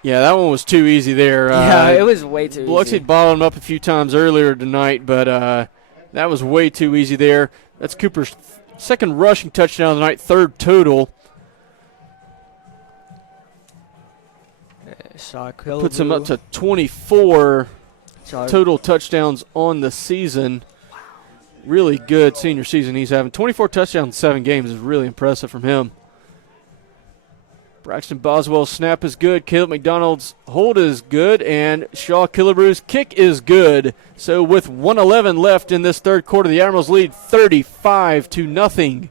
Yeah, that one was too easy there. Yeah, it was way too easy. Biloxi bottled him up a few times earlier tonight, but that was way too easy there. That's Cooper's second rushing touchdown of the night, third total. Puts him up to 24 total touchdowns on the season. Really good senior season he's having. 24 touchdowns in 7 games is really impressive from him. Braxton Boswell's snap is good. Caleb McDonald's hold is good. And Shaw Killebrew's kick is good. So with 1:11 left in this third quarter, the Admirals lead 35-0.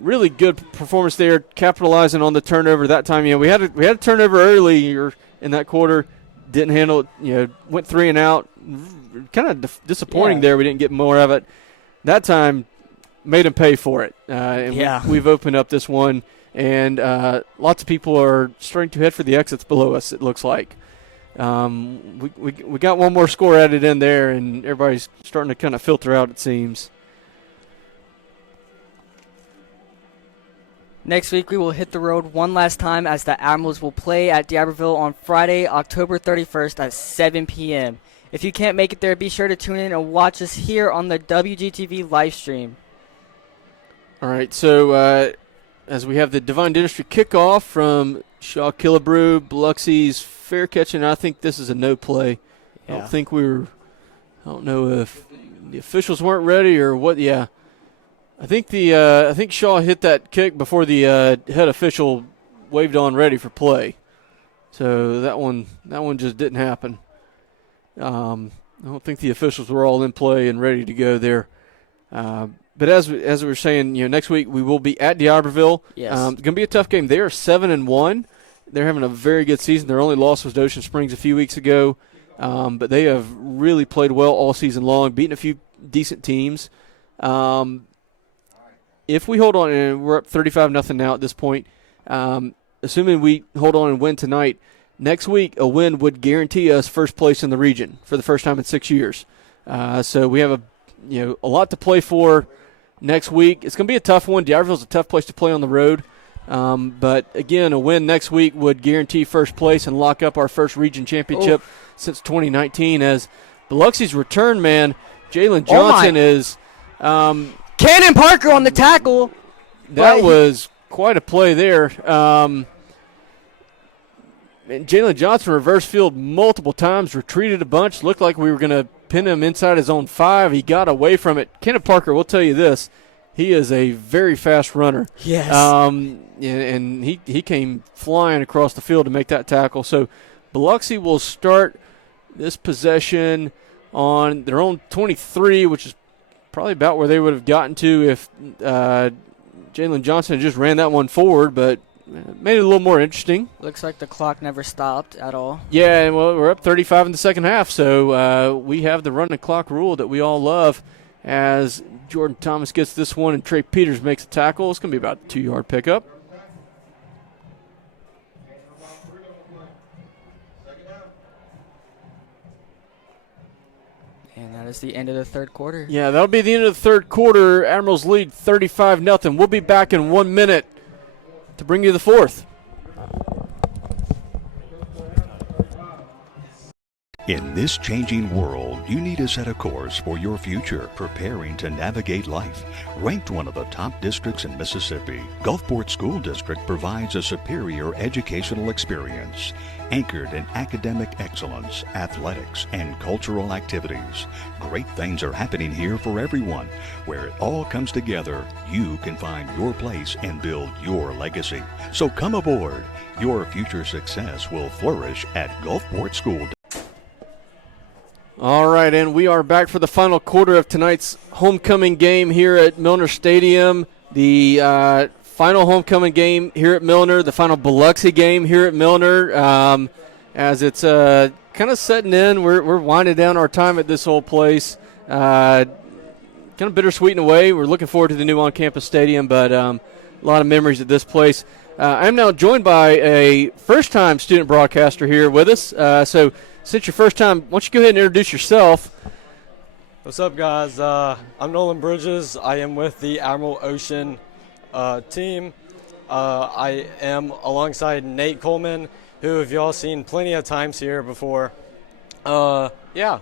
Really good performance there, capitalizing on the turnover that time. We had a turnover earlier in that quarter. Didn't handle it. Went 3 and out. Kind of disappointing there. We didn't get more of it. That time made him pay for it. We've opened up this one, and lots of people are starting to head for the exits below us, it looks like. We got one more score added in there, and everybody's starting to kind of filter out, it seems. Next week, we will hit the road one last time as the Admirals will play at D'Iberville on Friday, October 31st at 7 p.m. If you can't make it there, be sure to tune in and watch us here on the WGTV live stream. All right, so as we have the Divine Dentistry kickoff from Shaw Killebrew, Biloxi's fair catch, and I think this is a no play. Yeah. I don't know if the officials weren't ready or what. Yeah, I think Shaw hit that kick before the head official waved on ready for play. So that one just didn't happen. I don't think the officials were all in play and ready to go there. But as we were saying, next week we will be at D'Iberville. Yes. It's going to be a tough game. They are 7-1. They're having a very good season. Their only loss was to Ocean Springs a few weeks ago. But they have really played well all season long, beaten a few decent teams. If we hold on, and we're up 35-0 now at this point, assuming we hold on and win tonight, next week a win would guarantee us first place in the region for the first time in 6 years. So we have a lot to play for next week. It's going to be a tough one. D'Iberville's a tough place to play on the road. But, again, a win next week would guarantee first place and lock up our first region championship since 2019 as Biloxi's return man, Jalen Johnson, is Cannon Parker on the tackle. That was quite a play there. And Jalen Johnson reverse field multiple times, retreated a bunch, looked like we were going to pin him inside his own 5. He got away from it. Cannon Parker, we'll tell you this, he is a very fast runner. Yes. And he came flying across the field to make that tackle. So Biloxi will start this possession on their own 23, which is probably about where they would have gotten to if Jalen Johnson had just ran that one forward, but made it a little more interesting. Looks like the clock never stopped at all. Yeah, and we're up 35 in the second half, so we have the run the clock rule that we all love as Jordan Thomas gets this one and Trey Peters makes a tackle. It's going to be about a 2-yard pickup. And that is the end of the third quarter. Yeah, that'll be the end of the third quarter. Admirals lead 35-0. We'll be back in 1 minute to bring you the fourth. In this changing world, you need to set a course for your future, preparing to navigate life. Ranked one of the top districts in Mississippi, Gulfport School District provides a superior educational experience, anchored in academic excellence, athletics, and cultural activities. Great things are happening here for everyone. Where it all comes together, you can find your place and build your legacy. So come aboard. Your future success will flourish at Gulfport School District. All right, and we are back for the final quarter of tonight's homecoming game here at Milner Stadium. The final homecoming game here at Milner, the final Biloxi game here at Milner. As it's kind of setting in, we're winding down our time at this old place. Kind of bittersweet in a way. We're looking forward to the new on-campus stadium, but a lot of memories at this place. I'm now joined by a first-time student broadcaster here with us. So since your first time, why don't you go ahead and introduce yourself? What's up, guys? I'm Nolan Bridges. I am with the Admiral Ocean team. I am alongside Nate Coleman, who have y'all seen plenty of times here before. Yeah. All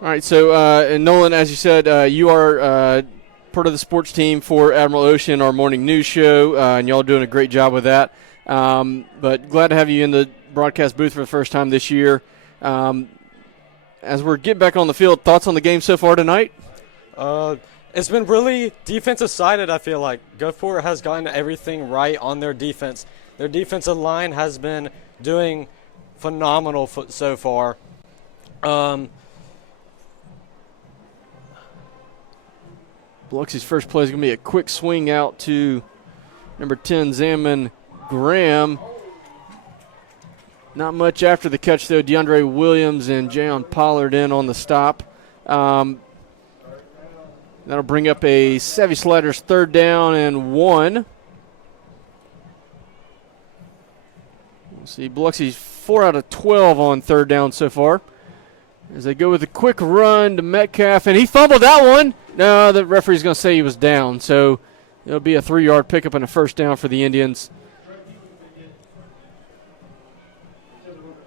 right, so and Nolan, as you said, you are part of the sports team for Admiral Ocean, our morning news show, and y'all are doing a great job with that. But glad to have you in the broadcast booth for the first time this year. As we're getting back on the field, thoughts on the game so far tonight? It's been really defensive-sided, I feel like. Gulfport has gotten everything right on their defense. Their defensive line has been doing phenomenal so far. Biloxi's first play is going to be a quick swing out to number 10, Zaman Graham. Not much after the catch, though. DeAndre Williams and Jayon Pollard in on the stop. That'll bring up a Savvy Sliders 3rd down and 1. We'll see. Biloxi's 4 out of 12 on 3rd down so far. As they go with a quick run to Metcalf, and he fumbled that one. No, the referee's going to say he was down, so it'll be a 3-yard pickup and a 1st down for the Indians.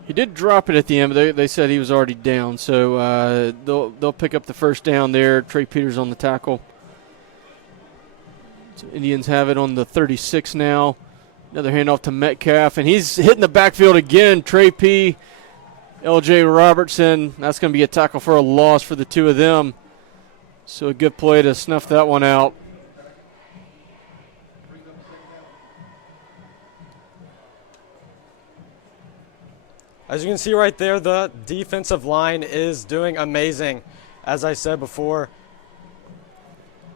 He did drop it at the end, but they said he was already down, so they'll pick up the 1st down there. Trey Peters on the tackle. So Indians have it on the 36 now. Another handoff to Metcalf, and he's hitting the backfield again. Trey P., L.J. Robertson. That's going to be a tackle for a loss for the two of them. So a good play to snuff that one out. As you can see right there, the defensive line is doing amazing. As I said before,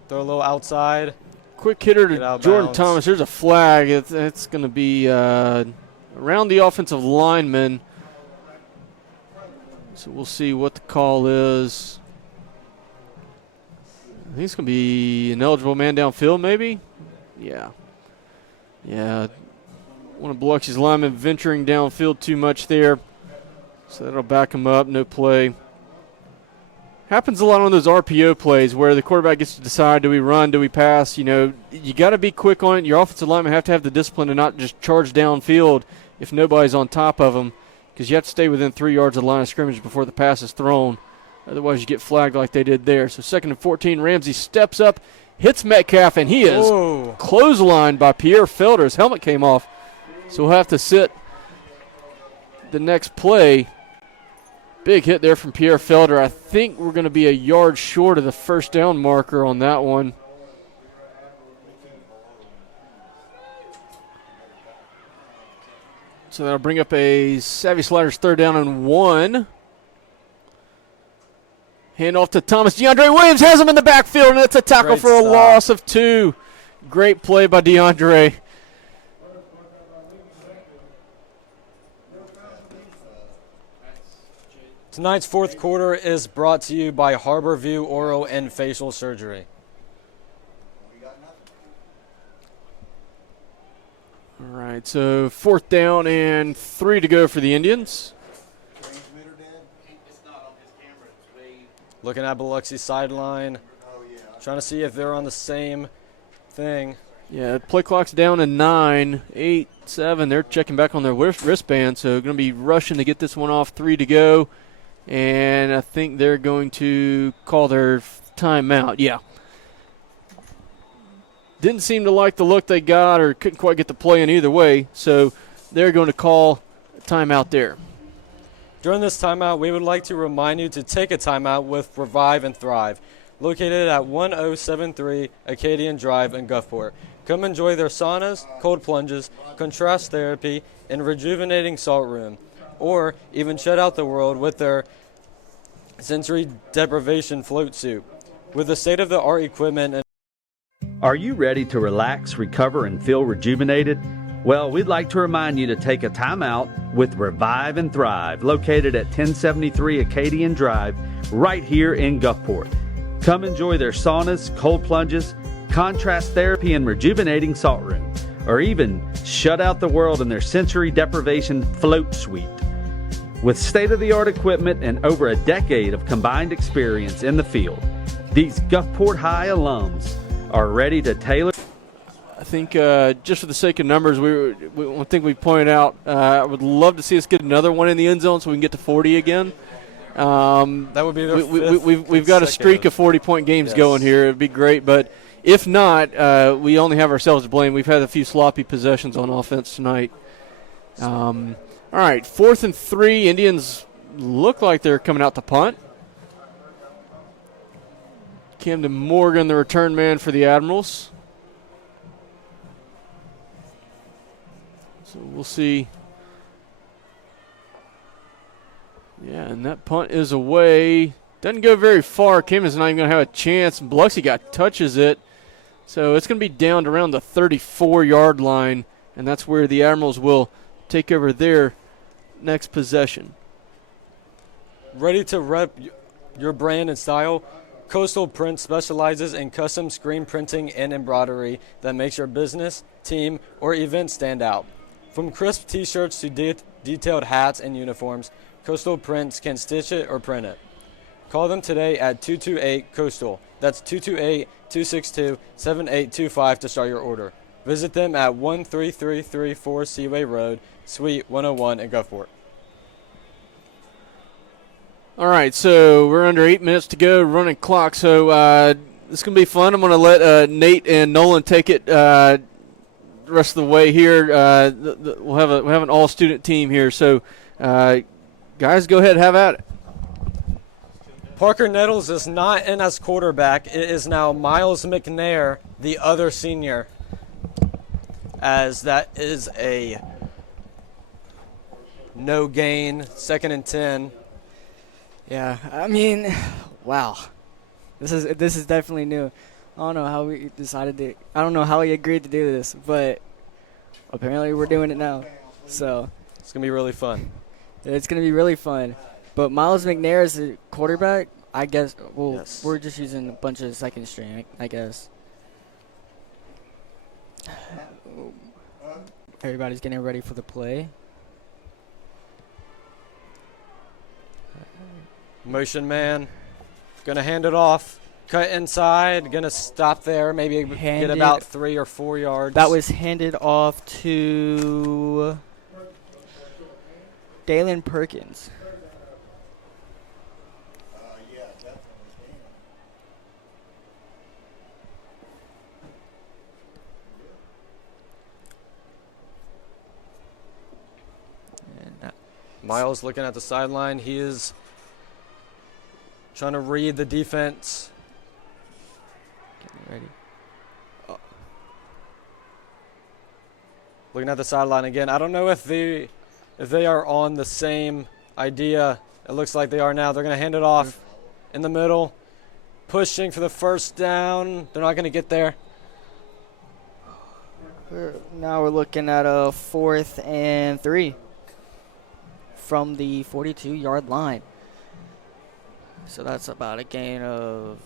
throw a little outside. Quick hitter to Jordan Thomas. There's a flag. It's going to be around the offensive lineman. So we'll see what the call is. I think it's going to be an eligible man downfield, maybe? Yeah. Yeah. One of Biloxi's linemen venturing downfield too much there. So that'll back him up. No play. Happens a lot on those RPO plays where the quarterback gets to decide, do we run, do we pass? You know, you got to be quick on it. Your offensive linemen have to have the discipline to not just charge downfield if nobody's on top of them, because you have to stay within 3 yards of the line of scrimmage before the pass is thrown. Otherwise, you get flagged like they did there. So 2nd and 14, Ramsey steps up, hits Metcalf, and he is clotheslined by Pierre Felder. His helmet came off. So we'll have to sit the next play. Big hit there from Pierre Felder. I think we're going to be a yard short of the 1st down marker on that one. So that'll bring up a Savvy Sliders 3rd down and 1. Hand off to Thomas. DeAndre Williams has him in the backfield, and it's a tackle for a loss of 2. Great play by DeAndre. Tonight's 4th quarter is brought to you by Harborview Oral and Facial Surgery. All right, so 4th down and 3 to go for the Indians. Looking at Biloxi sideline, trying to see if they're on the same thing. Yeah, play clock's down to 9, 8, 7. They're checking back on their wristband, so going to be rushing to get this one off. 3 to go, and I think they're going to call their timeout. Yeah. Didn't seem to like the look they got or couldn't quite get the play in either way, so they're going to call a timeout there. During this timeout, we would like to remind you to take a timeout with Revive and Thrive, located at 1073 Acadian Drive in Gulfport. Come enjoy their saunas, cold plunges, contrast therapy, and rejuvenating salt room, or even shut out the world with their sensory deprivation float suit. With the state-of-the-art equipment and Are you ready to relax, recover, and feel rejuvenated? Well, we'd like to remind you to take a time out with Revive and Thrive, located at 1073 Acadian Drive, right here in Gulfport. Come enjoy their saunas, cold plunges, contrast therapy, and rejuvenating salt room, or even shut out the world in their sensory deprivation float suite. With state-of-the-art equipment and over a decade of combined experience in the field, these Gulfport High alums are ready to tailor. I think just for the sake of numbers, one thing we pointed out, I would love to see us get another one in the end zone so we can get to 40 again. that would be their we've got a streak of 40-point games going here. It'd be great, but if not, we only have ourselves to blame. We've had a few sloppy possessions on offense tonight. All right, 4th and 3. Indians look like they're coming out to punt. Camden Morgan, the return man for the Admirals. So we'll see. Yeah, and that punt is away. Doesn't go very far. Camden's not even going to have a chance. Biloxi touches it. So it's going to be down to around the 34-yard line, and that's where the Admirals will take over their next possession. Ready to rep your brand and style? Coastal Print specializes in custom screen printing and embroidery that makes your business, team, or event stand out. From crisp t-shirts to detailed hats and uniforms, Coastal Prints can stitch it or print it. Call them today at 228-COASTAL. That's 228-262-7825 to start your order. Visit them at 13334 Seaway Road, Suite 101 in Gulfport. All right, so we're under 8 minutes to go, running clock. So it's going to be fun. I'm going to let Nate and Nolan take it the rest of the way here. We'll have an all-student team here. So, guys, go ahead, have at it. Parker Nettles is not in as quarterback. It is now Miles McNair, the other senior, as that is a no gain, 2nd and 10. Yeah, I mean, wow. This is definitely new. I don't know how we decided to. I don't know how we agreed to do this, but apparently we're doing it now. So it's gonna be really fun. It's gonna be really fun. But Miles McNair is a quarterback. I guess. Well, yes. We're just using a bunch of second string, I guess. Everybody's getting ready for the play. Motion man, gonna hand it off. Cut inside, gonna stop there. Maybe get about 3 or 4 yards. That was handed off to Dalen Perkins. Miles looking at the sideline. He is trying to read the defense. Getting ready. Looking at the sideline again. I don't know if they are on the same idea. It looks like they are now. They're going to hand it off in the middle. Pushing for the first down. They're not going to get there. Now we're looking at a 4th and 3 from the 42-yard line. So that's about a gain of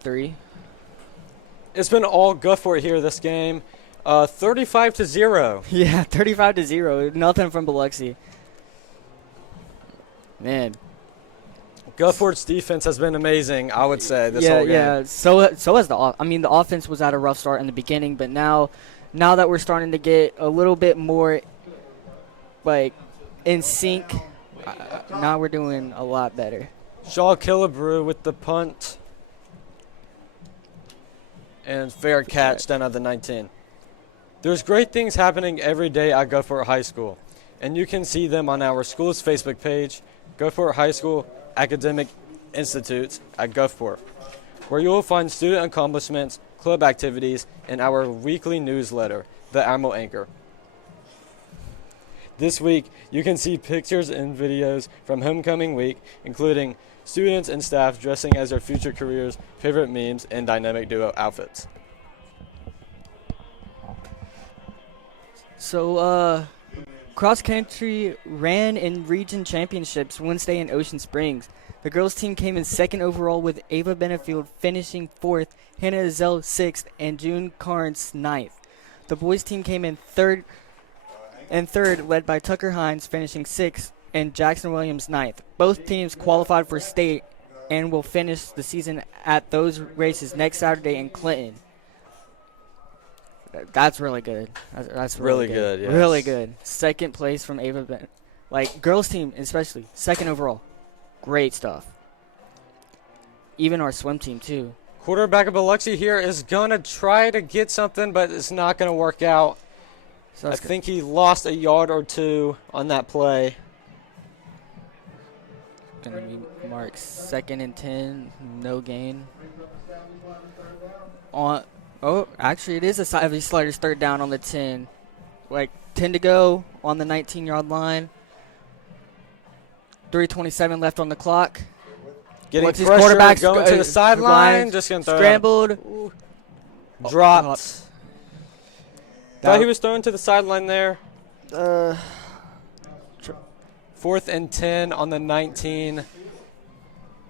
3. It's been all Gulfport here this game. 35-0. Yeah, 35-0. Nothing from Biloxi. Man. Gulfport's defense has been amazing, I would say, this whole game. Yeah. So has the the offense was at a rough start in the beginning, but now that we're starting to get a little bit more like in sync, now we're doing a lot better. Shaw Killebrew with the punt. And fair catch down at the 19. There's great things happening every day at Gulfport High School, and you can see them on our school's Facebook page, Gulfport High School Academic Institutes at Gulfport, where you will find student accomplishments, club activities, and our weekly newsletter, The Admiral Anchor. This week, you can see pictures and videos from homecoming week, including students and staff dressing as their future careers, favorite memes, and dynamic duo outfits. So, cross country ran in region championships Wednesday in Ocean Springs. The girls team came in second overall with Ava Benefield finishing fourth, Hannah Azell sixth, and June Carnes ninth. The boys team came in third, led by Tucker Hines finishing sixth, and Jackson Williams ninth. Both teams qualified for state and will finish the season at those races next Saturday in Clinton. That's really good. That's really good. Yes. Really good. Second place from Ava girls team especially, second overall. Great stuff. Even our swim team too. Quarterback of Biloxi here is going to try to get something, but it's not going to work out. So I think he lost a yard or two on that play. Going to be marked 2nd and 10, no gain. Actually, it is a heavy sliders third down on the 10. 10 to go on the 19-yard line. 3:27 left on the clock. Getting pressure, going to the sideline, just going to throw. Scrambled. Dropped. Thought he was throwing to the sideline there. 4th and 10 on the 19.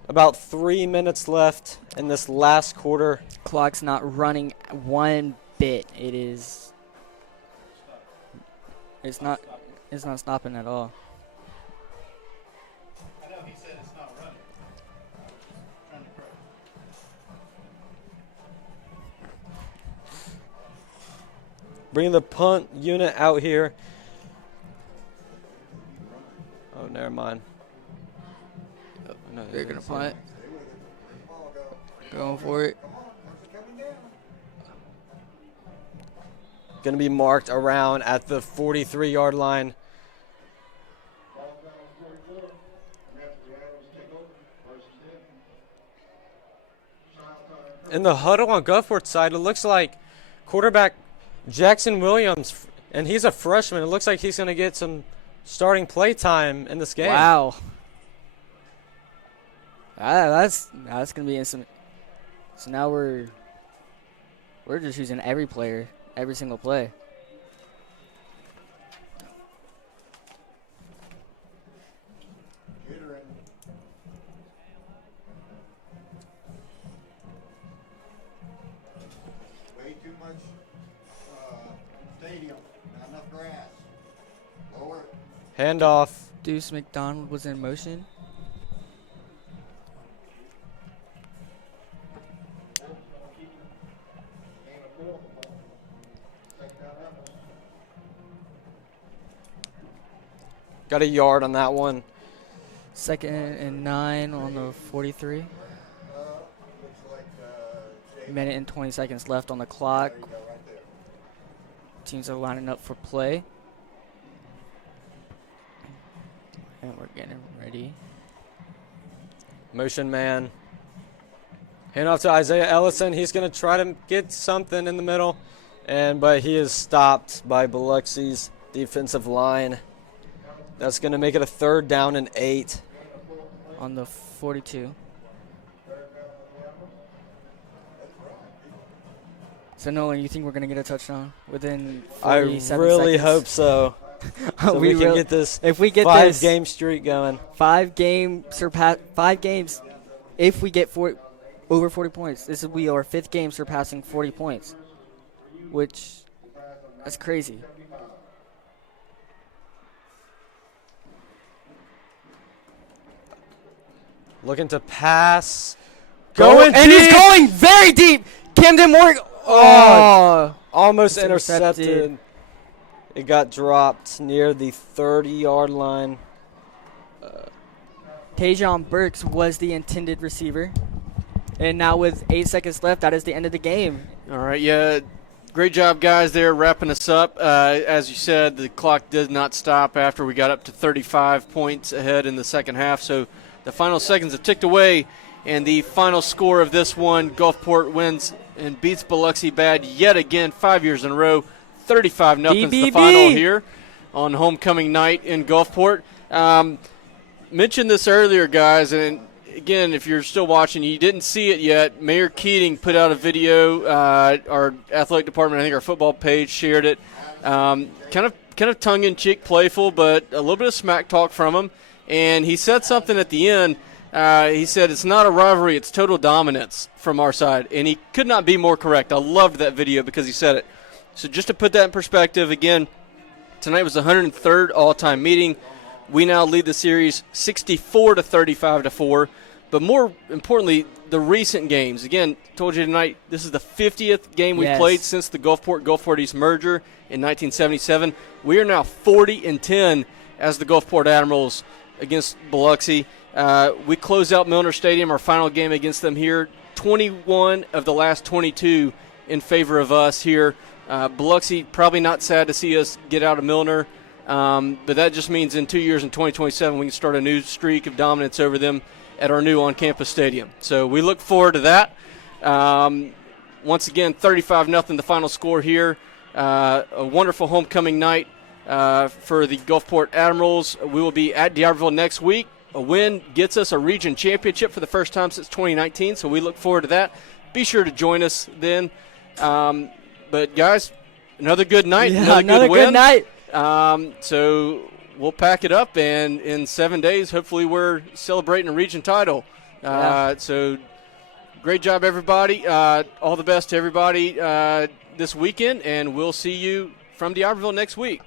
About 3 minutes left in this last quarter. Clock's not running one bit. It's not stopping at all. I know he said it's not running. Bringing the punt unit out here. Oh, never mind. No, they're going to punt. Going for it. Going to be marked around at the 43-yard line. In the huddle on Gulfport's side, it looks like quarterback Jackson Williams, and he's a freshman. It looks like he's going to get some starting play time in this game. Wow. That's going to be instant. So now we're just using every player, every single play. Way too much stadium, not enough grass. Lower. Handoff. Deuce McDonald was in motion. Got a yard on that one. 2nd and 9 on the 43. Minute and 20 seconds left on the clock. Teams are lining up for play. And we're getting ready. Motion man. Hand off to Isaiah Ellison. He's going to try to get something in the middle, but he is stopped by Biloxi's defensive line. That's going to make it a 3rd down and 8. On the 42. So, Nolan, you think we're going to get a touchdown within 47 seconds? I really hope so. So we can get this if we get 5-game streak going. 5 games. If we get over 40 points, this will be our 5th game surpassing 40 points, which that's crazy. Looking to pass. And he's going very deep. Camden Morgan. Oh, almost it's intercepted. It got dropped near the 30-yard line. Tajon Burks was the intended receiver. And now with 8 seconds left, that is the end of the game. All right, yeah. Great job, guys, there wrapping us up. As you said, the clock did not stop after we got up to 35 points ahead in the second half. So the final seconds have ticked away, and the final score of this one, Gulfport wins and beats Biloxi bad yet again, 5 years in a row. 35-0 is the final here on homecoming night in Gulfport. Mentioned this earlier, guys, and again, if you're still watching, you didn't see it yet. Mayor Keating put out a video. Our athletic department, I think our football page, shared it. Kind of tongue-in-cheek, playful, but a little bit of smack talk from him. And he said something at the end. He said, it's not a rivalry, it's total dominance from our side. And he could not be more correct. I loved that video because he said it. So just to put that in perspective, again, tonight was the 103rd all-time meeting. We now lead the series 64-35-4. But more importantly, the recent games. Again, told you tonight, this is the 50th game we've played since the Gulfport East merger in 1977. We are now 40-10 as the Gulfport Admirals against Biloxi. We close out Milner Stadium, our final game against them here. 21 of the last 22 in favor of us here. Biloxi, probably not sad to see us get out of Milner. But that just means in 2 years, in 2027, we can start a new streak of dominance over them at our new on-campus stadium. So we look forward to that. Once again, 35-0 the final score here. A wonderful homecoming night for the Gulfport Admirals. We will be at D'Iberville next week. A win gets us a region championship for the first time since 2019, so we look forward to that. Be sure to join us then. But, guys, another good night. Yeah, another good night. So we'll pack it up, and in 7 days, hopefully we're celebrating a region title. So great job, everybody. All the best to everybody this weekend, and we'll see you from D'Iberville next week.